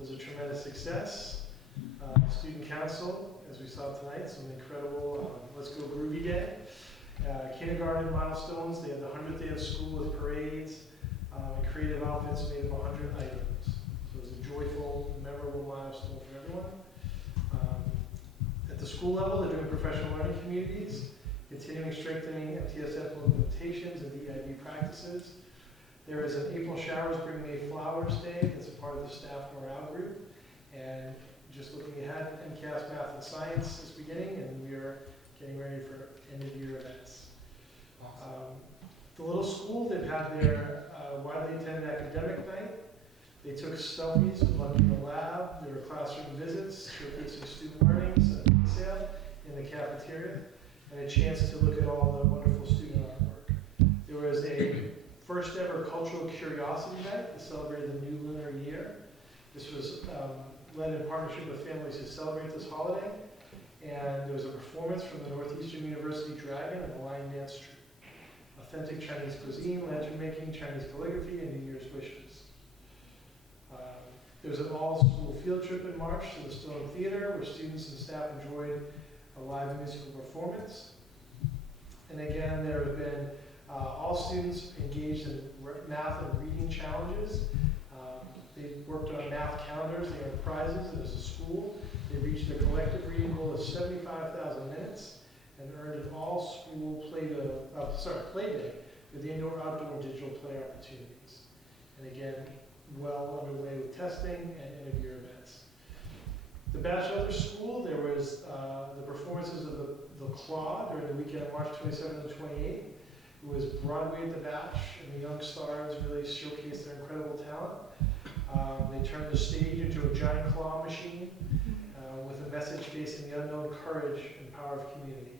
was a tremendous success. Student council, as we saw tonight, some incredible Let's Go Groovy Day. Kindergarten milestones, they had the 100th day of school with parades, and creative outfits made of 100 items. So it was a joyful, memorable milestone for everyone. At the school level, they're doing professional learning communities, continuing strengthening MTSF implementations and DIB practices. There is an April Showers Bring May Flowers Day that's a part of the staff morale group. And just looking ahead, MCAS Math and Science is beginning, and we are getting ready for end-of-year events. The little school, they've had their widely attended academic night. They took selfies with Lucky in the lab. There were classroom visits, showcasing student learnings, a book sale in the cafeteria, and a chance to look at all the wonderful student artwork. There was a first ever cultural curiosity event to celebrate the new lunar year. This was led in partnership with families who celebrate this holiday. And there was a performance from the Northeastern University Dragon and the Lion Dance Troupe. Authentic Chinese cuisine, lantern making, Chinese calligraphy, and New Year's wishes. There was an all-school field trip in March to the Stone Theater, where students and staff enjoyed a live musical performance. And again, there have been all students engaged in math and reading challenges. They worked on math calendars, they earned prizes, and as a school, they reached a collective reading goal of 75,000 minutes and earned an all-school play day with indoor-outdoor digital play opportunities. And again, well underway with testing and end-of-year events. The Bachelor School, there was the performances of the Claw during the weekend of March 27th and 28th. It was Broadway at the Batch, and the young stars really showcased their incredible talent. They turned the stage into a giant claw machine with a message facing the unknown courage and power of community.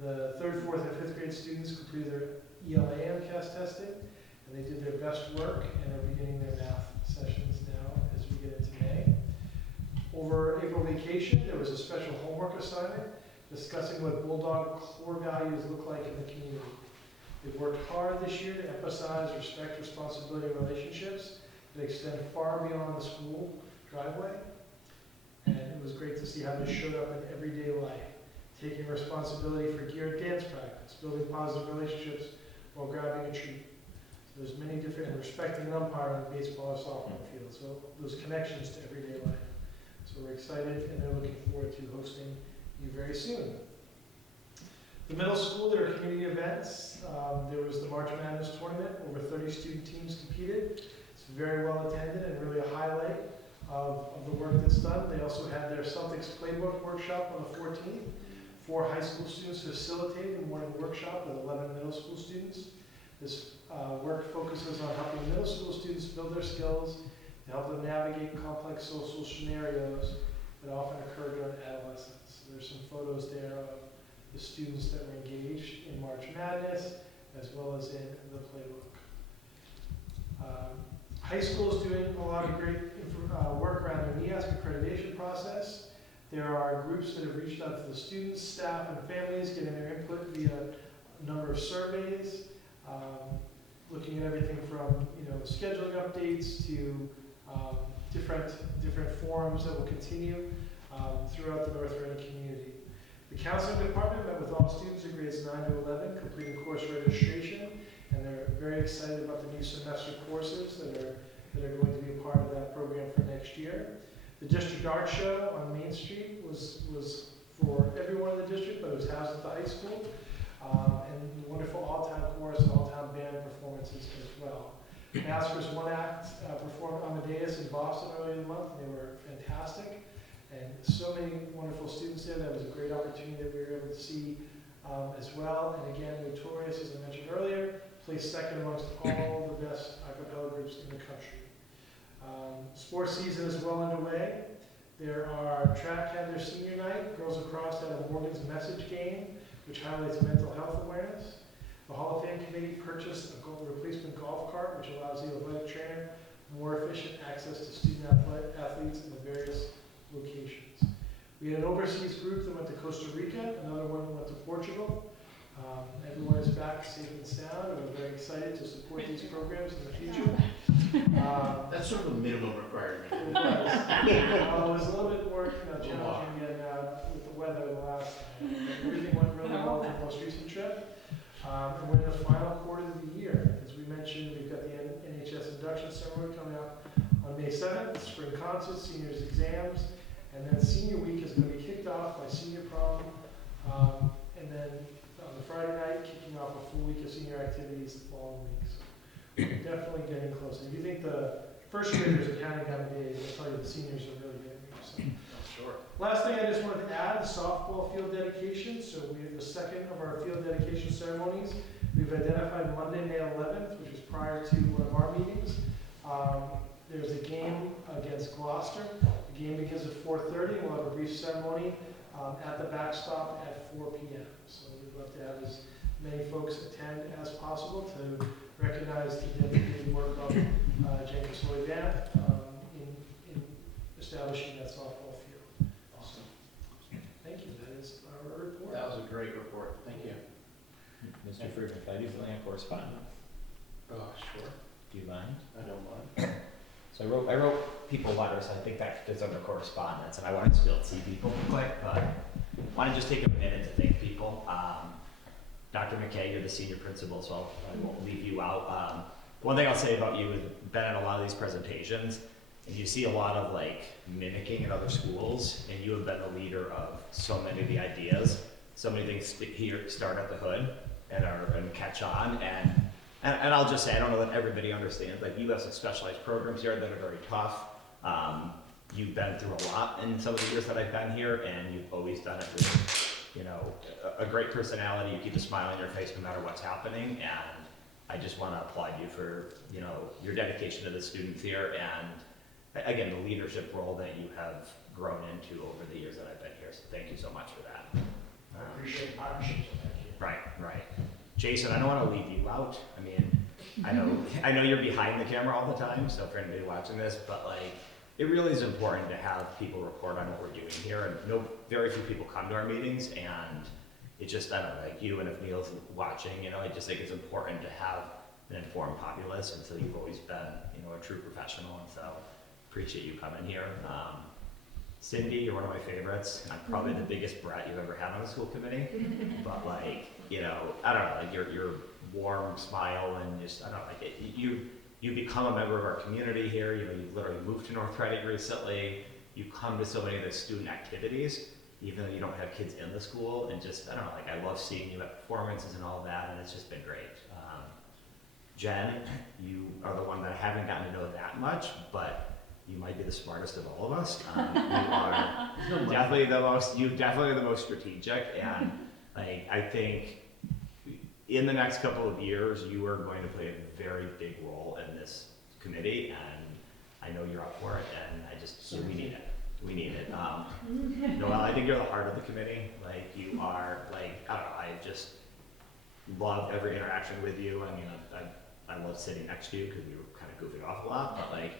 The 3rd, 4th, and 5th grade students completed their ELA MCAS testing, and they did their best work and are beginning their math sessions now as we get into May. Over April vacation, there was a special homework assignment discussing what Bulldog core values look like in the community. They've worked hard this year to emphasize respect, responsibility, and relationships, that extend far beyond the school driveway. And it was great to see how they showed up in everyday life, taking responsibility for geared dance practice, building positive relationships while grabbing a treat. So there's many different, respecting an umpire on the baseball or softball field. So those connections to everyday life. So we're excited and they're looking forward to hosting you very soon. The middle school, there are community events. There was the March Madness tournament. Over 30 student teams competed. It's very well attended and really a highlight of the work that's done. They also had their Celtics playbook workshop on the 14th. 4 high school students facilitated the morning workshop with 11 middle school students. This work focuses on helping middle school students build their skills to help them navigate complex social scenarios that often occur during adolescence. There's some photos there of the students that were engaged in March Madness, as well as in the playbook. High school is doing a lot of great work around their NEASC accreditation process. There are groups that have reached out to the students, staff, and families, getting their input via a number of surveys, looking at everything from scheduling updates to different forums that will continue throughout the North Reading community. The counseling department met with all students in grades 9 to 11, completing course registration, and they're very excited about the new semester courses that are going to be a part of that program for next year. The district art show on Main Street was for everyone in the district, but it was housed at the high school, and wonderful all-town chorus and all-town band performances as well. Masters One Act performed Amadeus in Boston earlier in the month, and they were fantastic. And so many wonderful students there. That was a great opportunity that we were able to see as well. And again, Notorious, as I mentioned earlier, placed second amongst all the best a cappella groups in the country. Sports season is well underway. There are track had their senior night. Girls Across had a Morgan's Message game, which highlights mental health awareness. The Hall of Fame committee purchased a replacement golf cart, which allows the athletic trainer more efficient access to student athletes in the various locations. We had an overseas group that went to Costa Rica, another one that went to Portugal. Everyone is back safe and sound, and we're very excited to support these programs in the future. That's sort of a minimum requirement. It was a little bit more challenging with the weather the last time. Everything went really well for the most recent trip. And we're in the final quarter of the year. As we mentioned, we've got the NHS induction ceremony coming up on May 7th, spring concerts, seniors exams, and then senior week is going to be kicked off by senior prom, and then on the Friday night, kicking off a full week of senior activities the following week. So we're definitely getting closer. If you think the first graders are counting down the days, I'll tell you the seniors are really getting there. So. Sure. Last thing I just wanted to add, the softball field dedication. So we have the second of our field dedication ceremonies. We've identified Monday, May 11th, which is prior to one of our meetings. There's a game against Gloucester. The game begins at 4:30. We'll have a brief ceremony at the backstop at 4 p.m. So we'd love to have as many folks attend as possible to recognize the dedicated work of Jen Casoli-Van in establishing that softball field. Awesome. Thank you. That is our report. That was a great report. Thank you. Mr. Friedman, can I do something on correspondence? Sure. Do you mind? I don't mind. So I wrote people letters. I think that fits under correspondence, and I wanted to be able to see people quick, but I want to just take a minute to thank people. Dr. McKay, you're the senior principal, so I won't leave you out. One thing I'll say about you is been at a lot of these presentations, and you see a lot of like mimicking in other schools, and you have been the leader of so many of the ideas. So many things here start at the hood and catch on, and I'll just say, I don't know that everybody understands, like you have some specialized programs here that are very tough. You've been through a lot in some of the years that I've been here, and you've always done it with, a great personality. You keep a smile on your face no matter what's happening, and I just want to applaud you for, your dedication to the students here, and again, the leadership role that you have grown into over the years that I've been here. So thank you so much for that. I appreciate the partnership, so thank you. Right. Jason, I don't want to leave you out. I mean, I know you're behind the camera all the time, so for anybody watching this, but like, it really is important to have people report on what we're doing here, and very few people come to our meetings, and it just, I don't know, like you, and if Neil's watching, I just think it's important to have an informed populace, and so you've always been, you know, a true professional, and so appreciate you coming here. Cindy, you're one of my favorites. I'm probably the biggest brat you've ever had on the school committee, but like, you know, I don't know, like your warm smile and just, I don't know, like you become a member of our community here. You know, you've literally moved to North Reading recently. You come to so many of the student activities, even though you don't have kids in the school, and just, I don't know, like I love seeing you at performances and all that, and it's just been great. Jen, you are the one that I haven't gotten to know that much, but you might be the smartest of all of us. You are definitely the most strategic, and like, I think in the next couple of years, you are going to play a very big role in this committee, and I know you're up for it, and we need it. We need it. Noelle, I think you're the heart of the committee. Like, you are, like, I don't know, I just love every interaction with you. I mean, I love sitting next to you because we were kind of goofing off a lot, but like,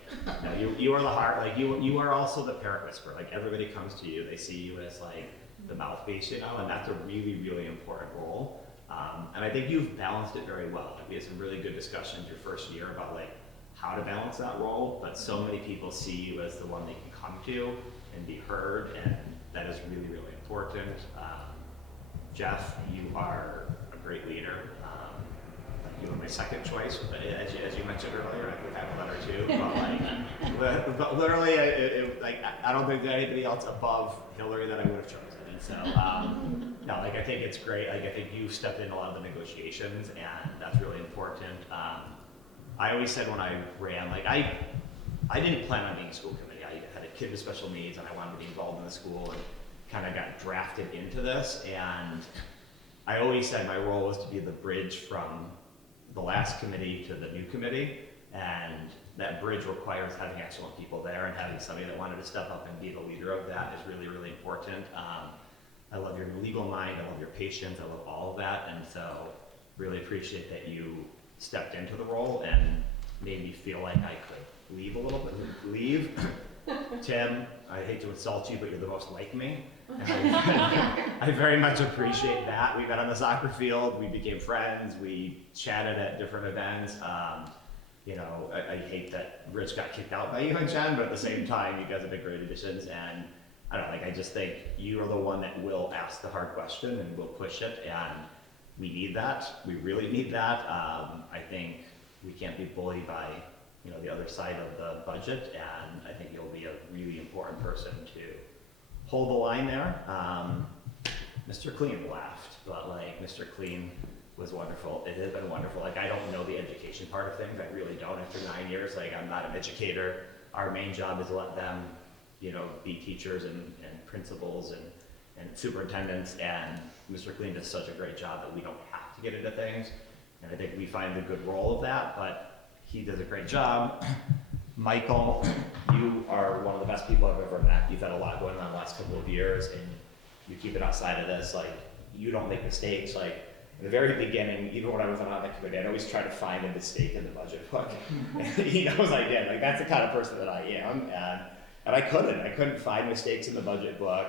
no, you are the heart. Like, you are also the parent whisperer. Like, everybody comes to you, they see you as like the mouthpiece, you know, and that's a really, really important role. And I think you've balanced it very well. Like, we had some really good discussions your first year about like how to balance that role, but so many people see you as the one they can come to and be heard, and that is really, really important. Jeff, you are a great leader. You were my second choice, but as you mentioned earlier, I could have one or two, but like, but literally, I don't think there's anybody else above Hillary that I would have chosen. And so, no, like, I think it's great. Like, I think you stepped in a lot of the negotiations, and that's really important. I always said when I ran, like, I didn't plan on being school committee. I had a kid with special needs, and I wanted to be involved in the school, and kind of got drafted into this. And I always said my role was to be the bridge from the last committee to the new committee, and that bridge requires having excellent people there, and having somebody that wanted to step up and be the leader of that is really, really important. I love your legal mind, I love your patience, I love all of that, and so really appreciate that you stepped into the role and made me feel like I could leave a little bit. Tim, I hate to insult you, but you're the most like me. And I very much appreciate that. We met on the soccer field, we became friends, we chatted at different events. You know, I hate that Rich got kicked out by you and Jen, but at the same time, you guys have been great additions, and I don't know, like, I just think you are the one that will ask the hard question and will push it, and we need that. We really need that. I think we can't be bullied by, you know, the other side of the budget, and I think you'll be a really important person to hold the line there. Mr. Clean laughed, but like, Mr. Clean was wonderful. It has been wonderful. Like, I don't know the education part of things. I really don't after 9 years. Like, I'm not an educator. Our main job is to let them, you know, be teachers and principals and superintendents, and Mr. Clean does such a great job that we don't have to get into things. And I think we find the good role of that, but he does a great job. Michael, you are one of the best people I've ever met. You've had a lot going on the last couple of years, and you keep it outside of this. Like, you don't make mistakes. Like, in the very beginning, even when I wasn't on the committee, I'd always try to find a mistake in the budget book. He knows I did. Like, that's the kind of person that I am. And I couldn't find mistakes in the budget book.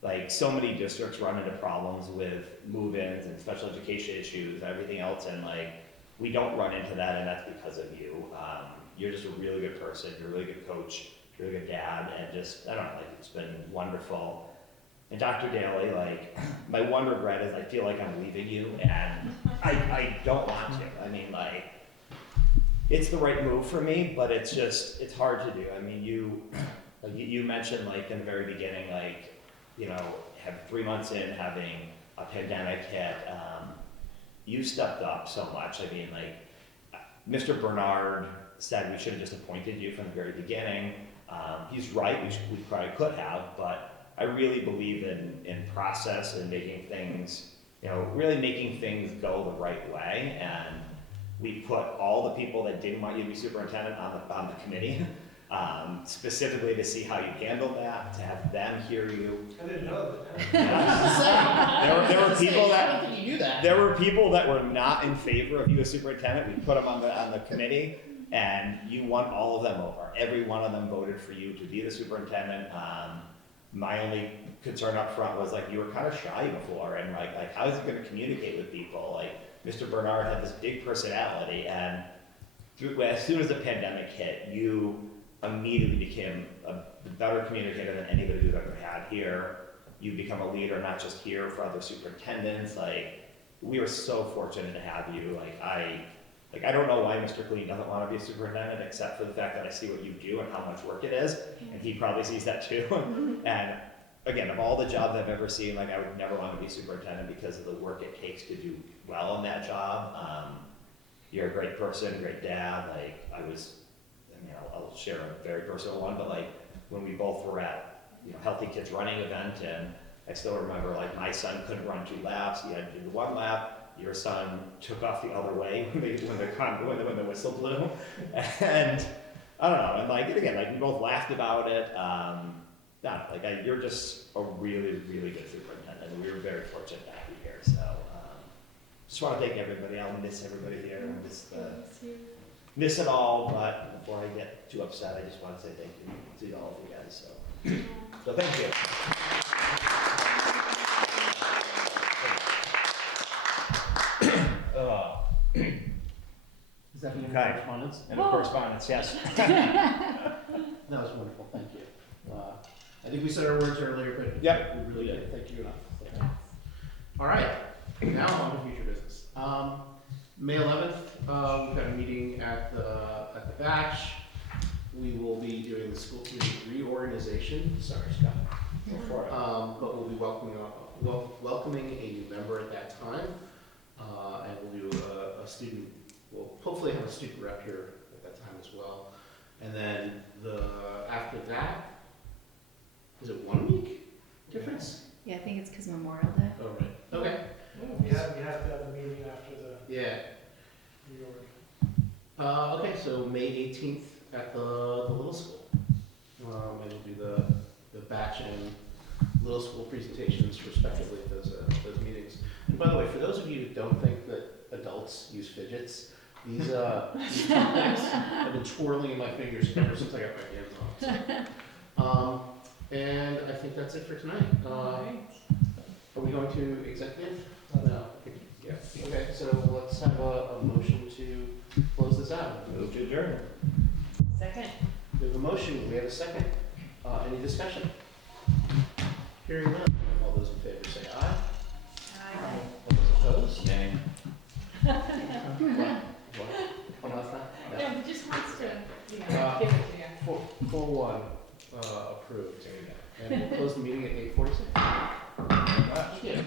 Like, so many districts run into problems with move-ins and special education issues and everything else, and like, we don't run into that, and that's because of you. You're just a really good person, you're a really good coach, you're a good dad, and just, I don't know, like, it's been wonderful. And Dr. Daly, like, my one regret is I feel like I'm leaving you, and I don't want to. I mean, like, it's the right move for me, but it's just, it's hard to do. I mean, you mentioned, like, in the very beginning, like, you know, 3 months in, having a pandemic hit, you stepped up so much. I mean, like, Mr. Bernard said we should have just appointed you from the very beginning. He's right, we probably could have, but I really believe in process and making things, you know, really making things go the right way. And we put all the people that didn't want you to be superintendent on the committee, specifically to see how you handled that, to have them hear you. I didn't know that. There were people that, How can you do that? there were people that were not in favor of you as superintendent. We put them on the committee, and you won all of them over. Every one of them voted for you to be the superintendent. My only concern up front was, like, you were kind of shy before, and like how is he going to communicate with people? Like, Mr. Bernard had this big personality, and as soon as the pandemic hit, you immediately became a better communicator than anybody we've ever had here. You become a leader, not just here, for other superintendents. Like, we are so fortunate to have you. I don't know why Mr. Clean doesn't want to be a superintendent, except for the fact that I see what you do and how much work it is, and he probably sees that too. And again, of all the jobs I've ever seen, like, I would never want to be superintendent because of the work it takes to do well in that job. You're a great person, great dad. I'll share a very personal one, but like, when we both were at, Healthy Kids Running event, and I still remember, like, my son couldn't run 2 laps, he had to do 1 lap, your son took off the other way when the whistle blew, and I don't know, and like, again, like, we both laughed about it. You're just a really, really good superintendent, and we were very fortunate to have you here, so, just want to thank everybody. I'll miss everybody here, and miss it all, but before I get too upset, I just want to say thank you to all of you guys, so thank you. Is that the end of Okay. correspondence? End of correspondence, yes. That was wonderful, thank you. I think we said our words earlier, but Yep. we really did, thank you enough. So. All right, now on to future business. May 11th, we've got a meeting at the Batch. We will be doing the school committee reorganization. Sorry, Scott. Go for it. But we'll be welcoming a new member at that time, and we'll do a student. We'll hopefully have a student rep here at that time as well. And then after that, is it 1 week difference? Yeah, I think it's because Memorial Day. Oh, right. Okay. You have to have a meeting after the Yeah. reorg. Okay, so May 18th at the little school. And we'll do the Batch and little school presentations respectively at those meetings. And by the way, for those of you who don't think that adults use fidgets, these things have been twirling in my fingers ever since I got my hands on. And I think that's it for tonight. Are we going to executive? No. Yeah. Okay, so let's have a motion to close this out. Move to adjourn. Second. We have a motion, we have a second. Any discussion? Hearing none. All those in favor say aye. Aye. All those opposed? Nay. What? One last time? No. Yeah, he just wants to, give it to you. 4-1 approved. And we'll close the meeting at 8:46. Thank you very much. Yeah.